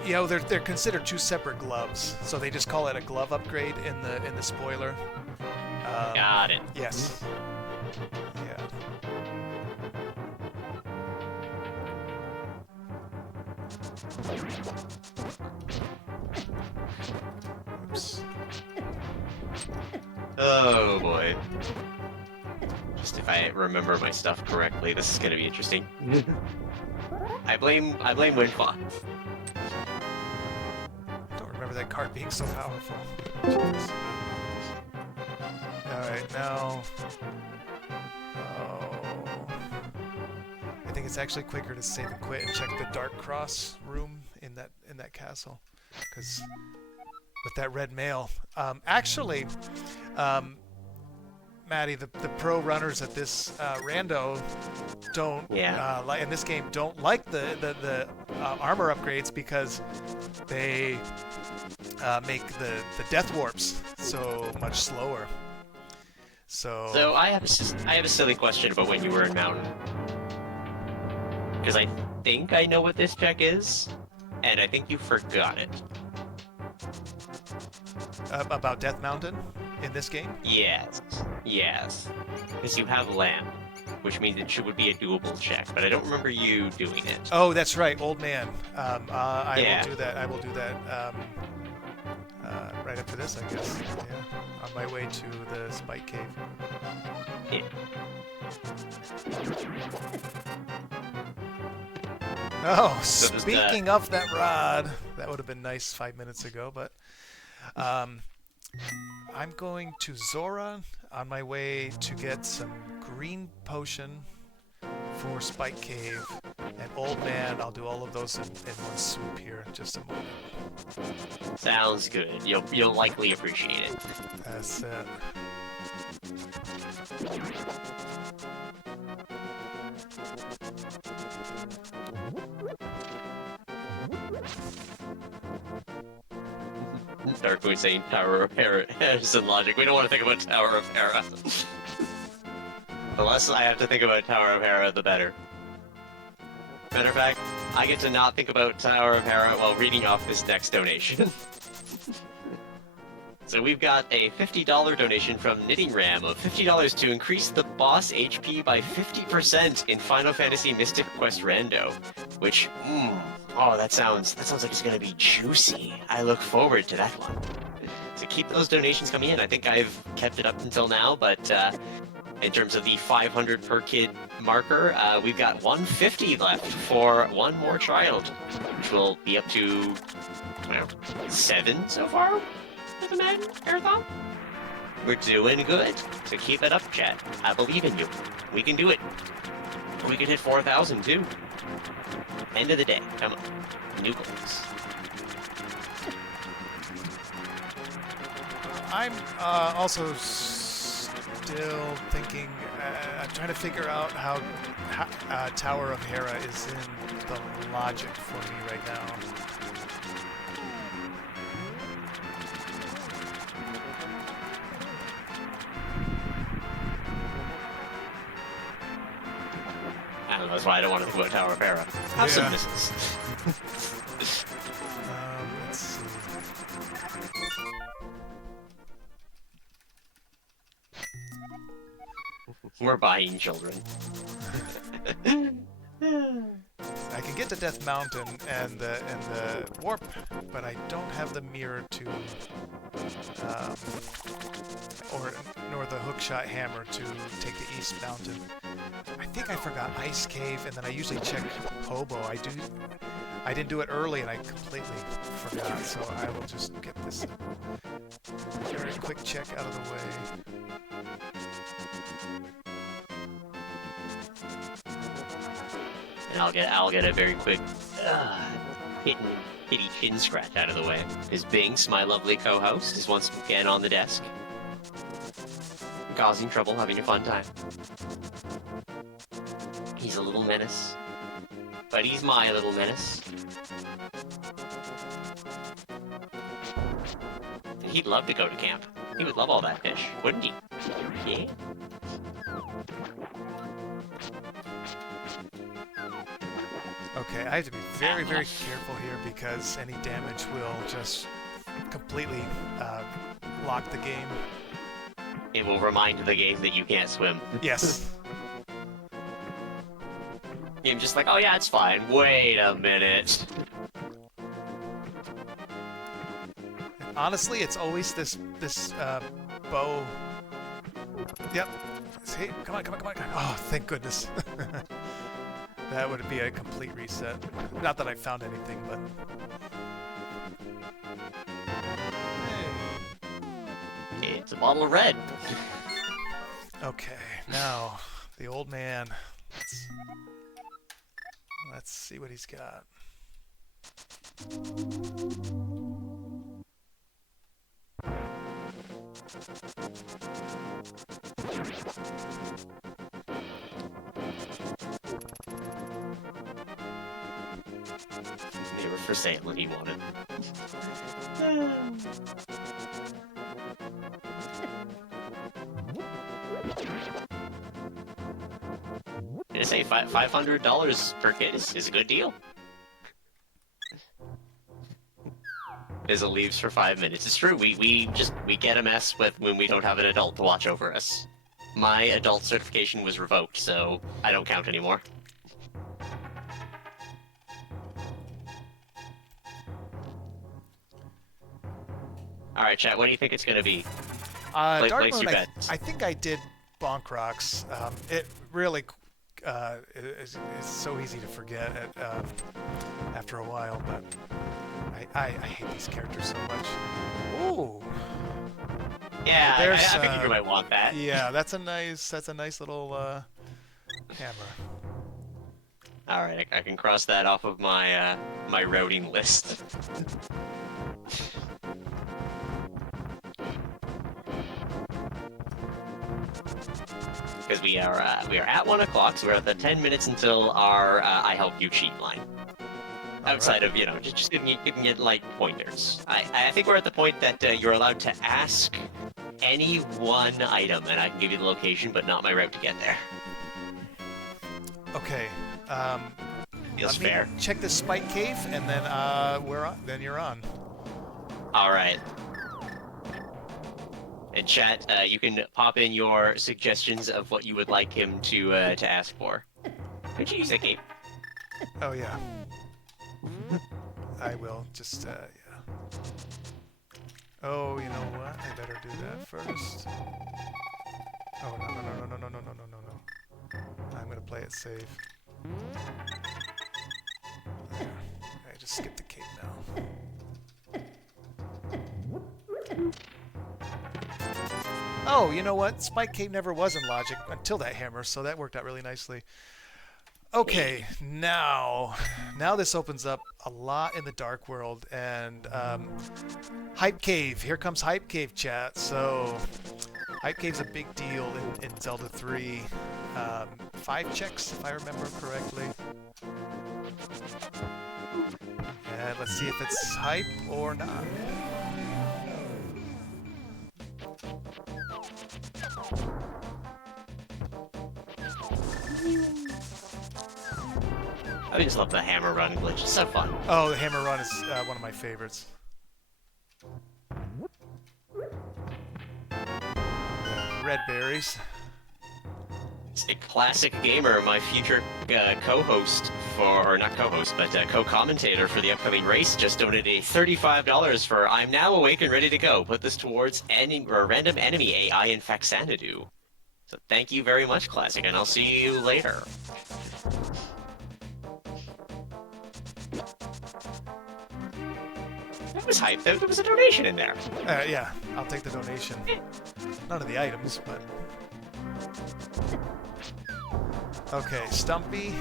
You know, they're considered 2 separate gloves, so they just call it a glove upgrade in the spoiler. Got it. Yes. Yeah. Oh boy. Just if I remember my stuff correctly, this is gonna be interesting. I blame Windfall. I don't remember that card being so powerful. Jeez. Alright, now... Oh... I think it's actually quicker to save and quit and check the Dark Cross room in that castle. Because with that red mail... actually... Maddie, the pro runners at this Rando don't in this game don't like the armor upgrades because they make the death warps so much slower. So I have a silly question about when you were in Mountain, because I think I know what this check is, and I think you forgot it. About Death Mountain in this game? Yes. Because you have Lamb, which means it would be a doable check, but I don't remember you doing it. Oh, that's right, Old Man. I will do that. I will do that right after this, I guess. Yeah, on my way to the Spike Cave. Yeah. Oh, speaking of that rod, that would have been nice 5 minutes ago, but I'm going to Zora on my way to get some green potion for Spike Cave, and Old Man, I'll do all of those in one swoop here in just a moment. Sounds good. You'll likely appreciate it. That's it. Darkmoon saying Tower of Hera is in logic. We don't want to think about Tower of Hera. The less I have to think about Tower of Hera, the better. Matter of fact, I get to not think about Tower of Hera while reading off this next donation. So we've got a $50 donation from Knitting Ram of $50 to increase the boss HP by 50% in Final Fantasy Mystic Quest Rando, which, oh, that sounds like it's gonna be juicy. I look forward to that one. So keep those donations coming in. I think I've kept it up until now, but in terms of the 500 per kid marker, we've got 150 left for one more child, which will be up to, well, 7 so far for the marathon. We're doing good, so keep it up, chat. I believe in you. We can do it. We can hit 4,000 too. End of the day. Come on. New goals. I'm also still thinking, I'm trying to figure out how Tower of Hera is in the logic for me right now. I don't know, that's why I don't want to think about Tower of Hera. Have some misses. Let's see. We're buying children. I can get to Death Mountain and the warp, but I don't have the mirror to, nor the hookshot hammer to take the East Mountain. I think I forgot Ice Cave, and then I usually check Hobo. I didn't do it early, and I completely forgot, so I will just get this very quick check out of the way. And I'll get a very quick hitty chin scratch out of the way. Because Binks, my lovely co-host, is once again on the desk, causing trouble, having a fun time. He's a little menace, but he's my little menace. And he'd love to go to camp. He would love all that fish, wouldn't he? Yeah. Okay, I have to be very, very careful here because any damage will just completely lock the game. It will remind the game that you can't swim. Yes. Game's just like, oh yeah, it's fine. Wait a minute. Honestly, it's always this bow. Yep. See? Come on, come on, come on, come on. Oh, thank goodness. That would be a complete reset. Not that I found anything, but... It's a bottle of red. Okay, now, the old man. Let's see what he's got. They were for sale and he wanted. I say $500 per kit is a good deal. Bizzle leaves for 5 minutes. It's true. We get a mess with when we don't have an adult to watch over us. My adult certification was revoked, so I don't count anymore. All right, chat. What do you think it's gonna be? Dark place mode, your bets. I think I did Bonk Rocks. It really is so easy to forget after a while, but I hate these characters so much. Ooh. Yeah, I There's, figured you might want that. Yeah, that's a nice little hammer. All right, I can cross that off of my my routing list. Because we are at 1 o'clock, so we're at the 10 minutes until our I help you cheat line. Outside of, you know, just giving you like pointers. I think we're at the point that you're allowed to ask any one item, and I can give you the location, but not my route to get there. Okay. Feels fair. Check the spike cave, and then we're on. Then you're on. All right. And chat, you can pop in your suggestions of what you would like him to ask for. Could you use a cape? Oh yeah. I will just yeah. Oh, you know what? I better do that first. Oh no. I'm gonna play it safe. I just skip the cape now. Oh, you know what? Spike cape never was in logic until that hammer, so that worked out really nicely. Okay, now this opens up a lot in the Dark World, and Hype Cave. Here comes Hype Cave, chat. So Hype Cave's a big deal in Zelda 3. 5 checks, if I remember correctly. And let's see if it's hype or not. I just love the hammer run glitch. It's so fun. Oh, the hammer run is one of my favorites. Red berries. It's a classic gamer, my future co-host or not co-host, but co-commentator for the upcoming race, just donated $35 for I'm now awake and ready to go. Put this towards random enemy AI in Faxanadu. So thank you very much, Classic, and I'll see you later. That was hype. There was a donation in there. Yeah, I'll take the donation. None of the items, but... Okay, Stumpy.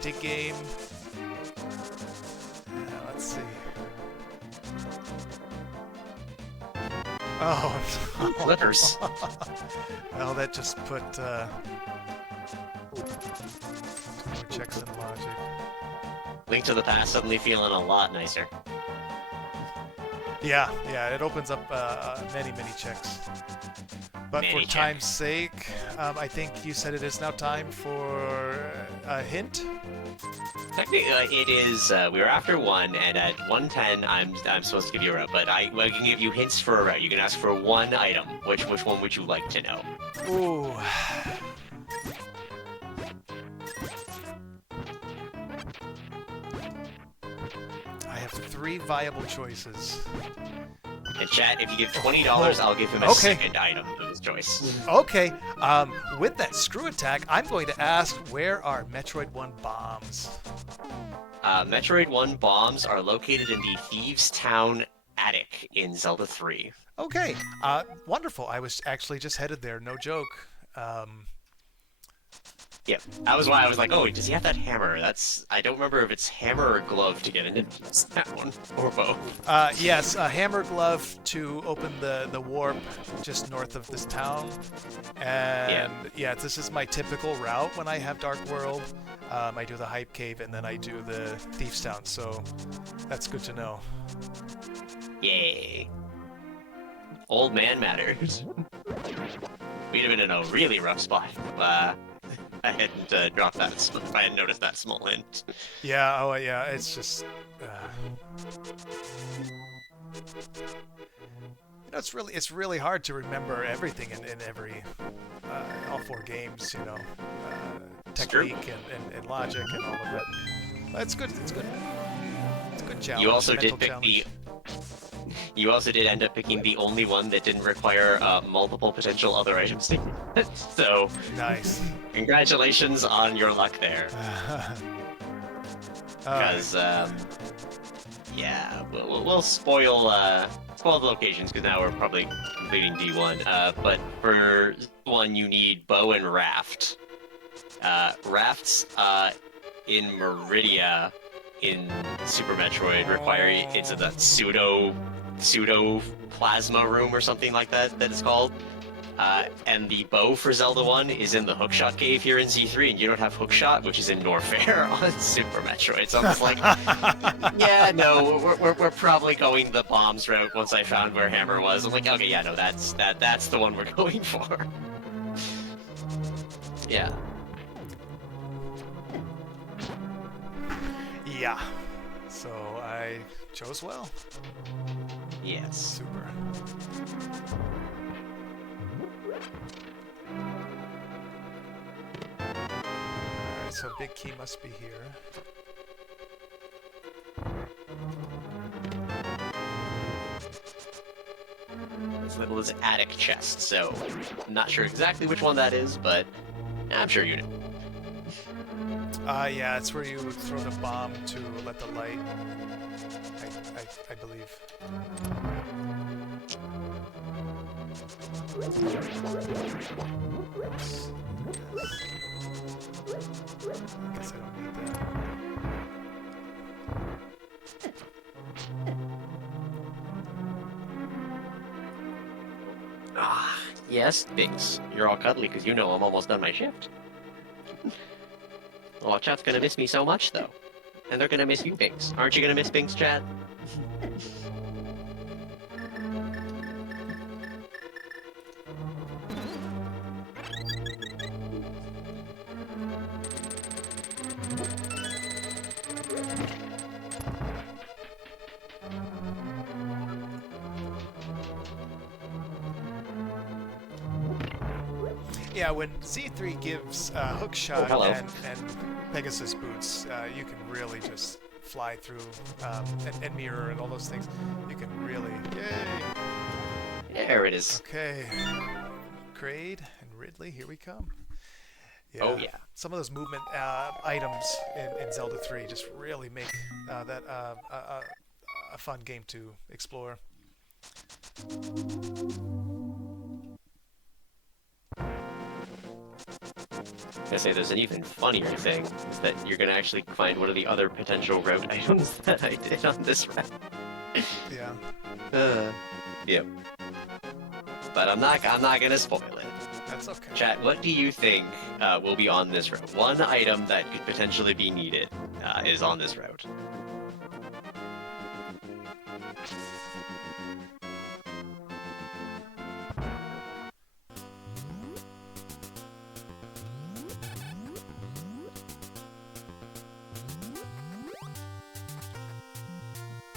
Dig Game. Let's see. Oh, no. Flippers. Well, that just put more checks in logic. Link to the Past suddenly feeling a lot nicer. Yeah, it opens up many checks. But for time's sake, I think you said it is now time for a hint? Technically, it is, we were after 1, and at 1:10, I'm supposed to give you a route, but I can give you hints for a route. You can ask for one item. Which one would you like to know? Ooh. I have 3 viable choices. And chat, if you give $20, I'll give him a second item of his choice. Okay. With that screw attack, I'm going to ask, where are Metroid 1 bombs? Metroid 1 bombs are located in the Thieves' Town attic in Zelda 3. Okay. Wonderful. I was actually just headed there. No joke. Yeah, that was why I was like, oh, does he have that hammer? I don't remember if it's hammer or glove to get into that one, or both. Yes, a hammer glove to open the warp just north of this town. And yeah, this is my typical route when I have Dark World. I do the Hype Cave and then I do the Thieves' Town, so that's good to know. Yay. Old man matters. We'd have been in a really rough spot. I hadn't dropped that. If I had noticed that small hint. Yeah. Oh, yeah. It's just. It's really hard to remember everything in every all 4 games. Technique and logic and all of it. But it's good. It's good. It's a good challenge. You also did mental pick challenge. You also did end up picking the only one that didn't require multiple potential other items. So Nice. Congratulations on your luck there. Because yeah, we'll spoil the locations because now we're probably completing D1. But for one, you need bow and raft. Rafts in Meridia in Super Metroid require into the pseudo plasma room or something like that it's called. And the bow for Zelda 1 is in the hookshot cave here in Z3, and you don't have hookshot, which is in Norfair on Super Metroid. So I'm just like, yeah, no, we're probably going the bombs route once I found where Hammer was. I'm like, okay, yeah, no, that's the one we're going for. Yeah. Yeah. So I chose well. Yes. Super. Alright, so big key must be here. It's labeled as attic chest, so I'm not sure exactly which one that is, but I'm sure you know. Yeah, it's where you throw the bomb to let the light. I believe. Oops. I guess I don't need that. Ah, yes, Binks. You're all cuddly because you know I'm almost done my shift. Oh, chat's gonna miss me so much, though. And they're gonna miss you, Binks. Aren't you gonna miss Binks, chat? Yeah, when Z3 gives hookshot and Pegasus boots, you can really just fly through and mirror and all those things. You can really, yay! There it is. Okay, Kraid and Ridley, here we come. Yeah. Oh yeah. Some of those movement items in Zelda 3 just really make that a fun game to explore. I say there's an even funnier thing, is that you're gonna actually find one of the other potential route items that I did on this route. Yeah. Yep. But I'm not gonna spoil it. That's okay. Chat, what do you think will be on this route? One item that could potentially be needed is on this route.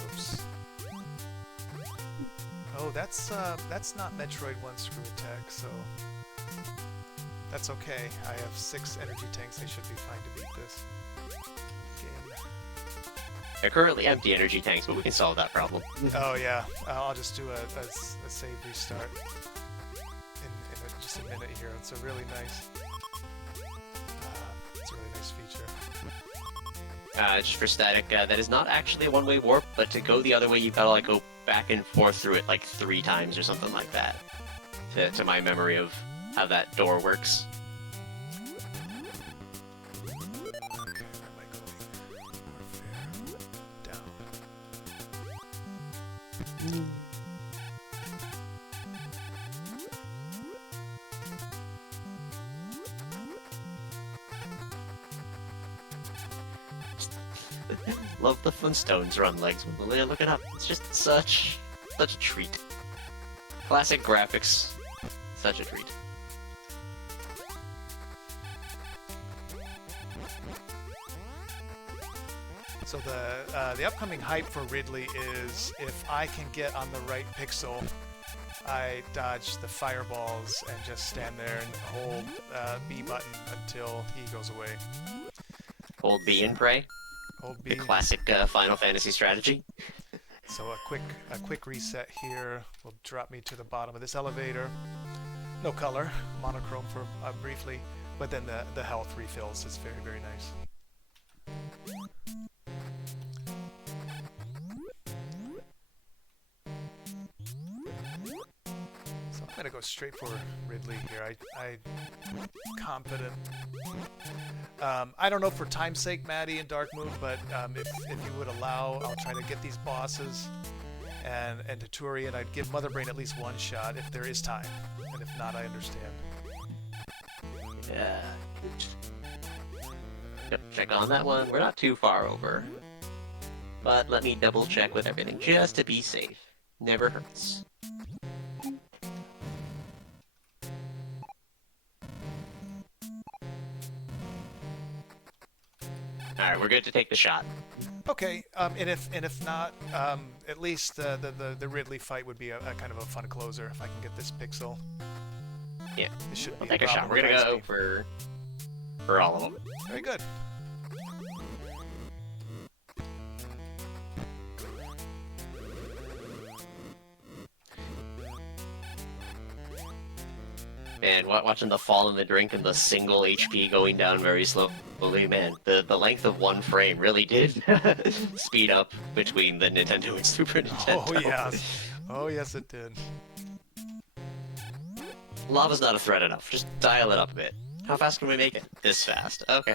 Oops. Oh, that's not Metroid 1 screw attack, so that's okay. I have 6 energy tanks. I should be fine to beat this game. They're currently empty energy tanks, but we can solve that problem. Oh yeah, I'll just do a save restart in just a minute here. It's a really nice, feature. Just for static, that is not actually a one-way warp, but to go the other way, you've got to like go back and forth through it like 3 times or something like that. To my memory of how that door works. Okay, where am I going? Warfare. Down. Love the Flintstones run legs when they're looking up. It's just such a treat. Classic graphics, such a treat. So the upcoming hype for Ridley is if I can get on the right pixel, I dodge the fireballs and just stand there and hold B button until he goes away. Hold B and pray. Hold B. The classic Final Fantasy strategy. So a quick reset here will drop me to the bottom of this elevator. No color, monochrome for briefly, but then the health refills. It's very, very nice. So I'm gonna go straight for Ridley here. I'm confident. I don't know for time's sake, Maddie and Dark Moon, but if you would allow, I'll try to get these bosses and to Turian. I'd give Mother Brain at least one shot if there is time, and if not, I understand. Yeah. Check on that one. We're not too far over. But let me double check with everything just to be safe. Never hurts. Alright, we're good to take the shot. Okay, and if not, at least the Ridley fight would be a kind of a fun closer if I can get this pixel. Yeah, It should we'll be take a shot. We're gonna go for all of them. Very good. Man, watching the fall in the drink and the single HP going down very slowly, man, the length of one frame really did speed up between the Nintendo and Super Nintendo. Oh yes, oh yes it did. Lava's not a threat enough. Just dial it up a bit. How fast can we make it? This fast. Okay.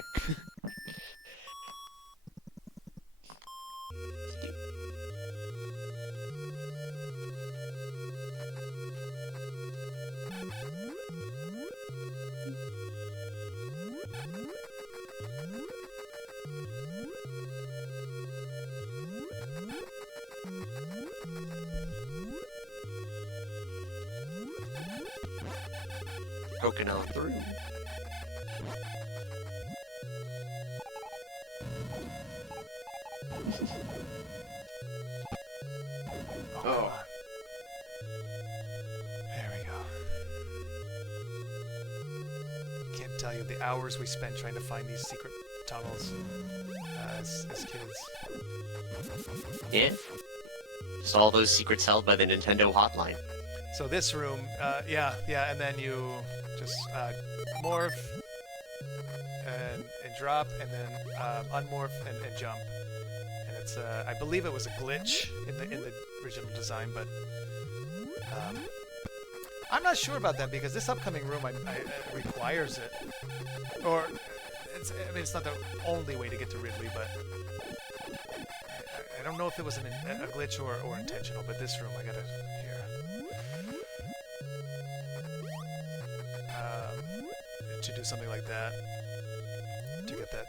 Poking on through. Oh. There we go. Can't tell you the hours we spent trying to find these secret tunnels as kids. Yeah. Just all those secrets held by the Nintendo hotline. So this room, yeah, and then you just morph and drop, and then unmorph and jump. And it's, I believe it was a glitch in the original design, but I'm not sure about that because this upcoming room requires it. Or I mean, it's not the only way to get to Ridley, but I don't know if it was a glitch or intentional. But this room, I gotta here. To do something like that, to get that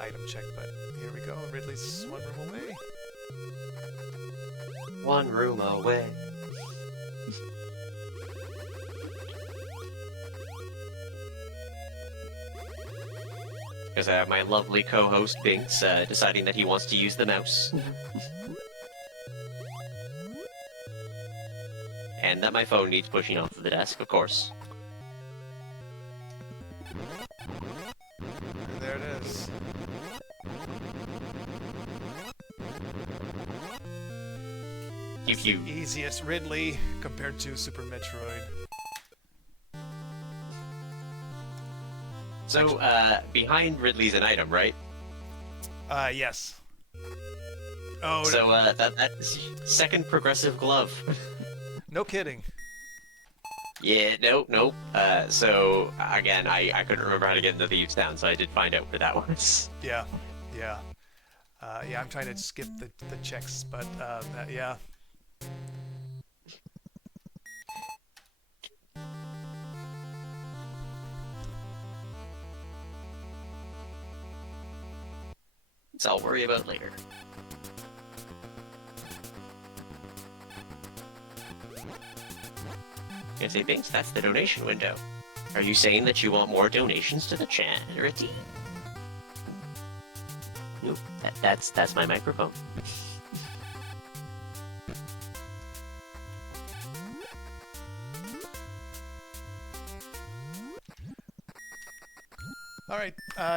item check, but here we go. Ridley's one room away. One room away. Because I have my lovely co-host Binks deciding that he wants to use the mouse. And that my phone needs pushing off of the desk, of course. And there it is. Pew pew. Easiest Ridley compared to Super Metroid. So, behind Ridley's an item, right? Yes. Oh, So, that's second progressive glove. no kidding. Yeah, nope. So, again, I couldn't remember how to get into Thieves Town, so I did find out where that was. Yeah. Yeah, I'm trying to skip the checks, but yeah. So I'll worry about later. Gonna say thanks, that's the donation window. Are you saying that you want more donations to the charity? Nope, that's my microphone. All right,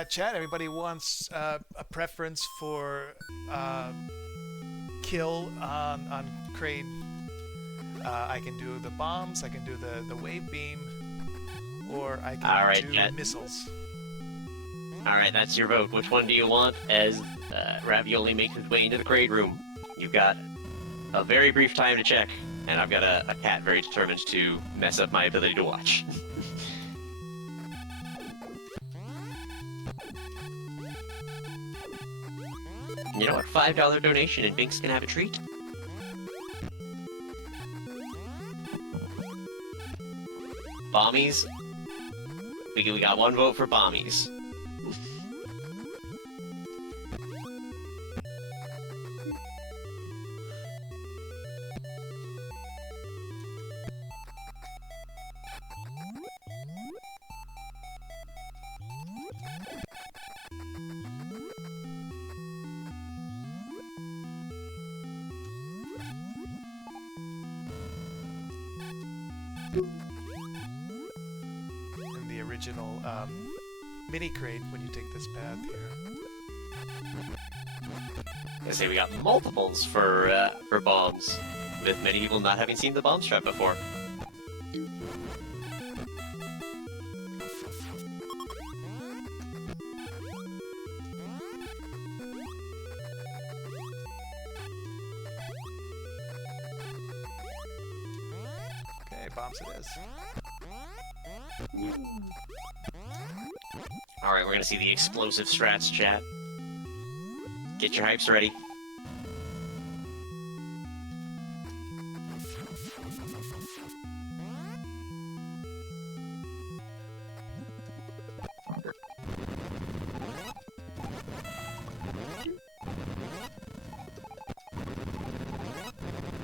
chat. Everybody wants a preference for kill on Kraid. I can do the bombs. I can do the wave beam, or I can do chat. missiles. Alright, that's your vote. Which one do you want as Ravioli makes his way into the Kraid room? You've got a very brief time to check, and I've got a cat very determined to mess up my ability to watch. You know what? $5 donation and Binks can have a treat. Bommies. We got one vote for Bommies. In the original mini Kraid, when you take this path here. I say we got multiples for bombs, with many people not having seen the bomb strap before. Okay, bombs it is. Alright, we're gonna see the explosive strats, chat. Get your hypes ready.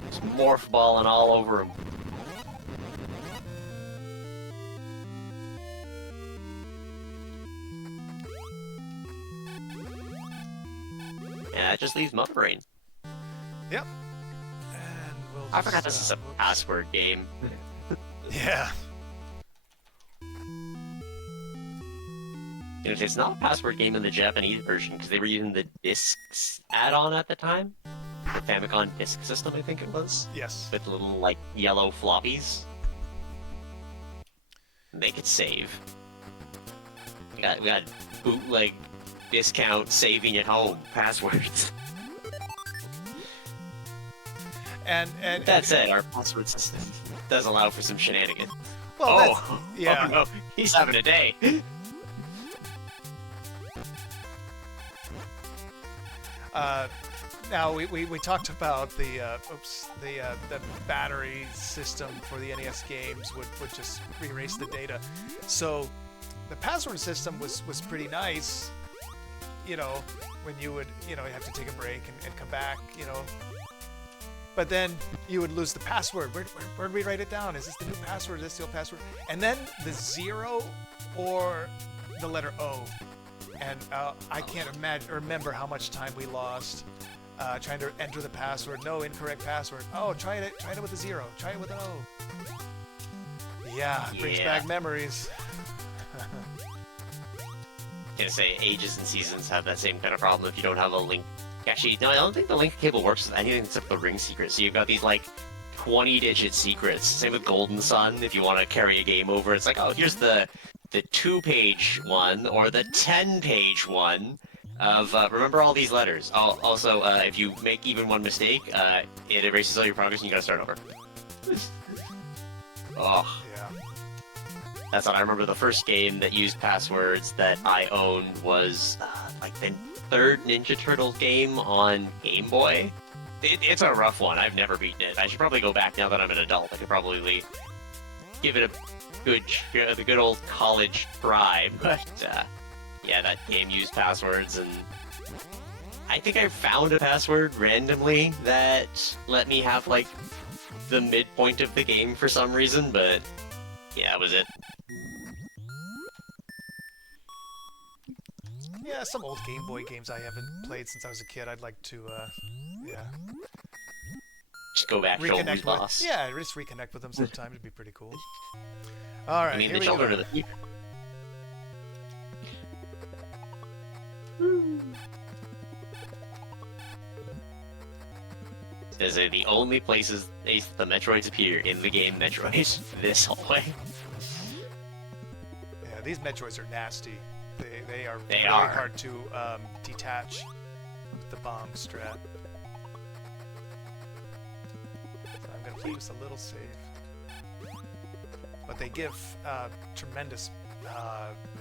Just morph balling all over him. Yeah, that just leaves Mother Brain. Yep. And we'll I forgot this just, is a whoops. password game. Yeah. And if it's not a password game in the Japanese version, because they were using the discs add-on at the time, the Famicom disk system, I think it was, Yes. with little like yellow floppies. Make it save. We got bootleg discount saving at home passwords. And That said, our password system does allow for some shenanigans. well, that's, Oh, yeah. oh no, he's having a day. Now we talked about the battery system for the NES games would just erase the data. So the password system was pretty nice. You know, when you would you have to take a break and come back. But then you would lose the password. Where did we write it down? Is this the new password? Is this the old password? And then the 0 or the letter O. And I can't remember how much time we lost trying to enter the password. No, incorrect password. Oh, try it with a 0. Try it with an O. Yeah, it brings back memories. Gonna say ages and seasons have that same kind of problem if you don't have a link Actually, no, I don't think the link cable works with anything except the ring secret. So you've got these like 20-digit secrets. Same with Golden Sun. If you want to carry a game over, it's like, oh, here's the 2-page one or the 10-page one of remember all these letters. Also, if you make even one mistake, it erases all your progress and you gotta start over. Oh. Yeah. That's what I remember. The first game that used passwords that I owned was like the third Ninja Turtles game on Game Boy. It's a rough one. I've never beaten it. I should probably go back now that I'm an adult. I could probably give it the good old college try. But yeah, that game used passwords, and I think I found a password randomly that let me have like the midpoint of the game for some reason. But yeah, that was it. Yeah, some old Game Boy games I haven't played since I was a kid. I'd like to, yeah. Just go back, show them who's Reconnect boss. with, yeah, just reconnect with them sometime. It'd be pretty cool. All right, I mean, here the we children go. of the future. Those are the only places the Metroids appear in the game Metroid. This hallway. Yeah, these Metroids are nasty. They are They very are. hard to detach with the bomb strat. So I'm gonna play just a little safe. But they give tremendous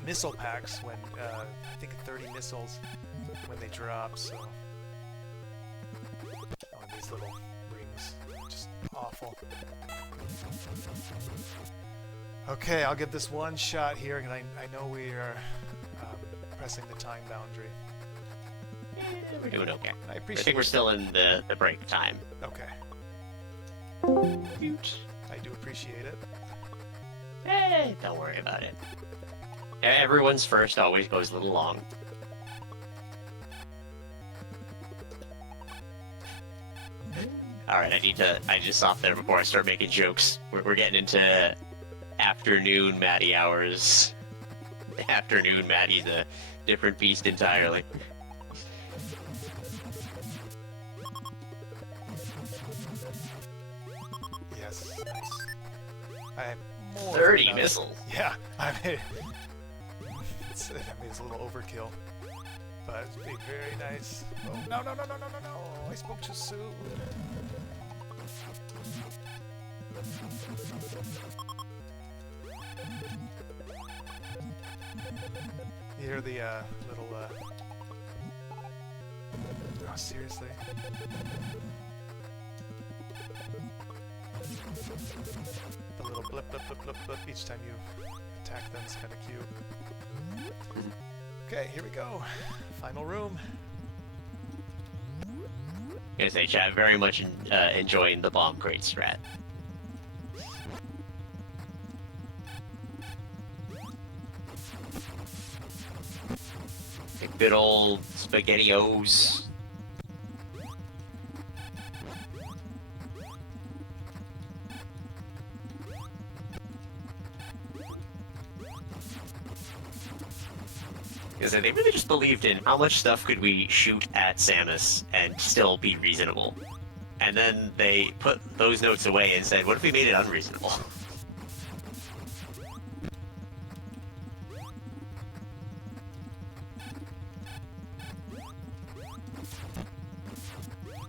missile packs when I think 30 missiles when they drop. So these little rings, just awful. Okay, I'll give this one shot here, and I know we are pressing the time boundary. We're doing okay. I I appreciate think we're still in the break time. Okay, I do appreciate it. Don't worry about it. Everyone's first always goes a little long. Alright, I need to stop there before I start making jokes. We're getting into afternoon Maddie hours. Afternoon Maddie's a different beast entirely. Yes, nice. I have more 30 than enough. missiles. Yeah, I mean, it's a little overkill, but it's being very nice. Oh, no, no, no, no, no, no, no! I spoke too soon. You hear the little oh, seriously? The little blip, blip, blip, blip, blip each time you attack them is kind of cute. Okay, here we go. Final room. I say, chat, very much enjoying the bomb crate strat. The good old SpaghettiOs. Because they really just believed in how much stuff could we shoot at Samus and still be reasonable. And then they put those notes away and said, what if we made it unreasonable?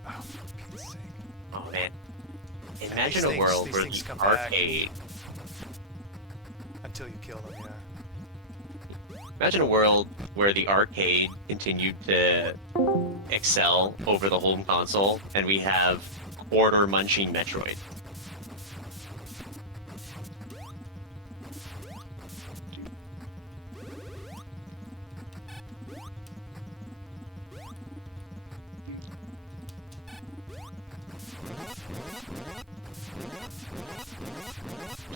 Oh, for Pete's sake. Oh man. Imagine These a things- world these where things the come back. arcade... Until you kill them, yeah. Imagine a world where the arcade continued to excel over the home console, and we have quarter munching Metroid.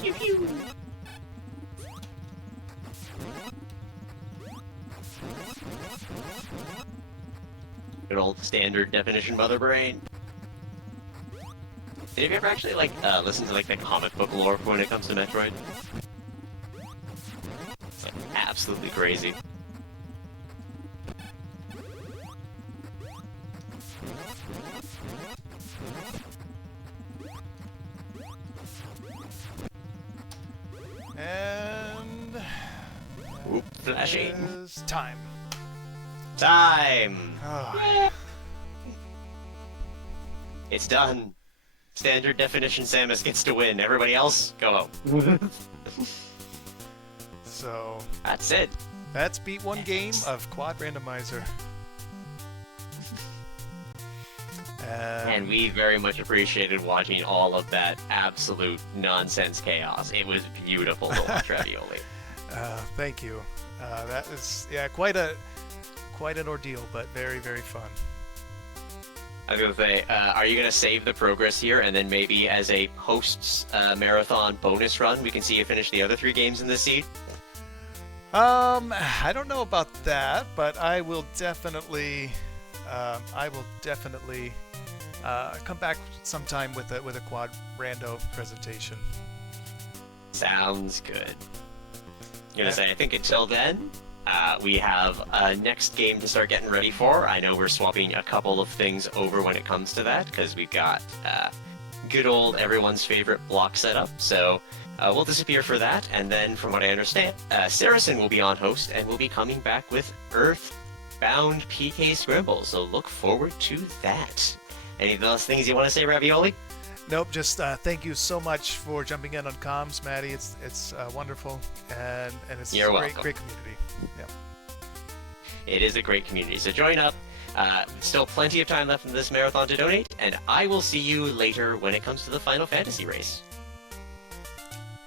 Pew pew! Good old standard definition mother brain. Did you ever actually listen to the comic book lore for when it comes to Metroid? It's absolutely crazy. Oop, flashing. Is time. Time! Oh. It's done. Standard definition Samus gets to win. Everybody else, go home. So That's it. that's beat one game of Quad Randomizer. And we very much appreciated watching all of that absolute nonsense chaos. It was beautiful to watch, Ravioli. Thank you. That is quite an ordeal, but very, very fun. I was gonna say, are you gonna save the progress here, and then maybe as a post marathon bonus run, we can see you finish the other 3 games in this seed? I don't know about that, but I will definitely come back sometime with a Quad Rando presentation. Sounds good. I'm gonna say, I think until then, we have a next game to start getting ready for. I know we're swapping a couple of things over when it comes to that, because we've got good old everyone's favorite block setup, so we'll disappear for that, and then from what I understand, Saracen will be on host, and we'll be coming back with Earthbound PK Scramble, so look forward to that. Any of those things you want to say, Ravioli? Nope, just thank you so much for jumping in on comms, Maddie. It's wonderful, and it's You're a great, welcome. great community. Yeah. It is a great community, so join up. Still plenty of time left in this marathon to donate, and I will see you later when it comes to the Final Fantasy race.